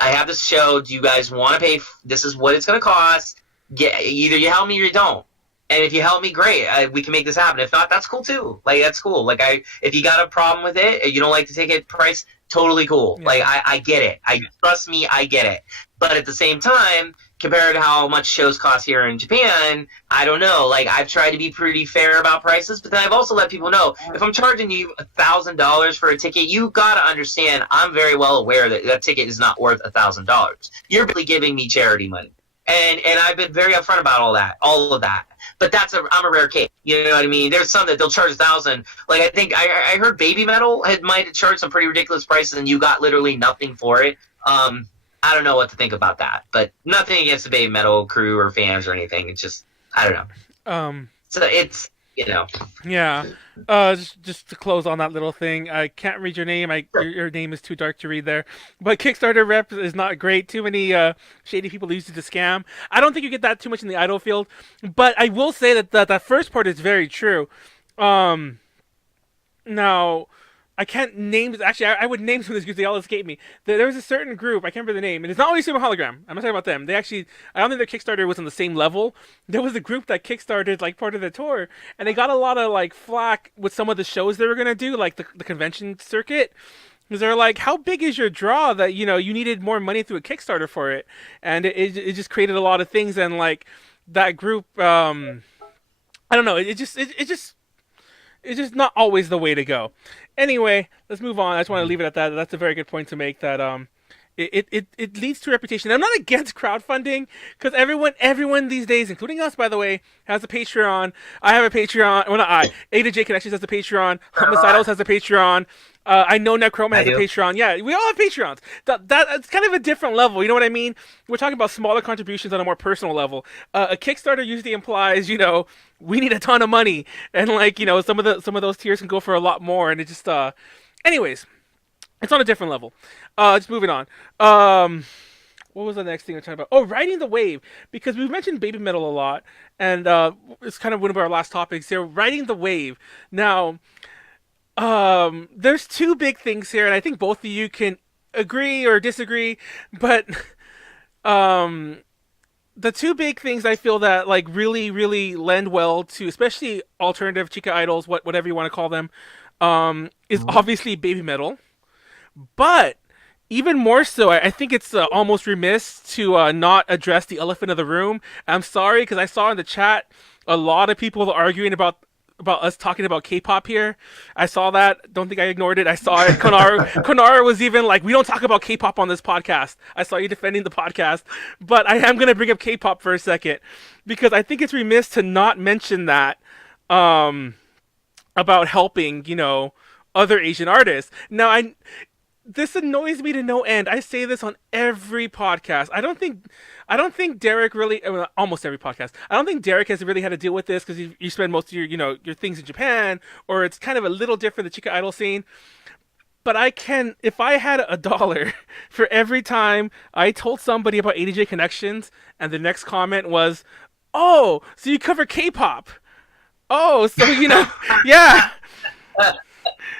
I have this show. Do you guys want to pay? This is what it's going to cost. Either you help me or you don't. And if you help me, great. We can make this happen. If not, that's cool too. Like, that's cool. Like, if you got a problem with it, you don't like to take it price, totally cool. Yeah. Like, I get it. Trust me, I get it. But at the same time, compared to how much shows cost here in Japan, I don't know. Like, I've tried to be pretty fair about prices, but then I've also let people know, if I'm charging you $1,000 for a ticket, you gotta understand, I'm very well aware that that ticket is not worth $1,000. You're really giving me charity money. And I've been very upfront about all of that. But I'm a rare case. You know what I mean? There's some that they'll charge $1,000. Like, I think I heard BABYMETAL might have charged some pretty ridiculous prices, and you got literally nothing for it. I don't know what to think about that, but nothing against the BABYMETAL crew or fans or anything. It's just, I don't know. So it's, Yeah. Just to close on that little thing, I can't read your name. Your name is too dark to read there. But Kickstarter rep is not great. Too many shady people use it to scam. I don't think you get that too much in the idol field. But I will say that first part is very true. Now, I can't name. Actually, I would name some of these groups. They all escape me. There was a certain group. I can't remember the name. And it's not only Super Hologram. I'm not talking about them. They actually. I don't think their Kickstarter was on the same level. There was a group that kickstarted like part of the tour, and they got a lot of like flack with some of the shows they were gonna do, like the convention circuit. Because they're like, how big is your draw that you needed more money through a Kickstarter for it, and it just created a lot of things. And like that group, I don't know. It's just not always the way to go. Anyway, let's move on. I just want to leave it at that. That's a very good point to make. That it leads to reputation. I'm not against crowdfunding because everyone these days, including us, by the way, has a Patreon. I have a Patreon. Well, not I. A to J Connections has a Patreon. Homicidols has a Patreon. I know Necroma has a Patreon. Yeah, we all have Patreons. That's kind of a different level. You know what I mean? We're talking about smaller contributions on a more personal level. A Kickstarter usually implies, we need a ton of money, and like, some of those tiers can go for a lot more, and it just, anyways, it's on a different level. Just moving on. What was the next thing we're talking about? Oh, riding the wave, because we've mentioned BABYMETAL a lot, and it's kind of one of our last topics here. Riding the wave. Now, there's two big things here, and I think both of you can agree or disagree, but the two big things I feel that like really, really lend well to, especially alternative chica idols, whatever you want to call them, is obviously BABYMETAL, but even more so, I think it's almost remiss to not address the elephant of the room. I'm sorry, because I saw in the chat a lot of people arguing about us talking about KPop here. I saw that. Don't think I ignored it. I saw it. Konar was even like, we don't talk about KPop on this podcast. I saw you defending the podcast. But I am going to bring up KPop for a second, because I think it's remiss to not mention that about helping, other Asian artists. Now, this annoys me to no end. I say this on every podcast. I don't think Derek really, almost every podcast. I don't think Derek has really had to deal with this because you spend most of your, your things in Japan, or it's kind of a little different, the Chica Idol scene. But if I had $1 for every time I told somebody about ADJ Connections, and the next comment was, "Oh, so you cover K-pop? Oh, so yeah."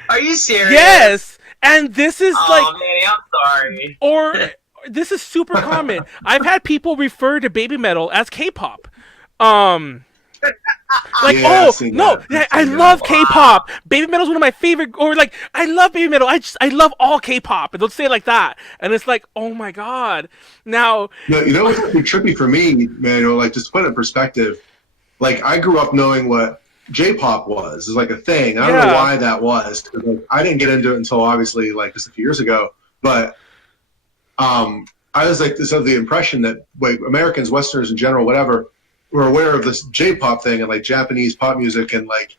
Are you serious? Yes. And this is Manny, I'm sorry. Or this is super common. I've had people refer to BABYMETAL as K-pop. I love K-pop. BABYMETAL's one of my favorite. Or like, I love BABYMETAL. I love all K-pop. And they'll say it like that, and it's like, oh my god. Now, what's trippy for me, man? Like, just to put it in perspective. Like, I grew up knowing what J-pop was. It's like a thing. I don't know why that was. Like, I didn't get into it until obviously like just a few years ago. But I was like this of the impression that like Americans, Westerners in general, whatever, were aware of this J-pop thing and like Japanese pop music and like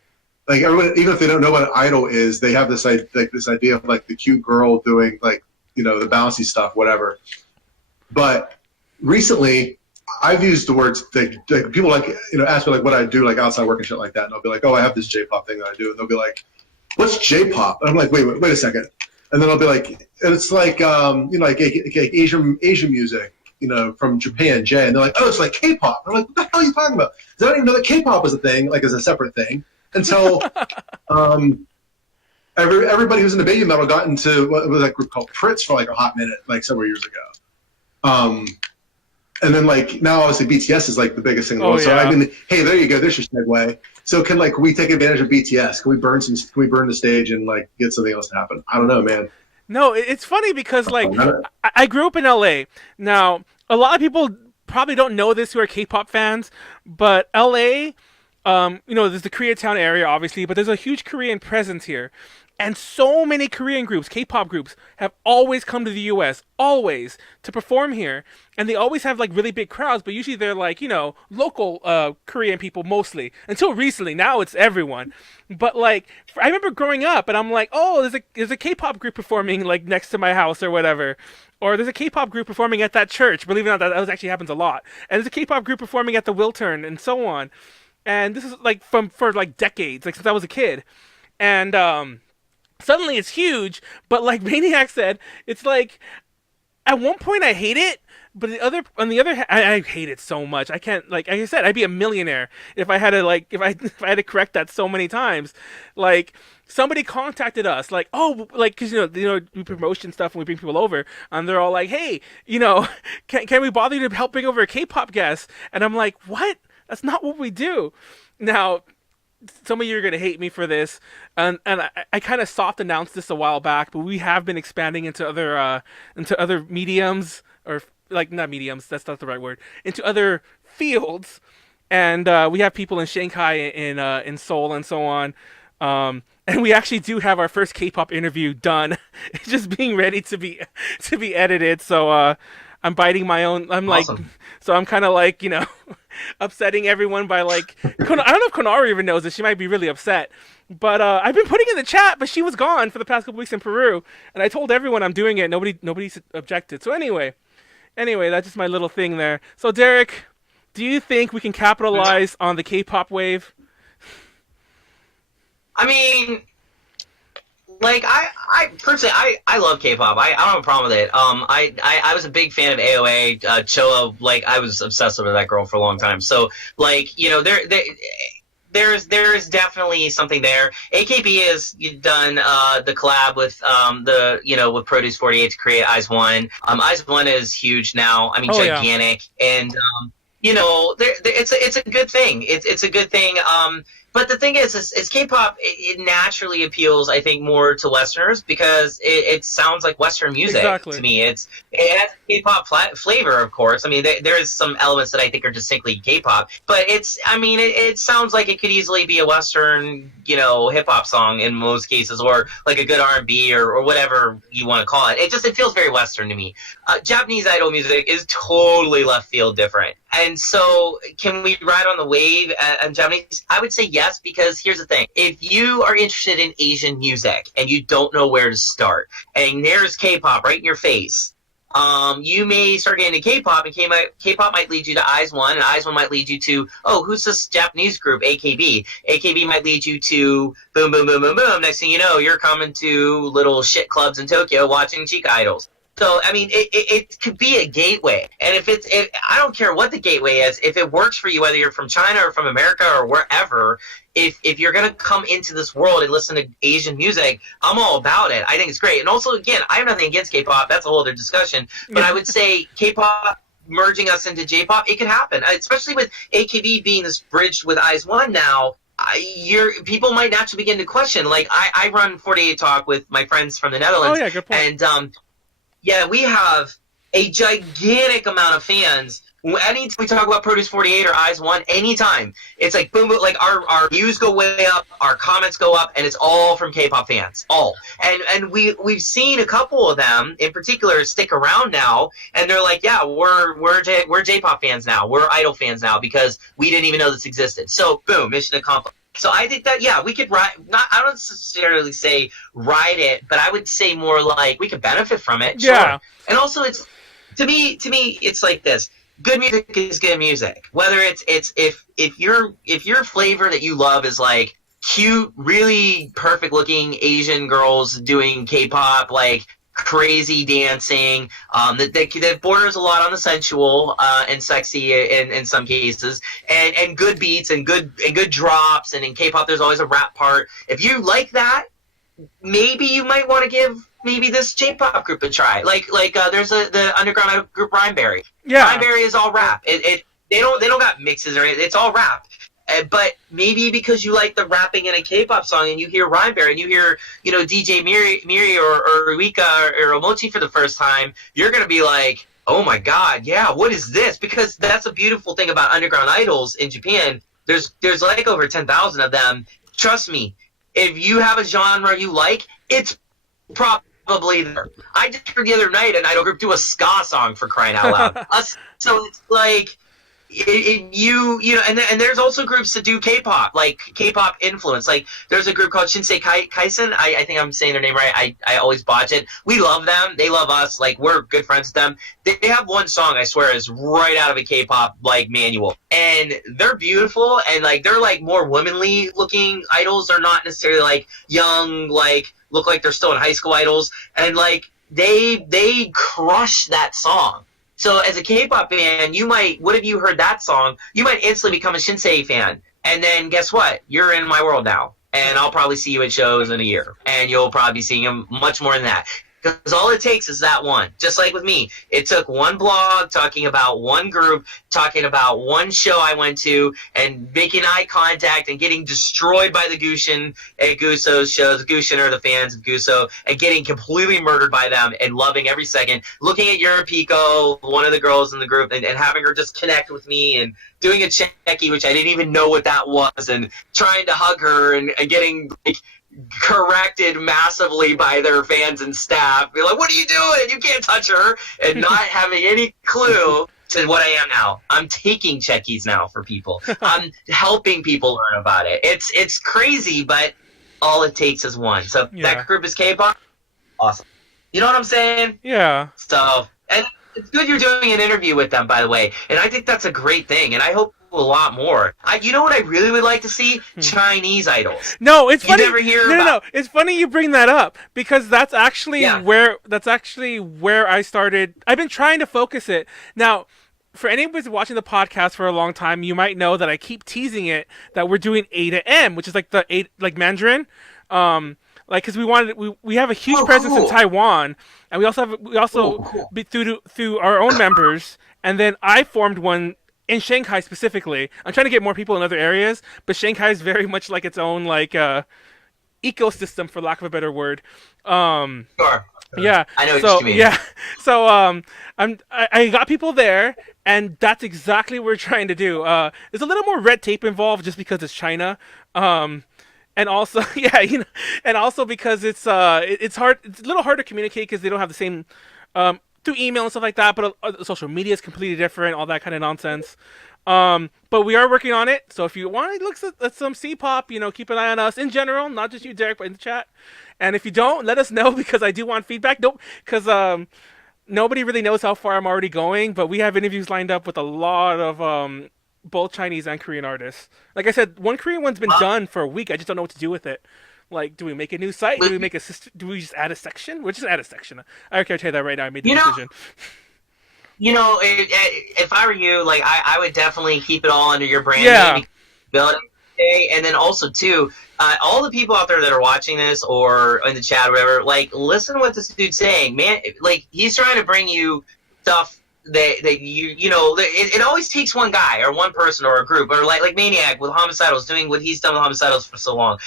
everyone, even if they don't know what an idol is, they have this idea of like the cute girl doing like the bouncy stuff, whatever. But recently, I've used the words like people like ask me like what I do like outside work and shit like that, and I'll be like, oh, I have this J-pop thing that I do, and they'll be like, what's J-pop? And I'm like, wait a second, and then I'll be like, and it's like like Asian music, from Japan, J, and they're like, oh, it's like K-pop. I'm like, what the hell are you talking about? I don't even know that K-pop is a thing, like as a separate thing, until everybody who's into baby metal got into what was that group called Pritz for like a hot minute, like several years ago. And then like now obviously BTS is like the biggest thing in the world. Yeah. So hey, there you go. There's your segue. So can we take advantage of BTS? Can we burn the stage and like get something else to happen? I don't know, man. No, it's funny because like I grew up in LA. Now a lot of people probably don't know this who are K-pop fans, but LA, there's the Koreatown area obviously, but there's a huge Korean presence here. And so many Korean groups, K-pop groups, have always come to the U.S., always, to perform here. And they always have, like, really big crowds, but usually they're, like, local Korean people mostly. Until recently. Now it's everyone. But, like, I remember growing up, and I'm like, oh, there's a K-pop group performing, like, next to my house or whatever. Or there's a K-pop group performing at that church. Believe it or not, that actually happens a lot. And there's a K-pop group performing at the Wiltern, and so on. And this is, like, for, like, decades, like, since I was a kid. And, suddenly it's huge, but like Maniac said, it's like at one point I hate it, but on the other hand, I hate it so much. I can't like I said, I'd be a millionaire if I had to if I had to correct that so many times. Like somebody contacted us, like because we promotion stuff and we bring people over, and they're all like, hey, can we bother you to help bring over a K-pop guest? And I'm like, what? That's not what we do. Now, some of you are going to hate me for this, and I kind of soft announced this a while back, but we have been expanding into other mediums, or like not mediums, that's not the right word, into other fields, and we have people in Shanghai, in Seoul, and so on, and we actually do have our first K-pop interview done. It's just being ready to be edited, so I'm biting my own. I'm awesome. Like, so I'm kind of like, upsetting everyone by like, I don't know if Konara even knows this. She might be really upset. But I've been putting in the chat, but she was gone for the past couple weeks in Peru, and I told everyone I'm doing it. Nobody objected. So anyway, that's just my little thing there. So Derek, do you think we can capitalize on the K-pop wave? I mean, like I personally I love K-pop. I don't have a problem with it. I was a big fan of AOA, Choa. Like I was obsessed with that girl for a long time. So like there's definitely something there. AKB has done the collab with with Produce 48 to create Eyes One. Eyes One is huge now. I mean gigantic, and it's a good thing. It's a good thing. But the thing is K-pop, it naturally appeals, I think, more to Westerners because it sounds like Western music to me. It has K-pop flavor, of course. I mean, there is some elements that I think are distinctly K-pop, but it sounds like it could easily be a Western, hip-hop song in most cases, or like a good R&B or whatever you want to call it. It feels very Western to me. Japanese idol music is totally left field different. And so, can we ride on the wave on Japanese? I would say yes, because here's the thing. If you are interested in Asian music and you don't know where to start, and there's K-pop right in your face, you may start getting into K-pop, and K-pop might lead you to Eyes One, and Eyes One might lead you to, oh, who's this Japanese group, AKB? AKB might lead you to boom, boom, boom, boom, boom. Next thing you know, you're coming to little shit clubs in Tokyo watching Chica idols. So, I mean, it could be a gateway. And I don't care what the gateway is, if it works for you, whether you're from China or from America or wherever, if you're going to come into this world and listen to Asian music, I'm all about it. I think it's great. And also, again, I have nothing against K-pop. That's a whole other discussion. But I would say K-pop merging us into J-pop, it could happen. Especially with AKB being this bridge with Eyes One now. People might naturally begin to question. Like, I run 48 Talk with my friends from the Netherlands. Oh, yeah, good point. And, we have a gigantic amount of fans anytime we talk about Produce 48 or Eyes One, anytime it's like boom, boom, like our views go way up, our comments go up, and it's all from K-pop fans, all. And we've seen a couple of them in particular stick around now, and they're like, yeah, we're J-pop fans now, we're Idol fans now because we didn't even know this existed. So boom, mission accomplished. So I think that, yeah, we could I don't necessarily say ride it, but I would say more like we could benefit from it. Yeah. Sure. And also, it's to me, it's like this. Good music is good music. Whether it's if your flavor that you love is like cute, really perfect looking Asian girls doing K-pop, like crazy dancing, that borders a lot on the sensual and sexy in some cases, and good beats and good drops, and in K-pop there's always a rap part. If you like that, maybe you might want to give maybe this J-pop group a try. Like there's the underground group Rhineberry. Yeah. Rhineberry is all rap. They don't got mixes or anything. It's all rap. But maybe because you like the rapping in a K-pop song and you hear Rhineberry and you hear, DJ Miri or Ruika or Omochi for the first time, you're going to be like, oh my God, yeah, what is this? Because that's a beautiful thing about underground idols in Japan. There's like over 10,000 of them. Trust me, if you have a genre you like, it's probably there. I just heard the other night an idol group do a ska song, for crying out loud. So it's like, and there's also groups that do K-pop, like K-pop influence. Like there's a group called Shinsei Kaisen. I think I'm saying their name right. I always botch it. We love them. They love us. Like we're good friends with them. They have one song I swear is right out of a K-pop like manual, and they're beautiful and like they're like more womanly looking idols. They're not necessarily like young, like look like they're still in high school idols, and like they crush that song. So as a K-pop fan, what if you heard that song? You might instantly become a Shinsei fan. And then guess what? You're in my world now. And I'll probably see you at shows in a year. And you'll probably be seeing him much more than that. Because all it takes is that one. Just like with me. It took one blog talking about one group, talking about one show I went to, and making eye contact and getting destroyed by the Gushin at Guso's shows. Gushin are the fans of Guso, and getting completely murdered by them and loving every second. Looking at Yuripiko, one of the girls in the group, and having her just connect with me and doing a checky, which I didn't even know what that was, and trying to hug her and getting like corrected massively by their fans and staff. Be like, what are you doing? You can't touch her. And not having any clue to what I am now. I'm taking checkies now for people. I'm helping people learn about it. It's crazy, but all it takes is one. So that group is K-pop. Awesome. You know what I'm saying? Yeah. So, and it's good you're doing an interview with them, by the way. And I think that's a great thing. And I hope a lot more. You know what I really would like to see? Chinese idols. No, it's funny. Never hear no, about... It's funny you bring that up because that's actually where I started. I've been trying to focus it. Now, for anyone who's watching the podcast for a long time, you might know that I keep teasing it that we're doing A to M, which is like the A, like Mandarin. Like because we have a huge presence in Taiwan, and we also through our own members, and then I formed one in Shanghai specifically. I'm trying to get more people in other areas, but Shanghai is very much like its own like ecosystem, for lack of a better word. Sure. Yeah. I know what you mean. Yeah. So I got people there, and that's exactly what we're trying to do. There's a little more red tape involved just because it's China. And also, and also because it's hard. It's a little hard to communicate because they don't have the same through email and stuff like that. But social media is completely different, all that kind of nonsense. But we are working on it. So if you want to look at some C-pop, keep an eye on us in general, not just you, Derek, but in the chat. And if you don't, let us know because I do want feedback. Nope, because nobody really knows how far I'm already going. But we have interviews lined up with a lot of both Chinese and Korean artists. Like I said, one Korean one's been done for a week. I just don't know what to do with it. Like, do we make a new site? Do we just add a section? We'll just add a section. I can't tell you that right now. I made the decision. If I were you, like, I would definitely keep it all under your brand name. Build it. And then also, too, all the people out there that are watching this or in the chat or whatever, like, listen to what this dude's saying. Man, like, he's trying to bring you stuff that it always takes one guy or one person or a group or like Maniac with Homicidals doing what he's done with Homicidals for so long.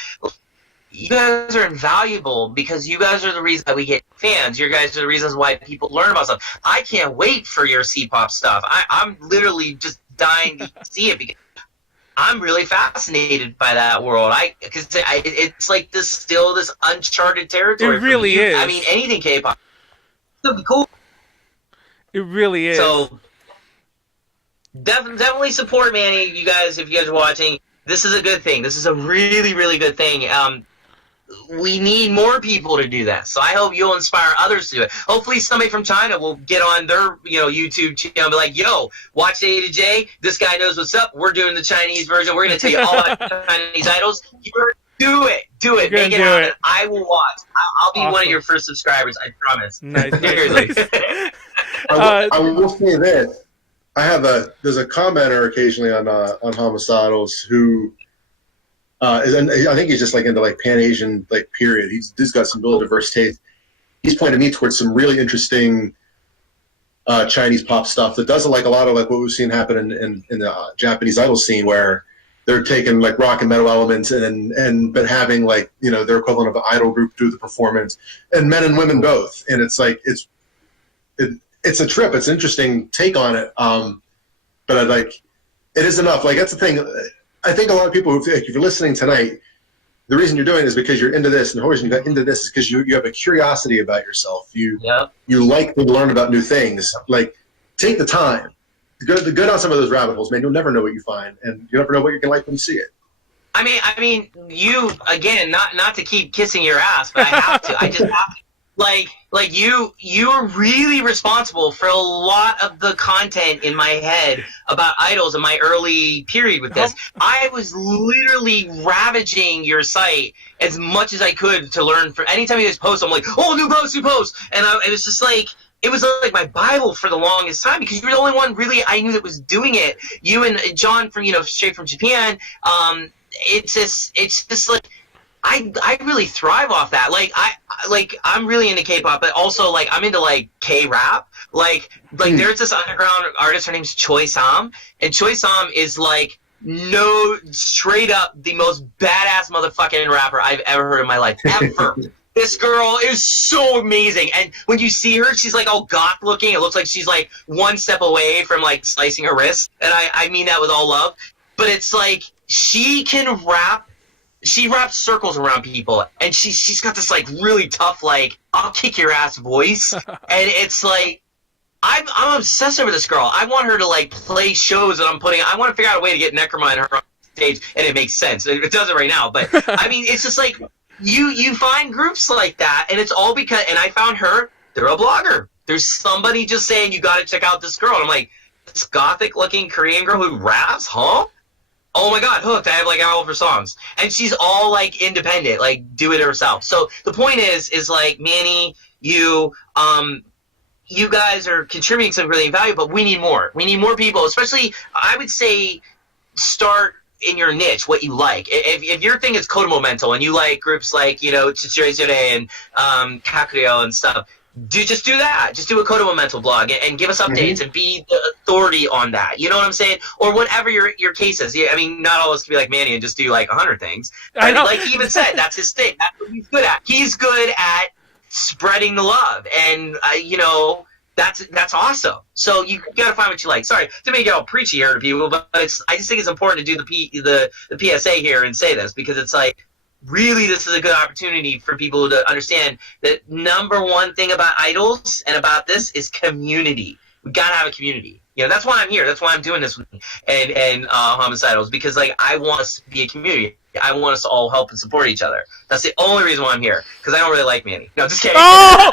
you guys are invaluable because you guys are the reason that we get fans. You guys are the reasons why people learn about stuff. I can't wait for your C-pop stuff. I'm literally just dying to see it because I'm really fascinated by that world. Because it's like this uncharted territory. It really is. I mean, anything K-pop would be cool. It really is. So definitely support Manny, you guys, if you guys are watching. This is a good thing. This is a really, really good thing. We need more people to do that. So I hope you'll inspire others to do it. Hopefully somebody from China will get on their YouTube channel and be like, yo, watch A to J. This guy knows what's up. We're doing the Chinese version. We're going to tell you all about Chinese idols. Do it. Make it happen. I will watch. I'll be one of your first subscribers. I promise. Nice. I will say this. There's a commenter occasionally on Homicidals who I think he's just like into like Pan-Asian like period. He's got some really diverse taste. He's pointed me towards some really interesting Chinese pop stuff that does like a lot of like what we've seen happen in the Japanese idol scene where they're taking like rock and metal elements but having like their equivalent of an idol group do the performance, and men and women both, and it's like it's a trip. It's an interesting take on it, but it is enough. Like that's the thing. I think a lot of people who if you're listening tonight, the reason you're doing it is because you're into this, and the reason you got into this is because you have a curiosity about yourself. You like to learn about new things. Like take the time. Go down some of those rabbit holes, man. You'll never know what you find, and you never know what you're gonna like when you see it. I mean, you again, not to keep kissing your ass, but I have to. I just have to. Like you're really responsible for a lot of the content in my head about idols in my early period with this. I was literally ravaging your site as much as I could to learn. For anytime you guys post, I'm like, oh, new post, and it was just like. It was like my Bible for the longest time because you were the only one really I knew that was doing it. You and John from straight from Japan. It's just like I really thrive off that. I'm really into K-pop, but also like I'm into like K-rap. Like there's this underground artist. Her name's Choi Sam, and Choi Sam is like straight up the most badass motherfucking rapper I've ever heard in my life ever. This girl is so amazing, and when you see her, she's like all goth looking. It looks like she's like one step away from like slicing her wrist, and I mean that with all love. But it's like she can rap. She wraps circles around people, and she's got this like really tough like I'll kick your ass voice, and it's like I'm obsessed over this girl. I want her to like play shows that I'm putting. I want to figure out a way to get Necromine her on stage, and it makes sense. It doesn't right now, but I mean it's just like. You find groups like that, and it's all because, and I found her, they're a blogger. There's somebody just saying, you got to check out this girl. And I'm like, this gothic-looking Korean girl who raps, huh? Oh my God, hooked. I have like all of her songs. And she's all like independent, like do it herself. So the point is like, Manny, you guys are contributing something really valuable, but we need more. We need more people, especially, I would say, start in your niche, what you like. If your thing is Kodomo Mental and you like groups like, Tsutsure and Kakuryo and stuff, just do that. Just do a Kodomo Mental blog and give us updates and be the authority on that. You know what I'm saying? Or whatever your case is. I mean, not all of us can be like Manny and just do like 100 things. I know. Like he even said, that's his thing. That's what he's good at. He's good at spreading the love. And, that's awesome. So you gotta find what you like. Sorry to make it all preachy here to people, but I just think it's important to do the PSA here and say this because it's like really this is a good opportunity for people to understand that number one thing about idols and about this is community. We gotta have a community. That's why I'm here. That's why I'm doing this and Homicidals because like I want us to be a community. I want us to all help and support each other. That's the only reason why I'm here because I don't really like Manny. No, just kidding. Oh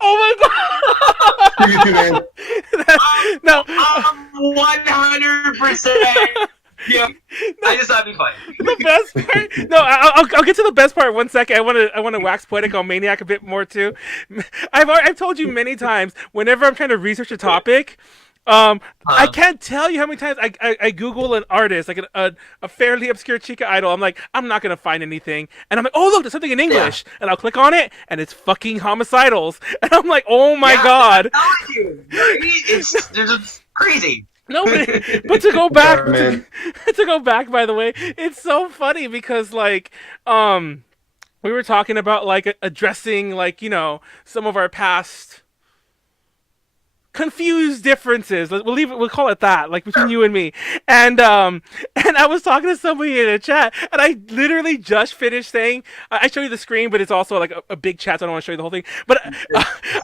my God! You too, man. No, 100%. Yeah, I just thought it'd be funny. The best part. No, I'll get to the best part 1 second. I want to wax poetic on Maniac a bit more too. I've told you many times. Whenever I'm trying to research a topic. I can't tell you how many times I Google an artist, like a fairly obscure chica idol. I'm like, I'm not going to find anything. And I'm like, oh, look, there's something in English. Yeah. And I'll click on it, and it's fucking Homicidals. And I'm like, oh, my God. I'm telling you. They're just crazy. No, but to go back, to go back, by the way, it's so funny because, like, we were talking about like addressing like, you know, some of our past confused differences. We'll call it that, like between you and me. And I was talking to somebody in a chat, and I literally just finished saying, I show you the screen, but it's also like a big chat, so I don't want to show you the whole thing. But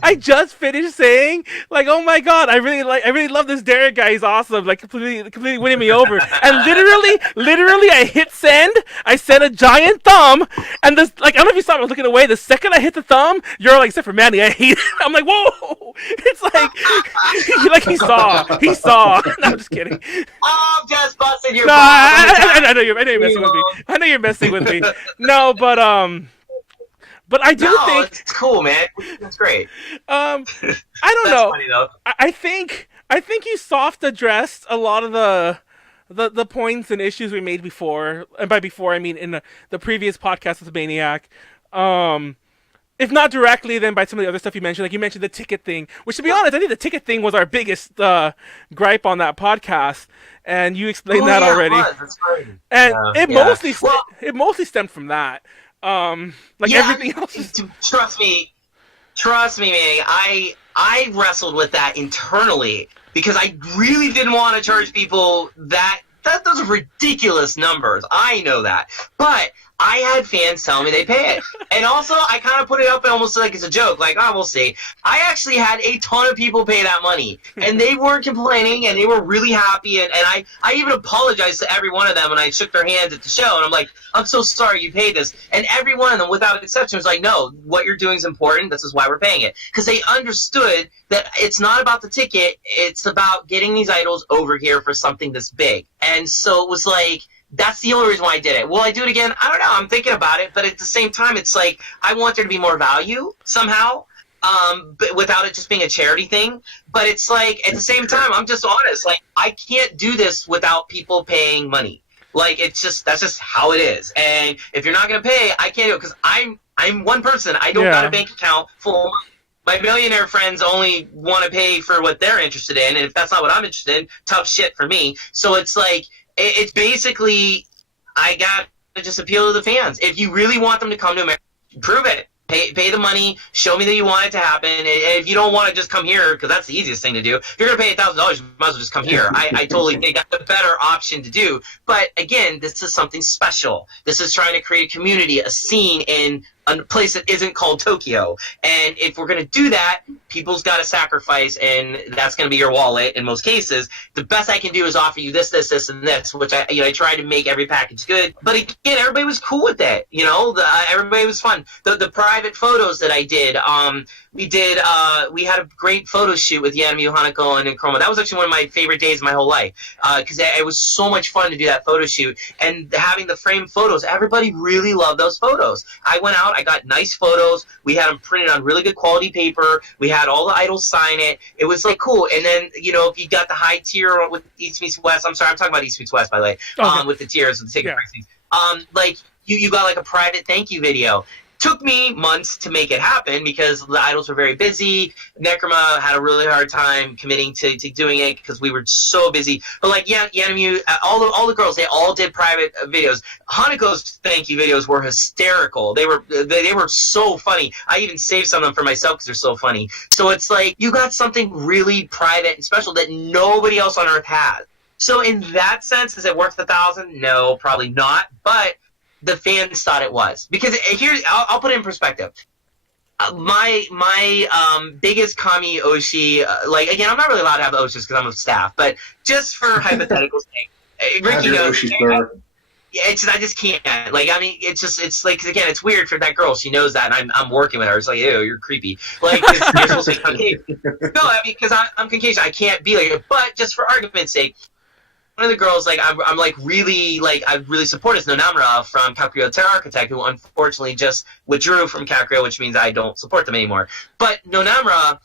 I just finished saying, like, oh my god, I really love this Derek guy. He's awesome, like completely winning me over. And literally, I hit send. I sent a giant thumb, and this, like, I don't know if you saw, I was looking away. The second I hit the thumb, you're like, except for Manny, I hate it. I'm like, whoa! It's like. Like he saw. No, I'm just kidding. I'm just busting your. No, I know you're messing with me. I know you're messing with me. No, but I do think it's cool, man. It's great. I don't know. Funny, though. I think you soft addressed a lot of the points and issues we made before, and by before I mean in the previous podcast with Maniac. If not directly, then by some of the other stuff you mentioned. Like you mentioned the ticket thing, which, to be honest, I think the ticket thing was our biggest gripe on that podcast, and you explained that already. That's right. And it mostly stemmed from that. Everything else. Trust me, man. I wrestled with that internally because I really didn't want to charge people that. Those are ridiculous numbers. I know that. But I had fans telling me they pay it. And also, I kind of put it up almost like it's a joke. Like, oh, we'll see. I actually had a ton of people pay that money. And they weren't complaining, and they were really happy. And I even apologized to every one of them when I shook their hands at the show. And I'm like, I'm so sorry you paid this. And every one of them, without exception, was like, no, what you're doing is important. This is why we're paying it. Because they understood that it's not about the ticket. It's about getting these idols over here for something this big. And so it was like, that's the only reason why I did it. Will I do it again? I don't know. I'm thinking about it. But at the same time, it's like I want there to be more value somehow, but without it just being a charity thing. But it's like, at the same time, I'm just honest. Like, I can't do this without people paying money. Like, that's just how it is. And if you're not going to pay, I can't do it because I'm one person. I don't got a bank account full of money. My millionaire friends only want to pay for what they're interested in, and if that's not what I'm interested in, tough shit for me. So it's like, it's basically, I got to just appeal to the fans. If you really want them to come to America, prove it. Pay the money. Show me that you want it to happen. And if you don't want to just come here, because that's the easiest thing to do. If you're going to pay $1,000, you might as well just come here. I totally think that's the better option to do. But again, this is something special. This is trying to create a community, a scene in a place that isn't called Tokyo. And if we're going to do that, people's got to sacrifice, and that's going to be your wallet in most cases. The best I can do is offer you this, and this, which I tried to make every package good. But again, everybody was cool with it. Everybody was fun. The private photos that I did, we had a great photo shoot with Yanami, Hanako, and Chroma. That was actually one of my favorite days of my whole life because it was so much fun to do that photo shoot and having the framed photos. Everybody really loved those photos. I went out, I got nice photos. We had them printed on really good quality paper. We had all the idols sign it. It was like cool. And then, if you got the high tier with East Meets West, I'm sorry, I'm talking about East Meets West, by the way, with the tiers, with the ticket pricing. You got like a private thank you video. Took me months to make it happen because the idols were very busy. Necroma had a really hard time committing to doing it because we were so busy. But like Yanami, all the girls, they all did private videos. Hanako's thank you videos were hysterical. They were so funny. I even saved some of them for myself because they're so funny. So it's like you got something really private and special that nobody else on earth has. So in that sense, is it worth $1,000? No, probably not. But the fans thought it was. Because I'll put it in perspective. My biggest Kami Oshi, again, I'm not really allowed to have Oshis because I'm of staff, but just for hypothetical sake, Ricky knows. I just can't. It's like, again, it's weird for that girl. She knows that, and I'm working with her. It's like, ew, you're creepy. Like, you're supposed to be Caucasian. No, because I'm Caucasian. I can't be like it. But just for argument's sake, one of the girls, I really support is Nonamura from Kakuyo Terror Architect, who unfortunately just withdrew from Kakuyo, which means I don't support them anymore. But Nonamura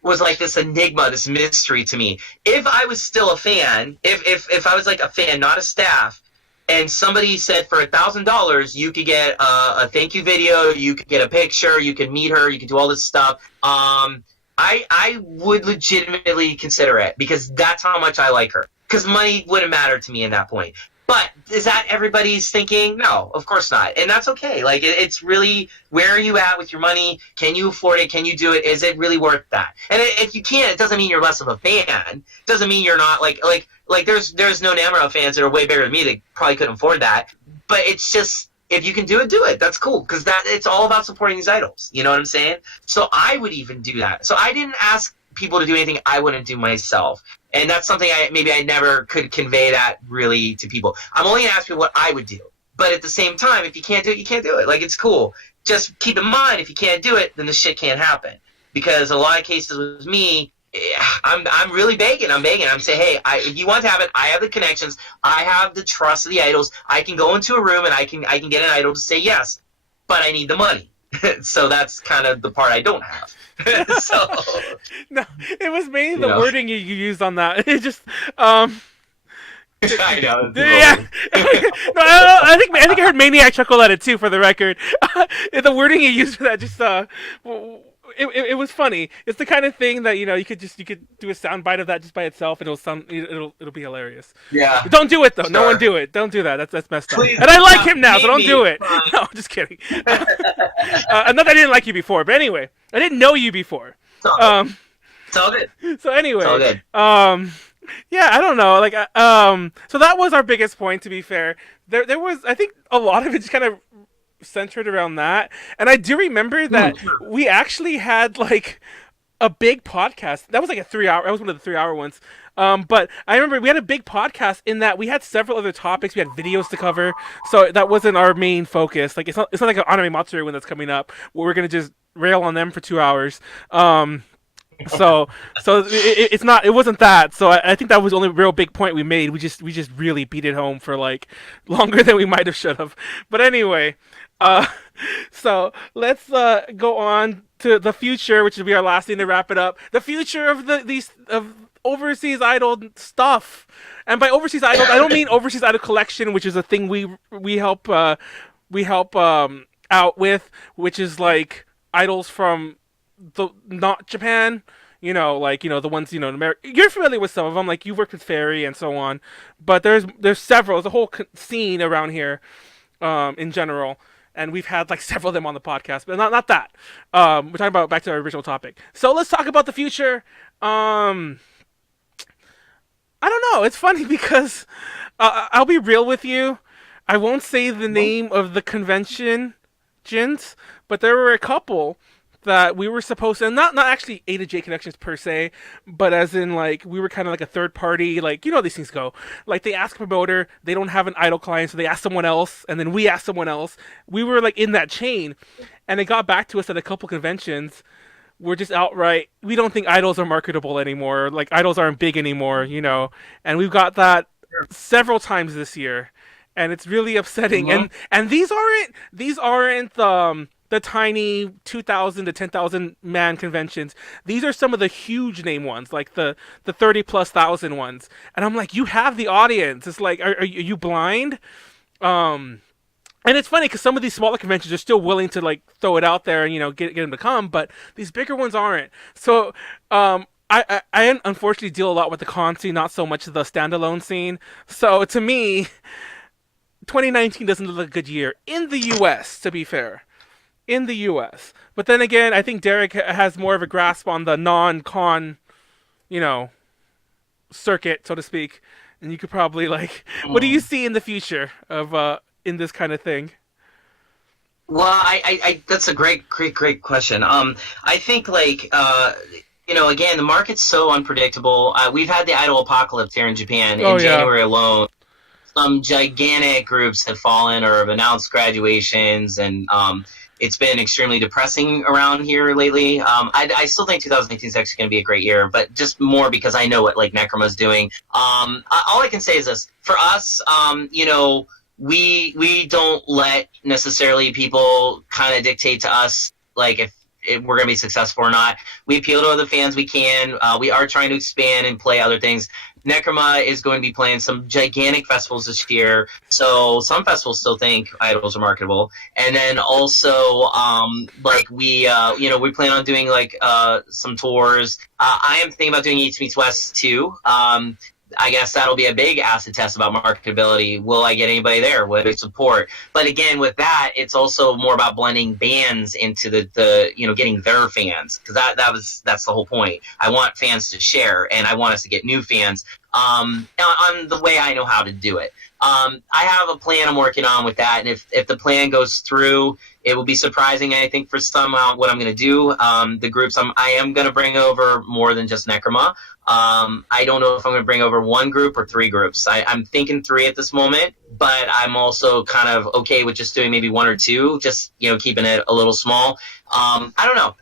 was like this enigma, this mystery to me. If I was still a fan, if I was like a fan, not a staff, and somebody said for $1,000 you could get a thank you video, you could get a picture, you could meet her, you could do all this stuff, I would legitimately consider it because that's how much I like her. Because money wouldn't matter to me at that point. But is that everybody's thinking? No, of course not. And that's okay. Like, it's really, where are you at with your money? Can you afford it? Can you do it? Is it really worth that? And if you can't, it doesn't mean you're less of a fan. It doesn't mean you're not, like there's no Namura fans that are way bigger than me that probably couldn't afford that. But it's just, if you can do it, do it. That's cool. Because it's all about supporting these idols. You know what I'm saying? So I would even do that. So I didn't ask people to do anything I wouldn't do myself. And that's something I never could convey that really to people. I'm only going to ask people what I would do. But at the same time, if you can't do it, you can't do it. Like, it's cool. Just keep in mind, if you can't do it, then the shit can't happen. Because a lot of cases with me, I'm really begging. I'm saying, hey, if you want to have it, I have the connections. I have the trust of the idols. I can go into a room and I can get an idol to say yes. But I need the money. So that's kind of the part I don't have. So no, it was mainly the wording you used on that. It just I know. Yeah. No, I think I heard Maniac chuckle at it too. For the record, the wording you used for that just it was funny. It's the kind of thing that you could do a sound bite of that just by itself, and it'll be hilarious. Yeah. But don't do it though. Sure. No one do it. Don't do that. That's messed up. Please And I like him now, so don't me. do it. Fine. No, just kidding. Not that I didn't like you before, but anyway, I didn't know you before. It's all good. So anyway, It's all good. yeah, I don't know. Like, so that was our biggest point. To be fair, there was, I think, a lot of it just kind of centered around that. And I do remember that we actually had like a big podcast. That was like a 3-hour. That was one of the 3-hour ones. But I remember we had a big podcast in that we had several other topics. We had videos to cover, so that wasn't our main focus. Like, it's not like an anime Matsuri one that's coming up where we're gonna just rail on them for 2 hours. So it wasn't that. So I think that was the only real big point we made. We just really beat it home for like longer than we might have should have. But anyway, so let's go on to the future, which will be our last thing to wrap it up. The future of these overseas idol stuff. And by overseas idol, I don't mean overseas idol collection, which is a thing we help out with, which is like idols from not Japan, the ones, in America. You're familiar with some of them, like you've worked with Fairy and so on, but there's several. There's a whole scene around here, in general, and we've had like several of them on the podcast, but not that. We're talking about back to our original topic. So let's talk about the future. I don't know. It's funny because I'll be real with you. I won't say the name of the convention, but there were a couple that we were supposed to, and not actually A to J connections per se, but as in like we were kind of like a third party, like how these things go. Like they ask a promoter, they don't have an idol client, so they ask someone else, and then we ask someone else. We were like in that chain, and it got back to us at a couple conventions. We're just outright, we don't think idols are marketable anymore. Like idols aren't big anymore, and we've got that several times this year, and it's really upsetting. Mm-hmm. And these aren't the tiny 2,000 to 10,000 man conventions. These are some of the huge name ones, like the 30,000+ ones. And I'm like, you have the audience. It's like, are you blind? And it's funny because some of these smaller conventions are still willing to like throw it out there and get them to come, but these bigger ones aren't. So I unfortunately deal a lot with the con scene, not so much the standalone scene. So to me, 2019 doesn't look like a good year in the U.S. To be fair. In the U.S. But then again, I think Derek has more of a grasp on the non-con, circuit, so to speak. And you could probably what do you see in the future of in this kind of thing? Well, I that's a great question. I think again, the market's so unpredictable. We've had the idol apocalypse here in Japan in January alone. Some gigantic groups have fallen or have announced graduations, and it's been extremely depressing around here lately. I still think 2018 is actually going to be a great year, but just more because I know what NECROMA's doing. All I can say is this: for us, we don't let necessarily people kind of dictate to us if we're going to be successful or not. We appeal to the fans we can. We are trying to expand and play other things. NECROMA is going to be playing some gigantic festivals this year, so some festivals still think idols are marketable. And then also, we plan on doing some tours. I am thinking about doing East Meets West too. I guess that'll be a big acid test about marketability. Will I get anybody there? Will they support? But again, with that, it's also more about blending bands into the getting their fans, because that's the whole point. I want fans to share, and I want us to get new fans on the way I know how to do it. I have a plan I'm working on with that, and if the plan goes through, it will be surprising, I think, for some what I'm going to do. The groups I am going to bring over more than just Necroma. I don't know if I'm going to bring over one group or three groups. I'm thinking three at this moment, but I'm also kind of okay with just doing maybe one or two, just keeping it a little small. I don't know.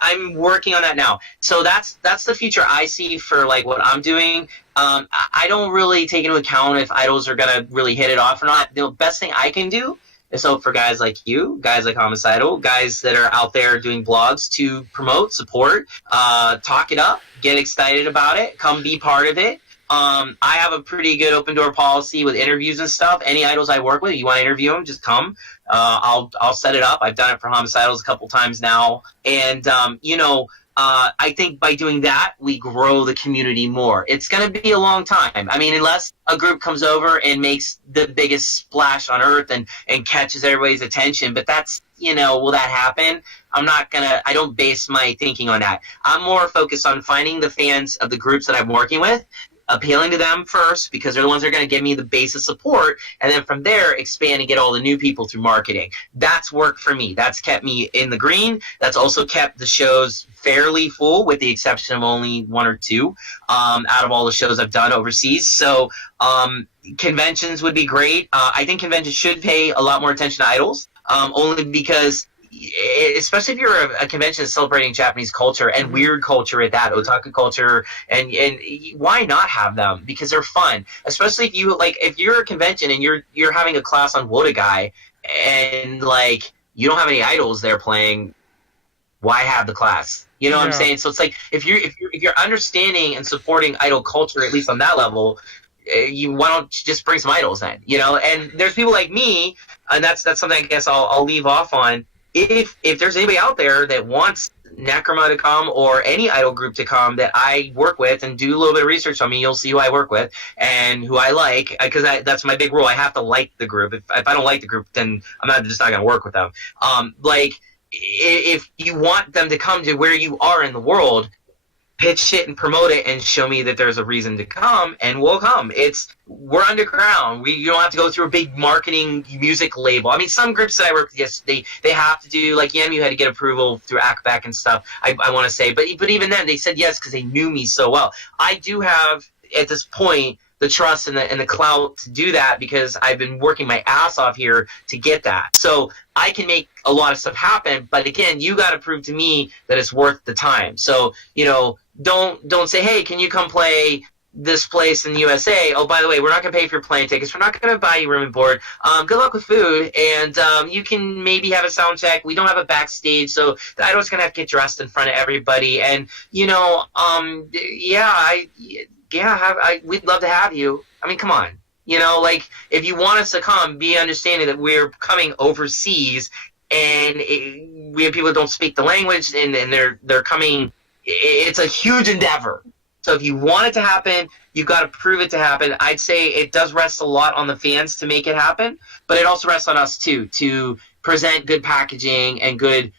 I'm working on that now. So that's the future I see for like what I'm doing. I don't really take into account if idols are gonna really hit it off or not. The best thing I can do is hope for guys like you, guys like Homicidal, guys that are out there doing blogs to promote, support, talk it up, get excited about it, come be part of it. I have a pretty good open door policy with interviews and stuff. Any idols I work with, you want to interview them, just come. I'll set it up. I've done it for Homicidals a couple times now, and I think by doing that, we grow the community more. It's going to be a long time. I mean, unless a group comes over and makes the biggest splash on earth and catches everybody's attention, but that's, will that happen? I don't base my thinking on that. I'm more focused on finding the fans of the groups that I'm working with, appealing to them first, because they're the ones that are going to give me the base of support, and then from there expand and get all the new people through marketing. That's worked for me. That's kept me in the green. That's also kept the shows fairly full, with the exception of only one or two out of all the shows I've done overseas. So conventions would be great. I think conventions should pay a lot more attention to idols, only because, especially if you're a convention celebrating Japanese culture and weird culture at that, otaku culture, and why not have them? Because they're fun. Especially if you're a convention and you're having a class on Wodagai, and you don't have any idols there playing, why have the class? You know what I'm saying? So it's like if you're understanding and supporting idol culture, at least on that level, why don't you just bring some idols then? And there's people like me, and that's something I guess I'll leave off on. If there's anybody out there that wants Necroma to come, or any idol group to come that I work with, and do a little bit of research on me, you'll see who I work with and who I like, because that's my big rule. I have to like the group. If I don't like the group, then I'm just not going to work with them. If you want them to come to where you are in the world, pitch it and promote it and show me that there's a reason to come, and we'll come. We're underground. You don't have to go through a big marketing music label. I mean, some groups that I work with, yes, they have to do, like Yamu had to get approval through ACBAC and stuff, I want to say. But even then, they said yes because they knew me so well. I do have, at this point, the trust and the clout to do that, because I've been working my ass off here to get that. So I can make a lot of stuff happen, but again, you got to prove to me that it's worth the time. So, don't say, hey, can you come play this place in the USA? Oh, by the way, we're not going to pay for your plane tickets. We're not going to buy you room and board. Good luck with food, and you can maybe have a sound check. We don't have a backstage, so the idol's going to have to get dressed in front of everybody. And, we'd love to have you. I mean, come on. If you want us to come, be understanding that we're coming overseas, and we have people that don't speak the language, and they're coming. It's a huge endeavor. So if you want it to happen, you've got to prove it to happen. I'd say it does rest a lot on the fans to make it happen, but it also rests on us too, to present good packaging and good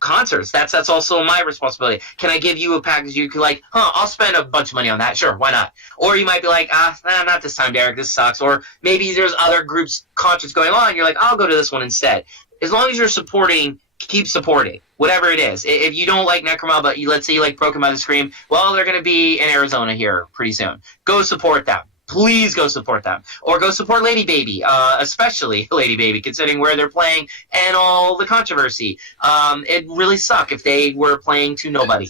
concerts. That's also my responsibility. Can I give you a package you could I'll spend a bunch of money on that. Sure, why not? Or you might be like, not this time, Derek, this sucks. Or maybe there's other groups, concerts going on, you're like, I'll go to this one instead. As long as you're supporting, keep supporting, whatever it is. If you don't like Necroma, but let's say you like Broken by the Scream, well, they're going to be in Arizona here pretty soon. Go support them. Please go support them. Or go support Lady Baby, especially Lady Baby, considering where they're playing and all the controversy. It really suck if they were playing to nobody.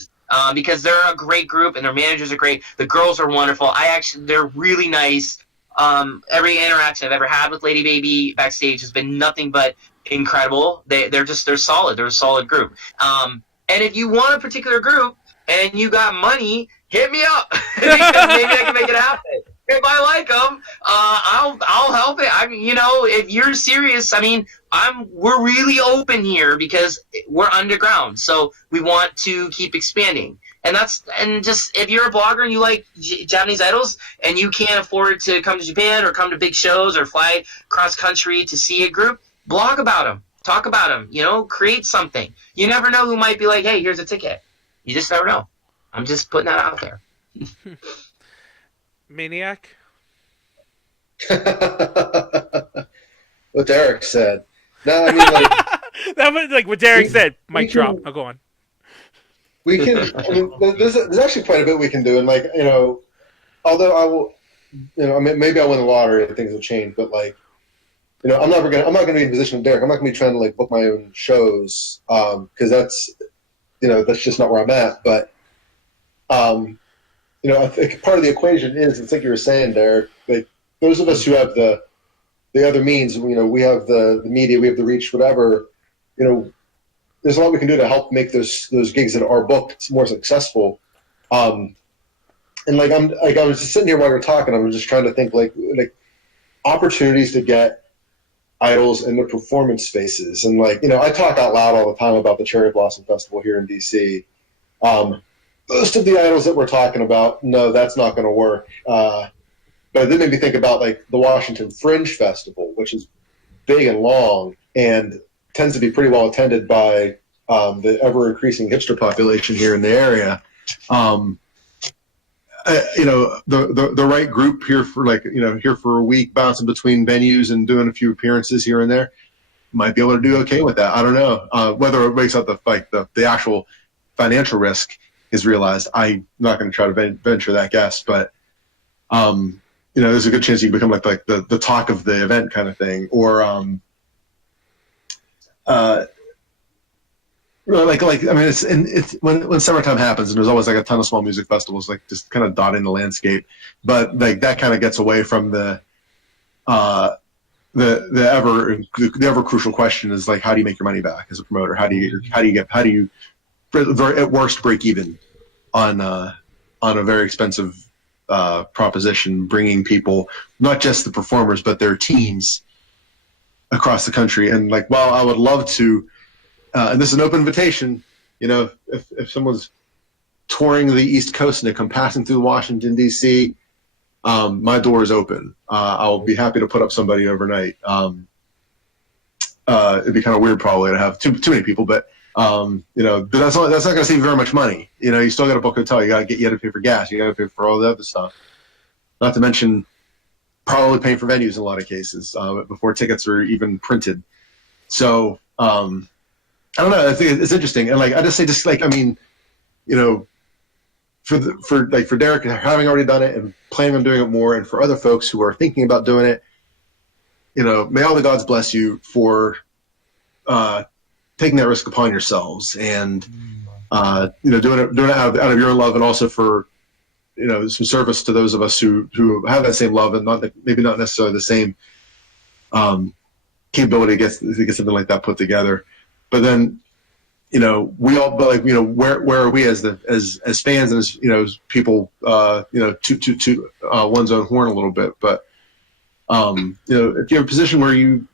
Because they're a great group and their managers are great. The girls are wonderful. They're really nice. Every interaction I've ever had with Lady Baby backstage has been nothing but incredible. They're solid. They're a solid group. And if you want a particular group and you got money, hit me up. Because maybe I can make it happen. if I like them, I'll help it. I mean, you know, if you're serious, I mean, we're really open here because we're underground, so we want to keep expanding. And just if you're a blogger and you like Japanese idols and you can't afford to come to Japan or come to big shows or fly cross country to see a group, blog about them, talk about them, you know, create something. You never know who might be like, hey, here's a ticket. You just never know. I'm just putting that out there. Maniac. What Derek said. No, I mean, like, That was like what Derek said. Mic drop. I'll go on. we can. I mean, there's actually quite a bit we can do, and like, you know, although I will, you know, I mean, maybe I'll win the lottery and things will change, but like, you know, I'm not gonna be in a position of Derek. I'm not gonna be trying to like book my own shows, because that's, you know, that's just not where I'm at. But, you know, I think part of the equation is, it's like you were saying, Derek, like those of us who have the other means, you know, we have the media, we have the reach, whatever, you know, there's a lot we can do to help make those gigs that are booked more successful. And like, I was just sitting here while you were talking, I was just trying to think like opportunities to get idols in the performance spaces. And like, you know, I talk out loud all the time about the Cherry Blossom Festival here in DC. Most of the idols that we're talking about, no, that's not going to work. But it did make me think about like the Washington Fringe Festival, which is big and long and tends to be pretty well attended by the ever increasing hipster population here in the area. You know, the right group here for like, you know, here for a week, bouncing between venues and doing a few appearances here and there, might be able to do okay with that. I don't know whether it makes out the actual financial risk is realized. I'm not going to try to venture that guess, but you know, there's a good chance you can become like the talk of the event kind of thing, or like I mean, it's when summertime happens, and there's always like a ton of small music festivals, like just kind of dotting the landscape. But like that kind of gets away from the ever crucial question is like, how do you make your money back as a promoter? How do you at worst break even on a very expensive proposition, bringing people, not just the performers but their teams across the country. And like, while I would love to, and this is an open invitation, you know, if someone's touring the East Coast and they come passing through Washington, D.C., my door is open. I'll be happy to put up somebody overnight. It'd be kind of weird probably to have too many people, but you know, but that's not going to save you very much money. You know, you still got to book a hotel. You got to pay for gas. You got to pay for all the other stuff. Not to mention probably paying for venues in a lot of cases before tickets are even printed. So I don't know. I think it's interesting, and like I just say, I mean, you know, for Derek having already done it and planning on doing it more, and for other folks who are thinking about doing it, you know, may all the gods bless you for taking that risk upon yourselves, and you know, doing it out of your love, and also for, you know, some service to those of us who have that same love and maybe not necessarily the same capability to get something like that put together. But then, you know, but you know, where are we as fans and as, you know, as people, you know, to one's own horn a little bit. But you know, if you have a position where you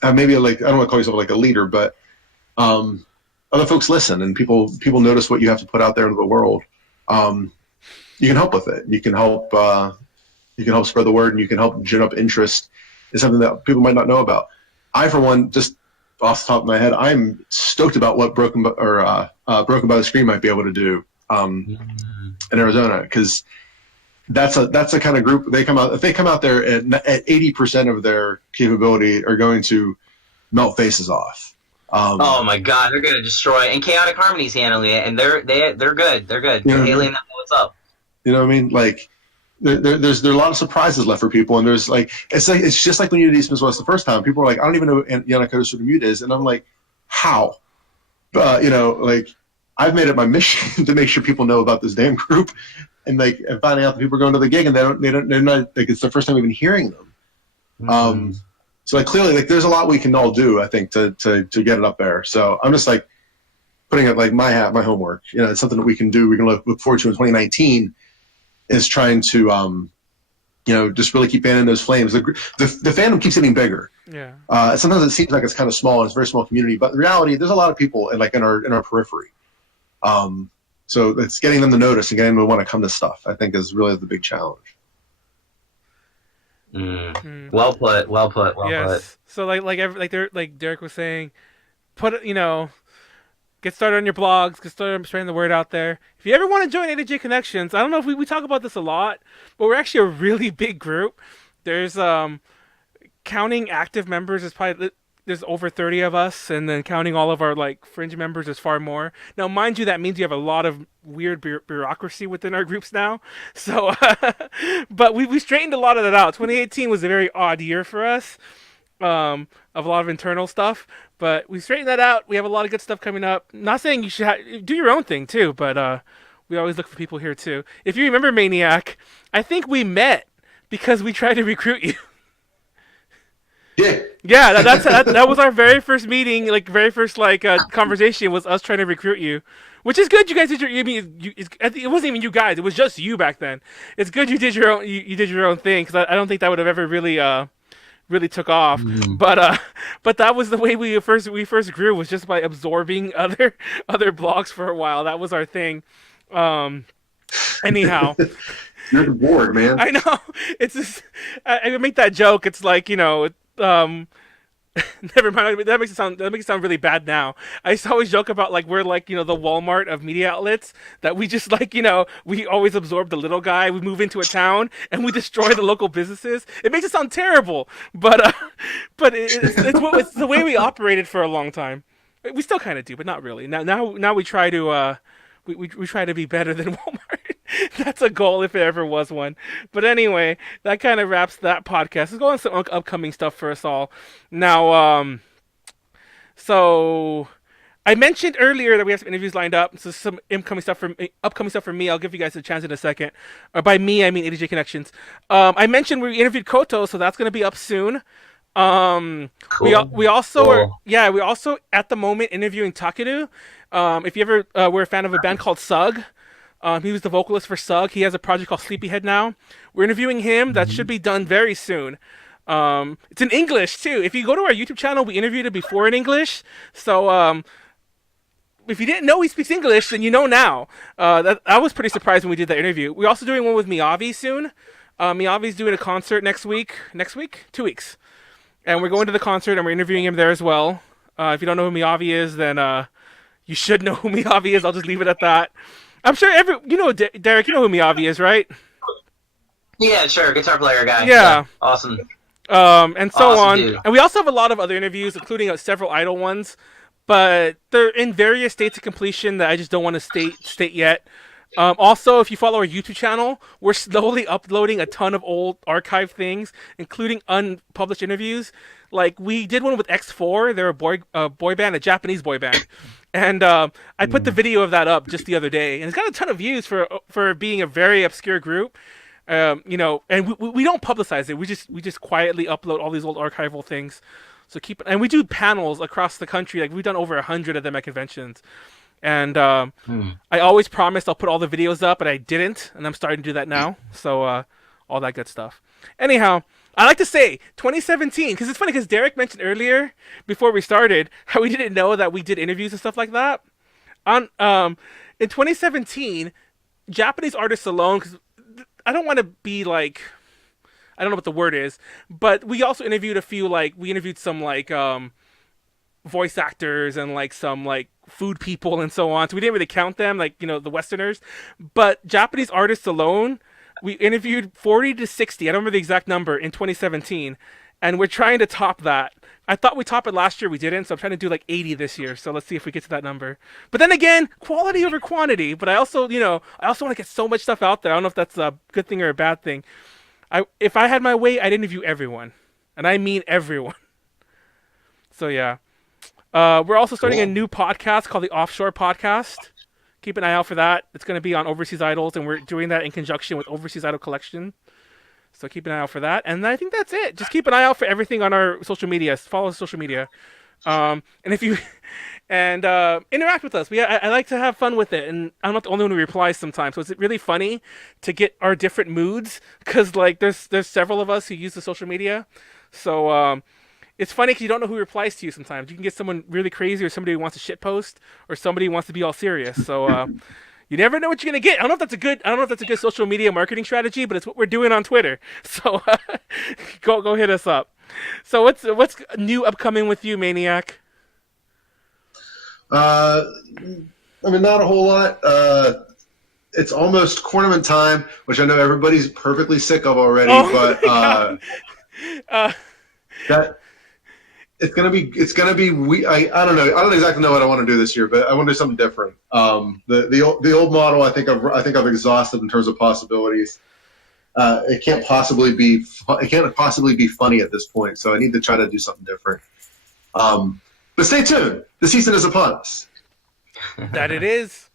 have maybe like, I don't want to call yourself like a leader, but other folks listen, and people notice what you have to put out there into the world. You can help with it. You can help spread the word, and you can help gin up interest in something that people might not know about. I, for one, just off the top of my head, I'm stoked about what Broken by the Screen might be able to do in Arizona, because that's a kind of group. If they come out there at 80% of their capability, are going to melt faces off. Oh my God, they're gonna destroy. And Chaotic Harmony's handling it, and they're good. They're good. You know, Alien, what's up? You know what I mean? Like, there's a lot of surprises left for people, and there's like it's just like when you did East was the first time. People are like, I don't even know what Hanako-san is, and I'm like, how? You know, like, I've made it my mission to make sure people know about this damn group, and like, and finding out that people are going to the gig and they're not like, it's the first time even hearing them. Mm-hmm. So like, clearly, like, there's a lot we can all do, I think, to get it up there. So I'm just like putting it like my homework. You know, it's something that we can do. We can look forward to in 2019. Is trying to just really keep fanning those flames. The fandom keeps getting bigger. Yeah. Sometimes it seems like it's kind of small and it's a very small community, but in reality, there's a lot of people in our periphery. So it's getting them to notice and getting them to want to come to stuff, I think, is really the big challenge. Well put. Yes. So like Derek was saying, get started on your blogs, get started on spreading the word out there. If you ever want to join AJ Connections, I don't know if we talk about this a lot, but we're actually a really big group. There's counting active members is probably there's over 30 of us, and then counting all of our like fringe members is far more. Now, mind you, that means you have a lot of weird bureaucracy within our groups now. So, but we straightened a lot of that out. 2018 was a very odd year for us, of a lot of internal stuff, but we straightened that out. We have a lot of good stuff coming up. Not saying you should do your own thing too, but we always look for people here too. If you remember Maniac, I think we met because we tried to recruit you. Yeah, that was our very first meeting, conversation was us trying to recruit you, which is good. You guys did it wasn't even you guys; it was just you back then. It's good you did your own. You did your own thing, because I don't think that would have ever really took off. But that was the way we first grew, was just by absorbing other blogs for a while. That was our thing. Anyhow. You're bored, man. I know. It's just, I make that joke. It's like, never mind. That makes it sound really bad now. I used to always joke about we're the Walmart of media outlets, that we just we always absorb the little guy. We move into a town and we destroy the local businesses. It makes it sound terrible, but it's the way we operated for a long time. We still kind of do, but not really. Now we try to we try to be better than Walmart. That's a goal if there ever was one. But anyway, that kind of wraps that podcast. Let's go on some upcoming stuff for us all. Now, so I mentioned earlier that we have some interviews lined up. So some upcoming stuff for me. I'll give you guys a chance in a second. By me, I mean ADJ Connections. I mentioned we interviewed Koto, so that's going to be up soon. Cool. We also at the moment interviewing Takeru. If you ever were a fan of a band called Sug, he was the vocalist for Sug. He has a project called Sleepyhead now. We're interviewing him. That should be done very soon. It's in English too. If you go to our YouTube channel, we interviewed it before in English. So if you didn't know he speaks English, then you know now. I was pretty surprised when we did that interview. We're also doing one with Miyavi soon. Miyavi's doing a concert next week. 2 weeks. And we're going to the concert and we're interviewing him there as well. If you don't know who Miyavi is, then you should know who Miyavi is. I'll just leave it at that. I'm sure Derek, you know who Miyavi is, right? Yeah, sure. Guitar player guy. Yeah. Awesome. And so awesome on. Dude. And we also have a lot of other interviews, including several Idol ones. But they're in various states of completion that I just don't want to state yet. Also, if you follow our YouTube channel, we're slowly uploading a ton of old archive things, including unpublished interviews. Like, we did one with X4. They're a boy band, a Japanese boy band. And I put the video of that up just the other day. And it's got a ton of views for being a very obscure group. And we don't publicize it. We just quietly upload all these old archival things. So and we do panels across the country. Like, we've done over 100 of them at conventions. And I always promised I'll put all the videos up, but I didn't, and I'm starting to do that now. So all that good stuff. Anyhow, I like to say 2017, because it's funny, because Derek mentioned earlier before we started how we didn't know that we did interviews and stuff like that. In 2017, Japanese artists alone, because I don't want to be like, I don't know what the word is, but we also interviewed we interviewed some voice actors and some food people and so on. So we didn't really count them, the Westerners. But Japanese artists alone, we interviewed 40 to 60. I don't remember the exact number in 2017. And we're trying to top that. I thought we topped it last year. We didn't. So I'm trying to do 80 this year. So let's see if we get to that number. But then again, quality over quantity. But I also want to get so much stuff out there. I don't know if that's a good thing or a bad thing. If I had my way, I'd interview everyone. And I mean everyone. So yeah. We're also starting a new podcast called the Offshore Podcast. Keep an eye out for that. It's going to be on Overseas Idols, and we're doing that in conjunction with Overseas Idol Collection. So keep an eye out for that. And I think that's it. Just keep an eye out for everything on our social media. Follow social media. And if you and interact with us. I like to have fun with it, and I'm not the only one who replies sometimes. So it's really funny to get our different moods, because like there's several of us who use the social media, so it's funny because you don't know who replies to you sometimes. You can get someone really crazy, or somebody who wants to shitpost, or somebody who wants to be all serious. So you never know what you're gonna get. I don't know if that's a good social media marketing strategy, but it's what we're doing on Twitter. So go hit us up. So what's new upcoming with you, Maniac? I mean, not a whole lot. It's almost tournament time, which I know everybody's perfectly sick of already. But that it's gonna be. I don't know. I don't exactly know what I want to do this year, but I want to do something different. The old model, I think I've exhausted in terms of possibilities. It can't possibly be funny at this point, so I need to try to do something different. But stay tuned. The season is upon us. That it is.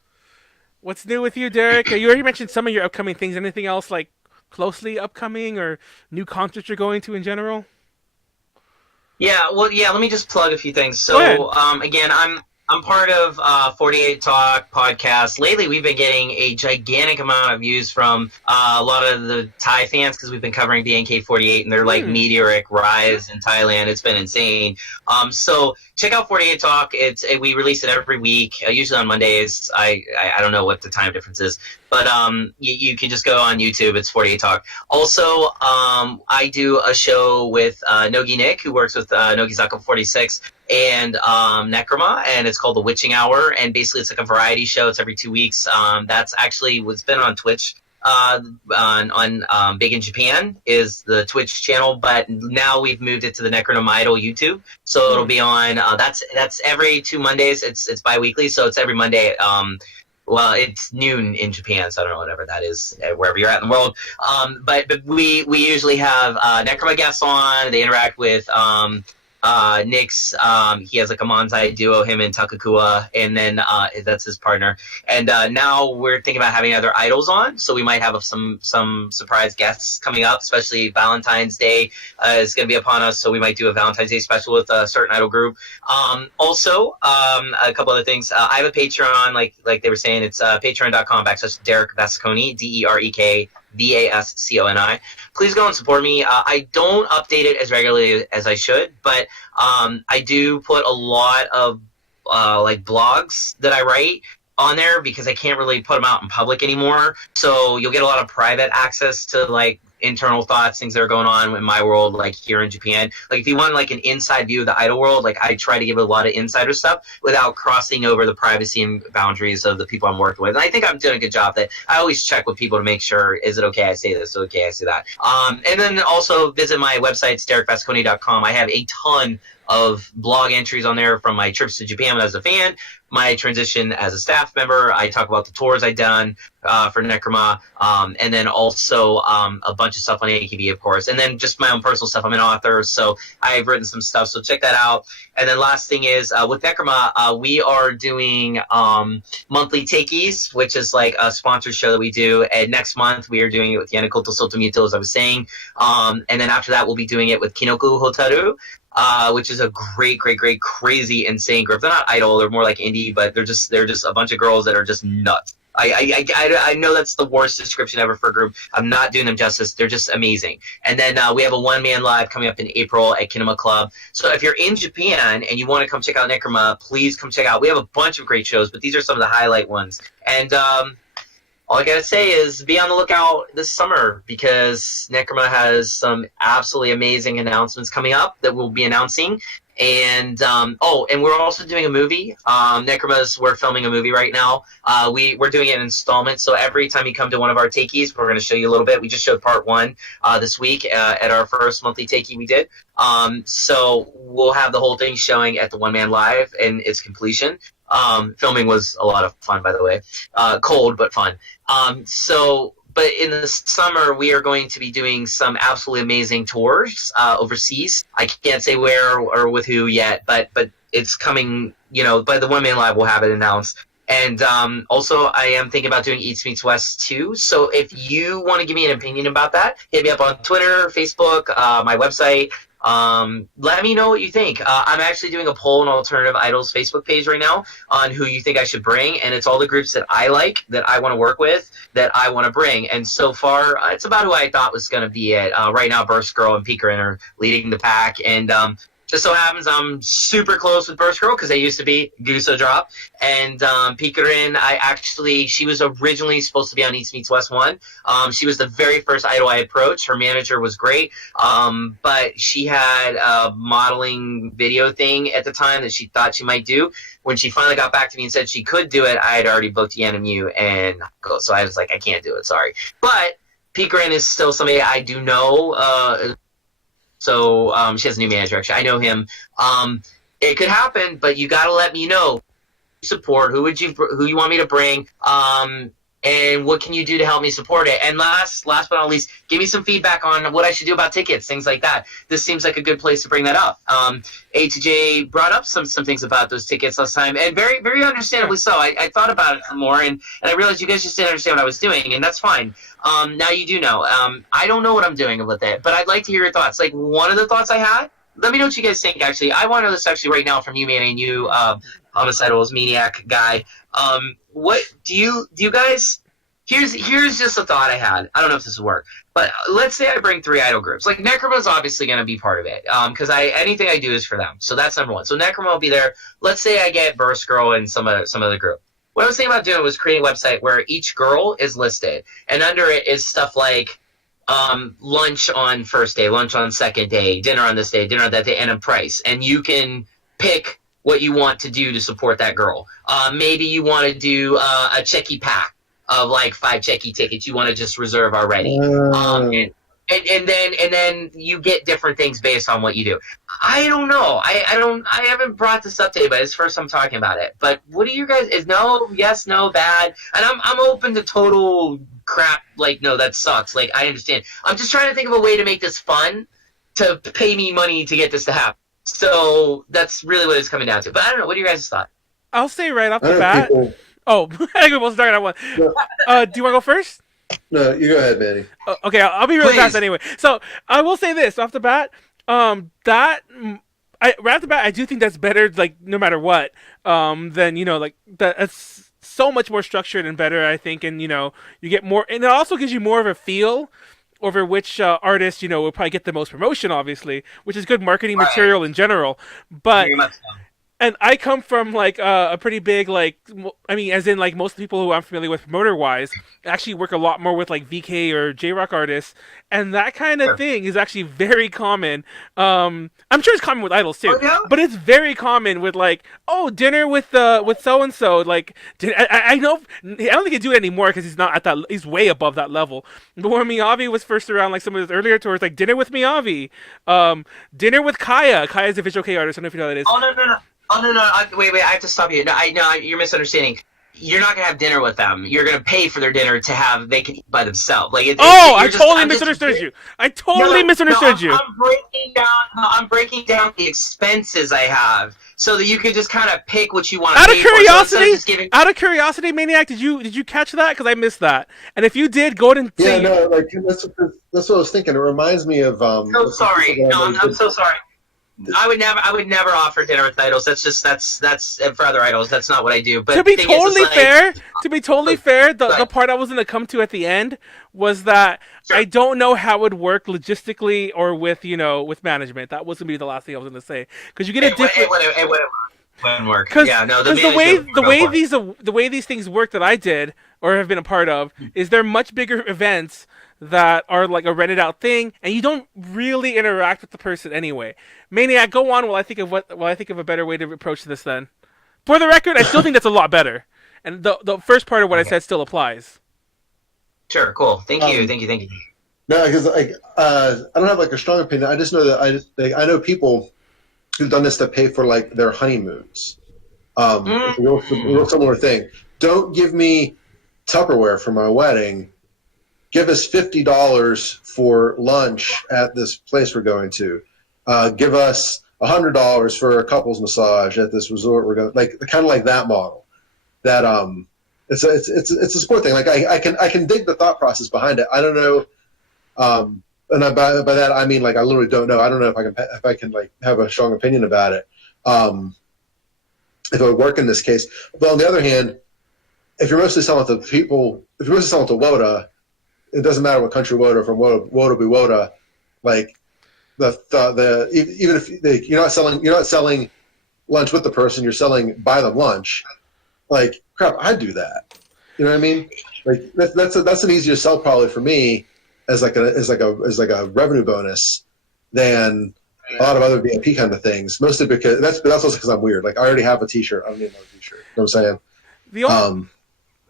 What's new with you, Derek? You already mentioned some of your upcoming things. Anything else like closely upcoming or new concerts you're going to in general? Yeah, well, let me just plug a few things. So, again, I'm part of 48 Talk podcast. Lately, we've been getting a gigantic amount of views from a lot of the Thai fans, because we've been covering BNK48 and their like meteoric rise in Thailand. It's been insane. So check out 48 Talk. We release it every week, usually on Mondays. I don't know what the time difference is, but you can just go on YouTube. It's 48 Talk. Also, I do a show with Nogi Nick, who works with Nogizaka 46 and Necroma, and it's called The Witching Hour, and basically it's like a variety show. It's every 2 weeks. That's actually what's been on Twitch. On Big in Japan is the Twitch channel, but now we've moved it to the NECRONOMIDOL YouTube, so it'll be on that's every 2 Mondays. It's bi-weekly, so it's every Monday. Well, it's noon in Japan, so I don't know, whatever that is, wherever you're at in the world. But we usually have Necroma guests on. They interact with Nick's, he has like a manzai duo, him and Takakua, and then that's his partner. And now we're thinking about having other idols on, so we might have some surprise guests coming up, especially Valentine's Day is going to be upon us, so we might do a Valentine's Day special with a certain idol group. Also, a couple other things. I have a Patreon, like they were saying, it's patreon.com/Derek Vasconi, DEREK VASCONI. Please go and support me. I don't update it as regularly as I should, but I do put a lot of like blogs that I write on there, because I can't really put them out in public anymore. So you'll get a lot of private access to like internal thoughts, things that are going on in my world, like here in Japan. Like if you want like an inside view of the idol world, like I try to give a lot of insider stuff without crossing over the privacy and boundaries of the people I'm working with. And I think I'm doing a good job that I always check with people to make sure, is it okay I say this? Okay, I say that. And then also visit my website, derekvasconi.com. I have a ton of blog entries on there from my trips to Japan as a fan, my transition as a staff member. I talk about the tours I've done for Necroma, and then also a bunch of stuff on AKB, of course, and then just my own personal stuff. I'm an author, so I've written some stuff, so check that out. And then last thing is, with Necroma, we are doing monthly takeis, which is like a sponsored show that we do, and next month we are doing it with Yanakoto Sotomito, as I was saying, and then after that we'll be doing it with Kinoku Hotaru, which is a great, crazy, insane group. They're not idol; they're more like indie, but they're just a bunch of girls that are just nuts. I know that's the worst description ever for a group. I'm not doing them justice. They're just amazing. And then we have a one-man live coming up in April at Kinema Club. So if you're in Japan and you want to come check out Necroma, please come check out. We have a bunch of great shows, but these are some of the highlight ones. And all I gotta say is be on the lookout this summer, because Necroma has some absolutely amazing announcements coming up that we'll be announcing. And and we're also doing a movie. We're filming a movie right now. We're doing it in installments. So every time you come to one of our takeis, we're going to show you a little bit. We just showed part 1 this week at our first monthly takeie we did. So we'll have the whole thing showing at the One Man Live and its completion. Filming was a lot of fun, by the way. Cold, but fun. But in the summer, we are going to be doing some absolutely amazing tours overseas. I can't say where or with who yet, but it's coming, by the One Man Live, we'll have it announced. And also, I am thinking about doing East Meets West too. So if you want to give me an opinion about that, hit me up on Twitter, Facebook, my website. Let me know what you think. I'm actually doing a poll on Alternative Idols Facebook page right now on who you think I should bring, and it's all the groups that I like, that I want to work with, that I want to bring. And so far, it's about who I thought was going to be it. Right now, Burst Girl and Pikarin are leading the pack, and just so happens I'm super close with Burst Girl because they used to be Guso Drop. And Pikarin, she was originally supposed to be on East Meets West 1. She was the very first idol I approached. Her manager was great, but she had a modeling video thing at the time that she thought she might do. When she finally got back to me and said she could do it, I had already booked Yanamu, and so I was like, I can't do it, sorry. But Pikarin is still somebody I do know. So she has a new manager, actually. I know him. It could happen, but you got to let me know. Support, who you want me to bring, and what can you do to help me support it? And last but not least, give me some feedback on what I should do about tickets, things like that. This seems like a good place to bring that up. A2J brought up some things about those tickets last time, and very, very understandably so. I thought about it more, and I realized you guys just didn't understand what I was doing, and that's fine. Now you do know. I don't know what I'm doing with it, but I'd like to hear your thoughts. Like, one of the thoughts I had, let me know what you guys think, actually. I want to know this actually right now from you, Manny, and you, Homicidols Maniac guy. What do you guys? Here's just a thought I had. I don't know if this will work, but let's say I bring 3 idol groups. Like, Necromo's obviously going to be part of it, because anything I do is for them. So that's number one. So Necromo will be there. Let's say I get Burst Girl and some other group. What I was thinking about doing was creating a website where each girl is listed, and under it is stuff like lunch on first day, lunch on second day, dinner on this day, dinner on that day, and a price. And you can pick what you want to do to support that girl. Maybe you want to do a checky pack of like 5 checky tickets you want to just reserve already. And then you get different things based on what you do. I don't know. I haven't brought this up today, but it's first I'm talking about it. But what do you guys, is no, yes, no, bad? And I'm open to total crap, like, no, that sucks. Like, I understand. I'm just trying to think of a way to make this fun, to pay me money to get this to happen. So that's really what it's coming down to. But I don't know. What do you guys thought? I'll say right off the bat. Oh, I was talking about one. Do you want to go first? No, you go ahead, Manny. Okay, I'll be really fast anyway. So I will say this off the bat. Right off the bat, I do think that's better. Like, no matter what, than like that's so much more structured and better. I think, and you get more, and it also gives you more of a feel over which artist will probably get the most promotion, obviously, which is good marketing material in general. But and I come from like a pretty big as in like most people who I'm familiar with promoter wise actually work a lot more with like VK or J-Rock artists, and that kind of thing is actually very common. I'm sure it's common with idols too, but it's very common with like, dinner with so and so. Like, I know I don't think he do it anymore because he's not at that. He's way above that level. But when Miyavi was first around, like some of his earlier tours, like dinner with Miyavi, dinner with Kaya. Kaya's a visual K artist. I don't know if you know who that is. Oh, no. Wait. I have to stop you. No, you're misunderstanding. You're not going to have dinner with them. You're going to pay for their dinner they can eat by themselves. Like, I totally misunderstood you. I totally misunderstood you. I'm breaking down the expenses I have so that you can just kind of pick what you want to pay for. Out of curiosity, Maniac, did you catch that? Because I missed that. And if you did, go ahead and say... Yeah, no, like, that's what I was thinking. It reminds me of... so sorry. No, I'm so sorry. I would never offer dinner with idols. That's for other idols. That's not what I do. But to be totally fair, the part I was going to come to at the end was that I don't know how it would work logistically or with management. That was going to be the last thing I was going to say, because you get a different. It wouldn't work. Because the way these things work that I did or have been a part of is they're much bigger events that are like a rented out thing, and you don't really interact with the person anyway. Maniac, go on while I think of a better way to approach this. Then, for the record, I still think that's a lot better, and the first part of what I said still applies. Sure, cool. Thank you. No, because I don't have like a strong opinion. I just know that I know people who've done this to pay for like their honeymoons. It's a real similar thing. Don't give me Tupperware for my wedding. Give us $50 for lunch at this place we're going to. Give us $100 for a couples massage at this resort we're going. Like, kind of like that model. That it's a support thing. Like, I can dig the thought process behind it. I don't know. by that I mean like I literally don't know. I don't know if I can like have a strong opinion about it. If it would work in this case. But on the other hand, if you're mostly selling to people, if you're mostly selling to WOTA, it doesn't matter what country WOTA from WOTA be WOTA. Like the even if you're not selling lunch with the person, you're selling buy them lunch. Like crap, I'd do that. You know what I mean? Like that's an easier sell probably for me as like a revenue bonus than a lot of other VIP kind of things. Mostly because that's also because I'm weird. Like I already have a T-shirt. I don't need another T-shirt. You know what I'm saying?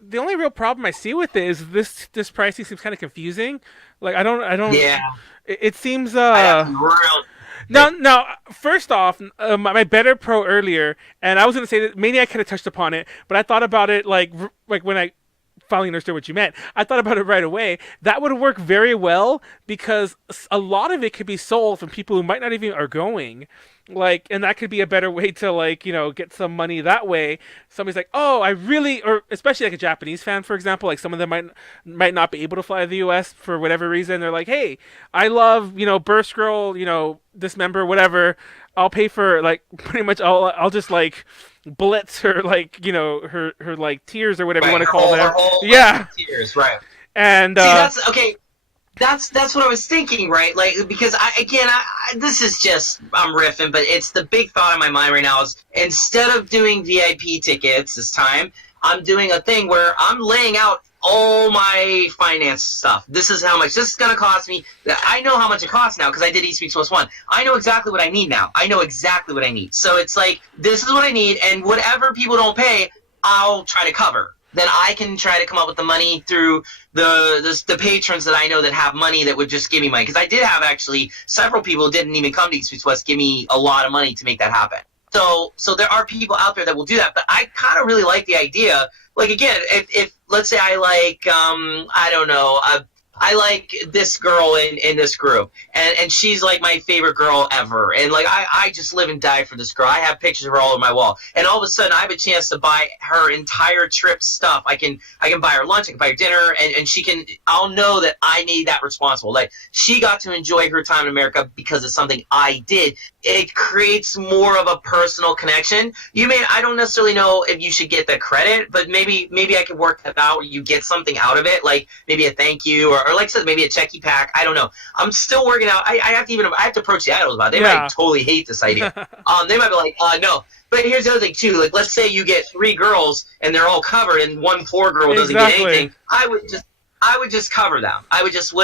The only real problem I see with it is this pricing seems kind of confusing. Like I don't. Yeah. It seems Real. Now, first off, my Better Pro earlier, and I was going to say that Maniac kind of touched upon it, but I thought about it like when I finally understood what you meant. I thought about it right away. That would work very well because a lot of it could be sold from people who might not even are going. Like, and that could be a better way to like, get some money that way. Somebody's like, oh, I really, or especially like a Japanese fan, for example, like some of them might not be able to fly to the US for whatever reason. They're like, hey, I love, Burst Girl, this member, whatever. I'll pay for like pretty much I'll just like blitz her like, her like tiers or whatever you want to call them. Yeah. Tiers, right. And see, that's okay. That's what I was thinking, right? Like, because this is just, I'm riffing, but it's the big thought in my mind right now is instead of doing VIP tickets this time, I'm doing a thing where I'm laying out all my finance stuff. This is how much this is going to cost me. I know how much it costs now because I did East Weeks Plus One. I know exactly what I need now. I know exactly what I need. So it's like, this is what I need, and whatever people don't pay, I'll try to cover. Then I can try to come up with the money through the patrons that I know that have money that would just give me money. Because I did have actually several people who didn't even come to East Weeks West give me a lot of money to make that happen. So there are people out there that will do that. But I kind of really like the idea. Like, again, if let's say I like, I don't know, I like this girl in this group, and she's like my favorite girl ever, and like I just live and die for this girl. I have pictures of her all over my wall, and all of a sudden I have a chance to buy her entire trip stuff. I can buy her lunch, I can buy her dinner, and I'll know that I made that responsible. Like, she got to enjoy her time in America because of something I did. It creates more of a personal connection. I don't necessarily know if you should get the credit, but maybe I could work that out where you get something out of it, like maybe a thank you or like I said, maybe a checky pack. I don't know. I'm still working out. I have to approach the idols about it. They might totally hate this idea. They might be like, no. But here's the other thing too. Like, let's say you get 3 girls and they're all covered, and one poor girl doesn't get anything. I would just cover them. I would just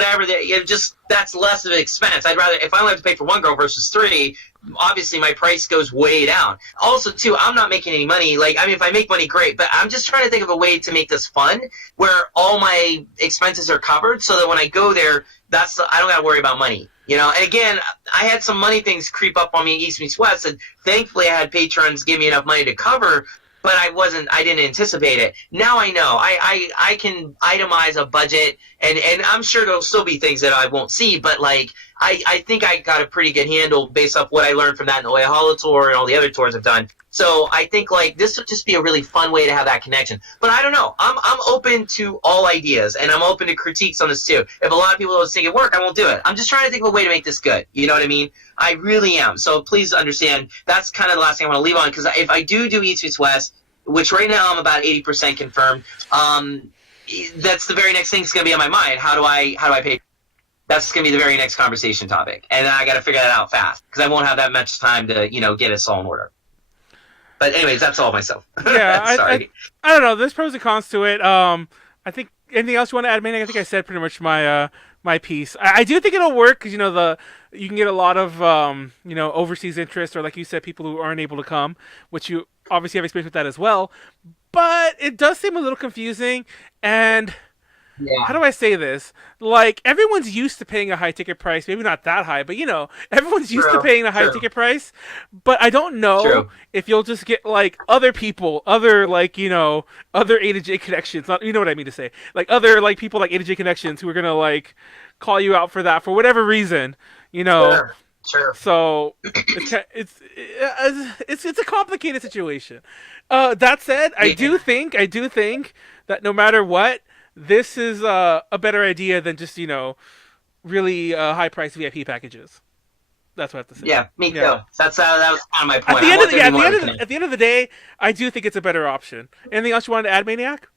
that's less of an expense. I'd rather, if I only have to pay for 1 girl versus 3, obviously my price goes way down. Also too, I'm not making any money. Like, I mean, if I make money, great, but I'm just trying to think of a way to make this fun where all my expenses are covered so that when I go there, I don't gotta worry about money. And again, I had some money things creep up on me East meets West, and thankfully I had patrons give me enough money to cover, but I didn't anticipate it. Now I know. I can itemize a budget, and I'm sure there'll still be things that I won't see, but like, I think I got a pretty good handle based off what I learned from that in the Oya Hollow tour and all the other tours I've done. So I think like this would just be a really fun way to have that connection. But I don't know. I'm open to all ideas, and I'm open to critiques on this too. If a lot of people don't think it work, I won't do it. I'm just trying to think of a way to make this good. You know what I mean? I really am. So please understand, that's kind of the last thing I want to leave on, because if I do East Meets West, which right now I'm about 80% confirmed, that's the very next thing that's going to be on my mind. How do I pay? That's going to be the very next conversation topic. And I got to figure that out fast, because I won't have that much time to, get us all in order. But anyways, that's all myself. Yeah, sorry. I don't know. There's pros and cons to it. I think anything else you want to add, Maniac? I think I said pretty much my piece. I do think it'll work because you can get a lot of overseas interest, or like you said, people who aren't able to come, which you obviously have experience with that as well. But it does seem a little confusing, and how do I say this? Like, everyone's used to paying a high ticket price. Maybe not that high, but everyone's used to paying a high ticket price. But I don't know if you'll just get like other people, other A to J connections. Not, you know what I mean to say? Like other like people like A to J connections who are gonna like call you out for that for whatever reason. Sure. So it's a complicated situation. That said, I do think that no matter what, this is a better idea than just really high price VIP packages. That's what I have to say. Yeah, me too. Yeah. That was kind of my At point. the I end want of the, there yeah, to be more of a at connection. the end of the day, I do think it's a better option. Anything else you wanted to add, Maniac?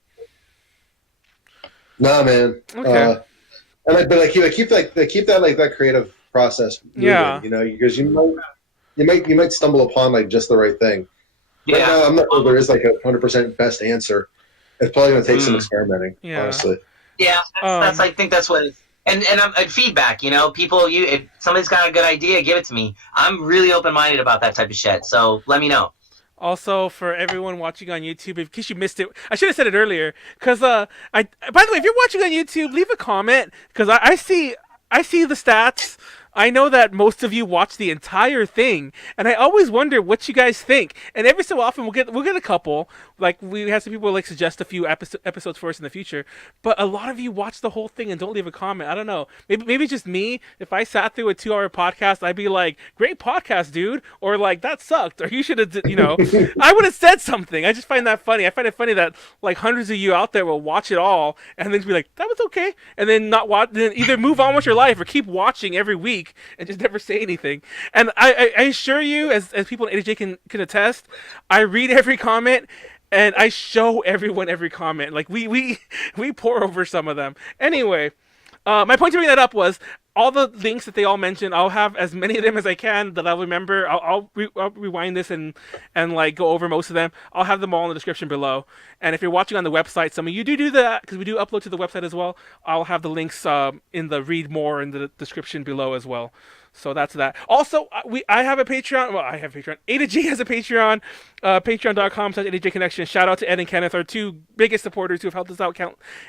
Nah, man. Okay. But keep that creative process moving. Yeah. You know, because you might stumble upon like just the right thing. Right Yeah. now, I'm not sure there is like a 100% best answer. It's probably going to take some experimenting, Yeah. honestly. Yeah, that's I think that's what. And feedback, you know, people. If somebody's got a good idea, give it to me. I'm really open minded about that type of shit. So let me know. Also, for everyone watching on YouTube, in case you missed it, I should have said it earlier. Cause by the way, if you're watching on YouTube, leave a comment. Cause I see the stats. I know that most of you watch the entire thing, and I always wonder what you guys think. And every so often we'll get a couple. Like we have some people like suggest a few episodes for us in the future. But a lot of you watch the whole thing and don't leave a comment. I don't know. Maybe just me. If I sat through a 2-hour podcast, I'd be like, "Great podcast, dude," or like, "That sucked," or "You should have," you know. I would have said something. I just find that funny. I find it funny that like hundreds of you out there will watch it all and then be like, "That was okay," and then not watch. Then either move on with your life or keep watching every week and just never say anything. And I assure you, as people in AJ can attest, I read every comment and I show everyone every comment. Like we pour over some of them. Anyway, my point to bring that up was all the links that they all mentioned. I'll have as many of them as I can that I'll remember. I'll rewind this and like go over most of them. I'll have them all in the description below. And if you're watching on the website, some of you do that because we do upload to the website as well. I'll have the links in the read more in the description below as well. So that's that. Also, I have a Patreon. Well, I have a Patreon. A to G has a Patreon. Patreon.com/AtoJ Connection. Shout out to Ed and Kenneth, our two biggest supporters who have helped us out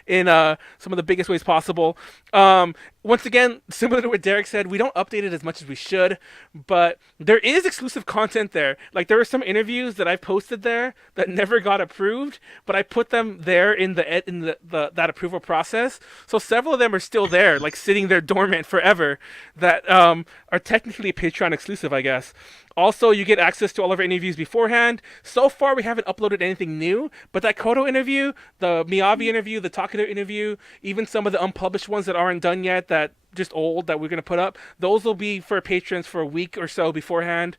in some of the biggest ways possible. Once again, similar to what Derek said, we don't update it as much as we should, but there is exclusive content there. Like there were some interviews that I posted there that never got approved, but I put them there in that approval process. So several of them are still there, like sitting there dormant forever. That are technically Patreon exclusive, I guess. Also, you get access to all of our interviews beforehand. So far, we haven't uploaded anything new, but that Kodo interview, the Miyabi interview, the Takeda interview, even some of the unpublished ones that aren't done yet, that just old, that we're going to put up, those will be for patrons for a week or so beforehand.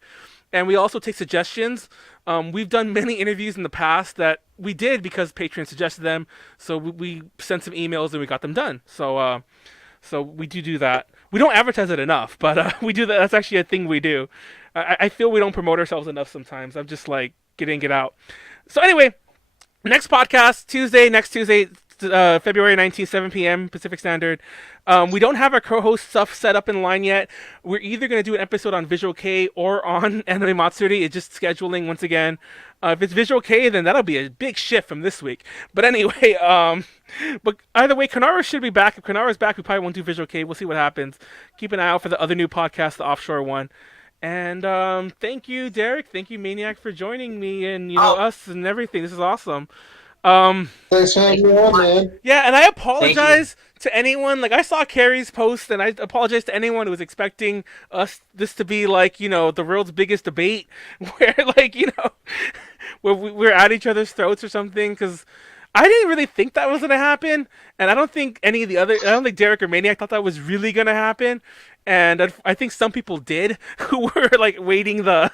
And we also take suggestions. We've done many interviews in the past that we did because patrons suggested them. So we sent some emails and we got them done. So we do that. We don't advertise it enough, but we do that. That's actually a thing we do. I feel we don't promote ourselves enough sometimes. I'm just like, get in, get out. So anyway, next podcast, next Tuesday, February 19th, 7 p.m. Pacific Standard. We don't have our co-host stuff set up in line yet. We're either going to do an episode on Visual K or on Anime Matsuri. It's just scheduling once again. If it's Visual K, then that'll be a big shift from this week. But anyway, but either way, Kanara should be back. If Kanara's back, we probably won't do Visual K. We'll see what happens. Keep an eye out for the other new podcast, the Offshore one. And thank you, Derek. Thank you, Maniac, for joining me and us and everything. This is awesome. Thanks for having me on, man. Yeah, and I apologize to anyone. Like, I saw Carrie's post, and I apologize to anyone who was expecting this to be like, the world's biggest debate, where like, where we're at each other's throats or something. Because I didn't really think that was gonna happen, and I don't think I don't think Derek or Maniac thought that was really gonna happen. And I think some people did who were like waiting this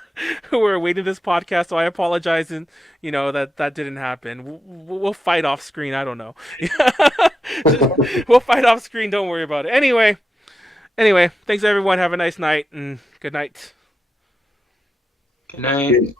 podcast. So I apologize, and that didn't happen. We'll fight off screen. I don't know. We'll fight off screen. Don't worry about it. Anyway, thanks everyone. Have a nice night and good night. Good night.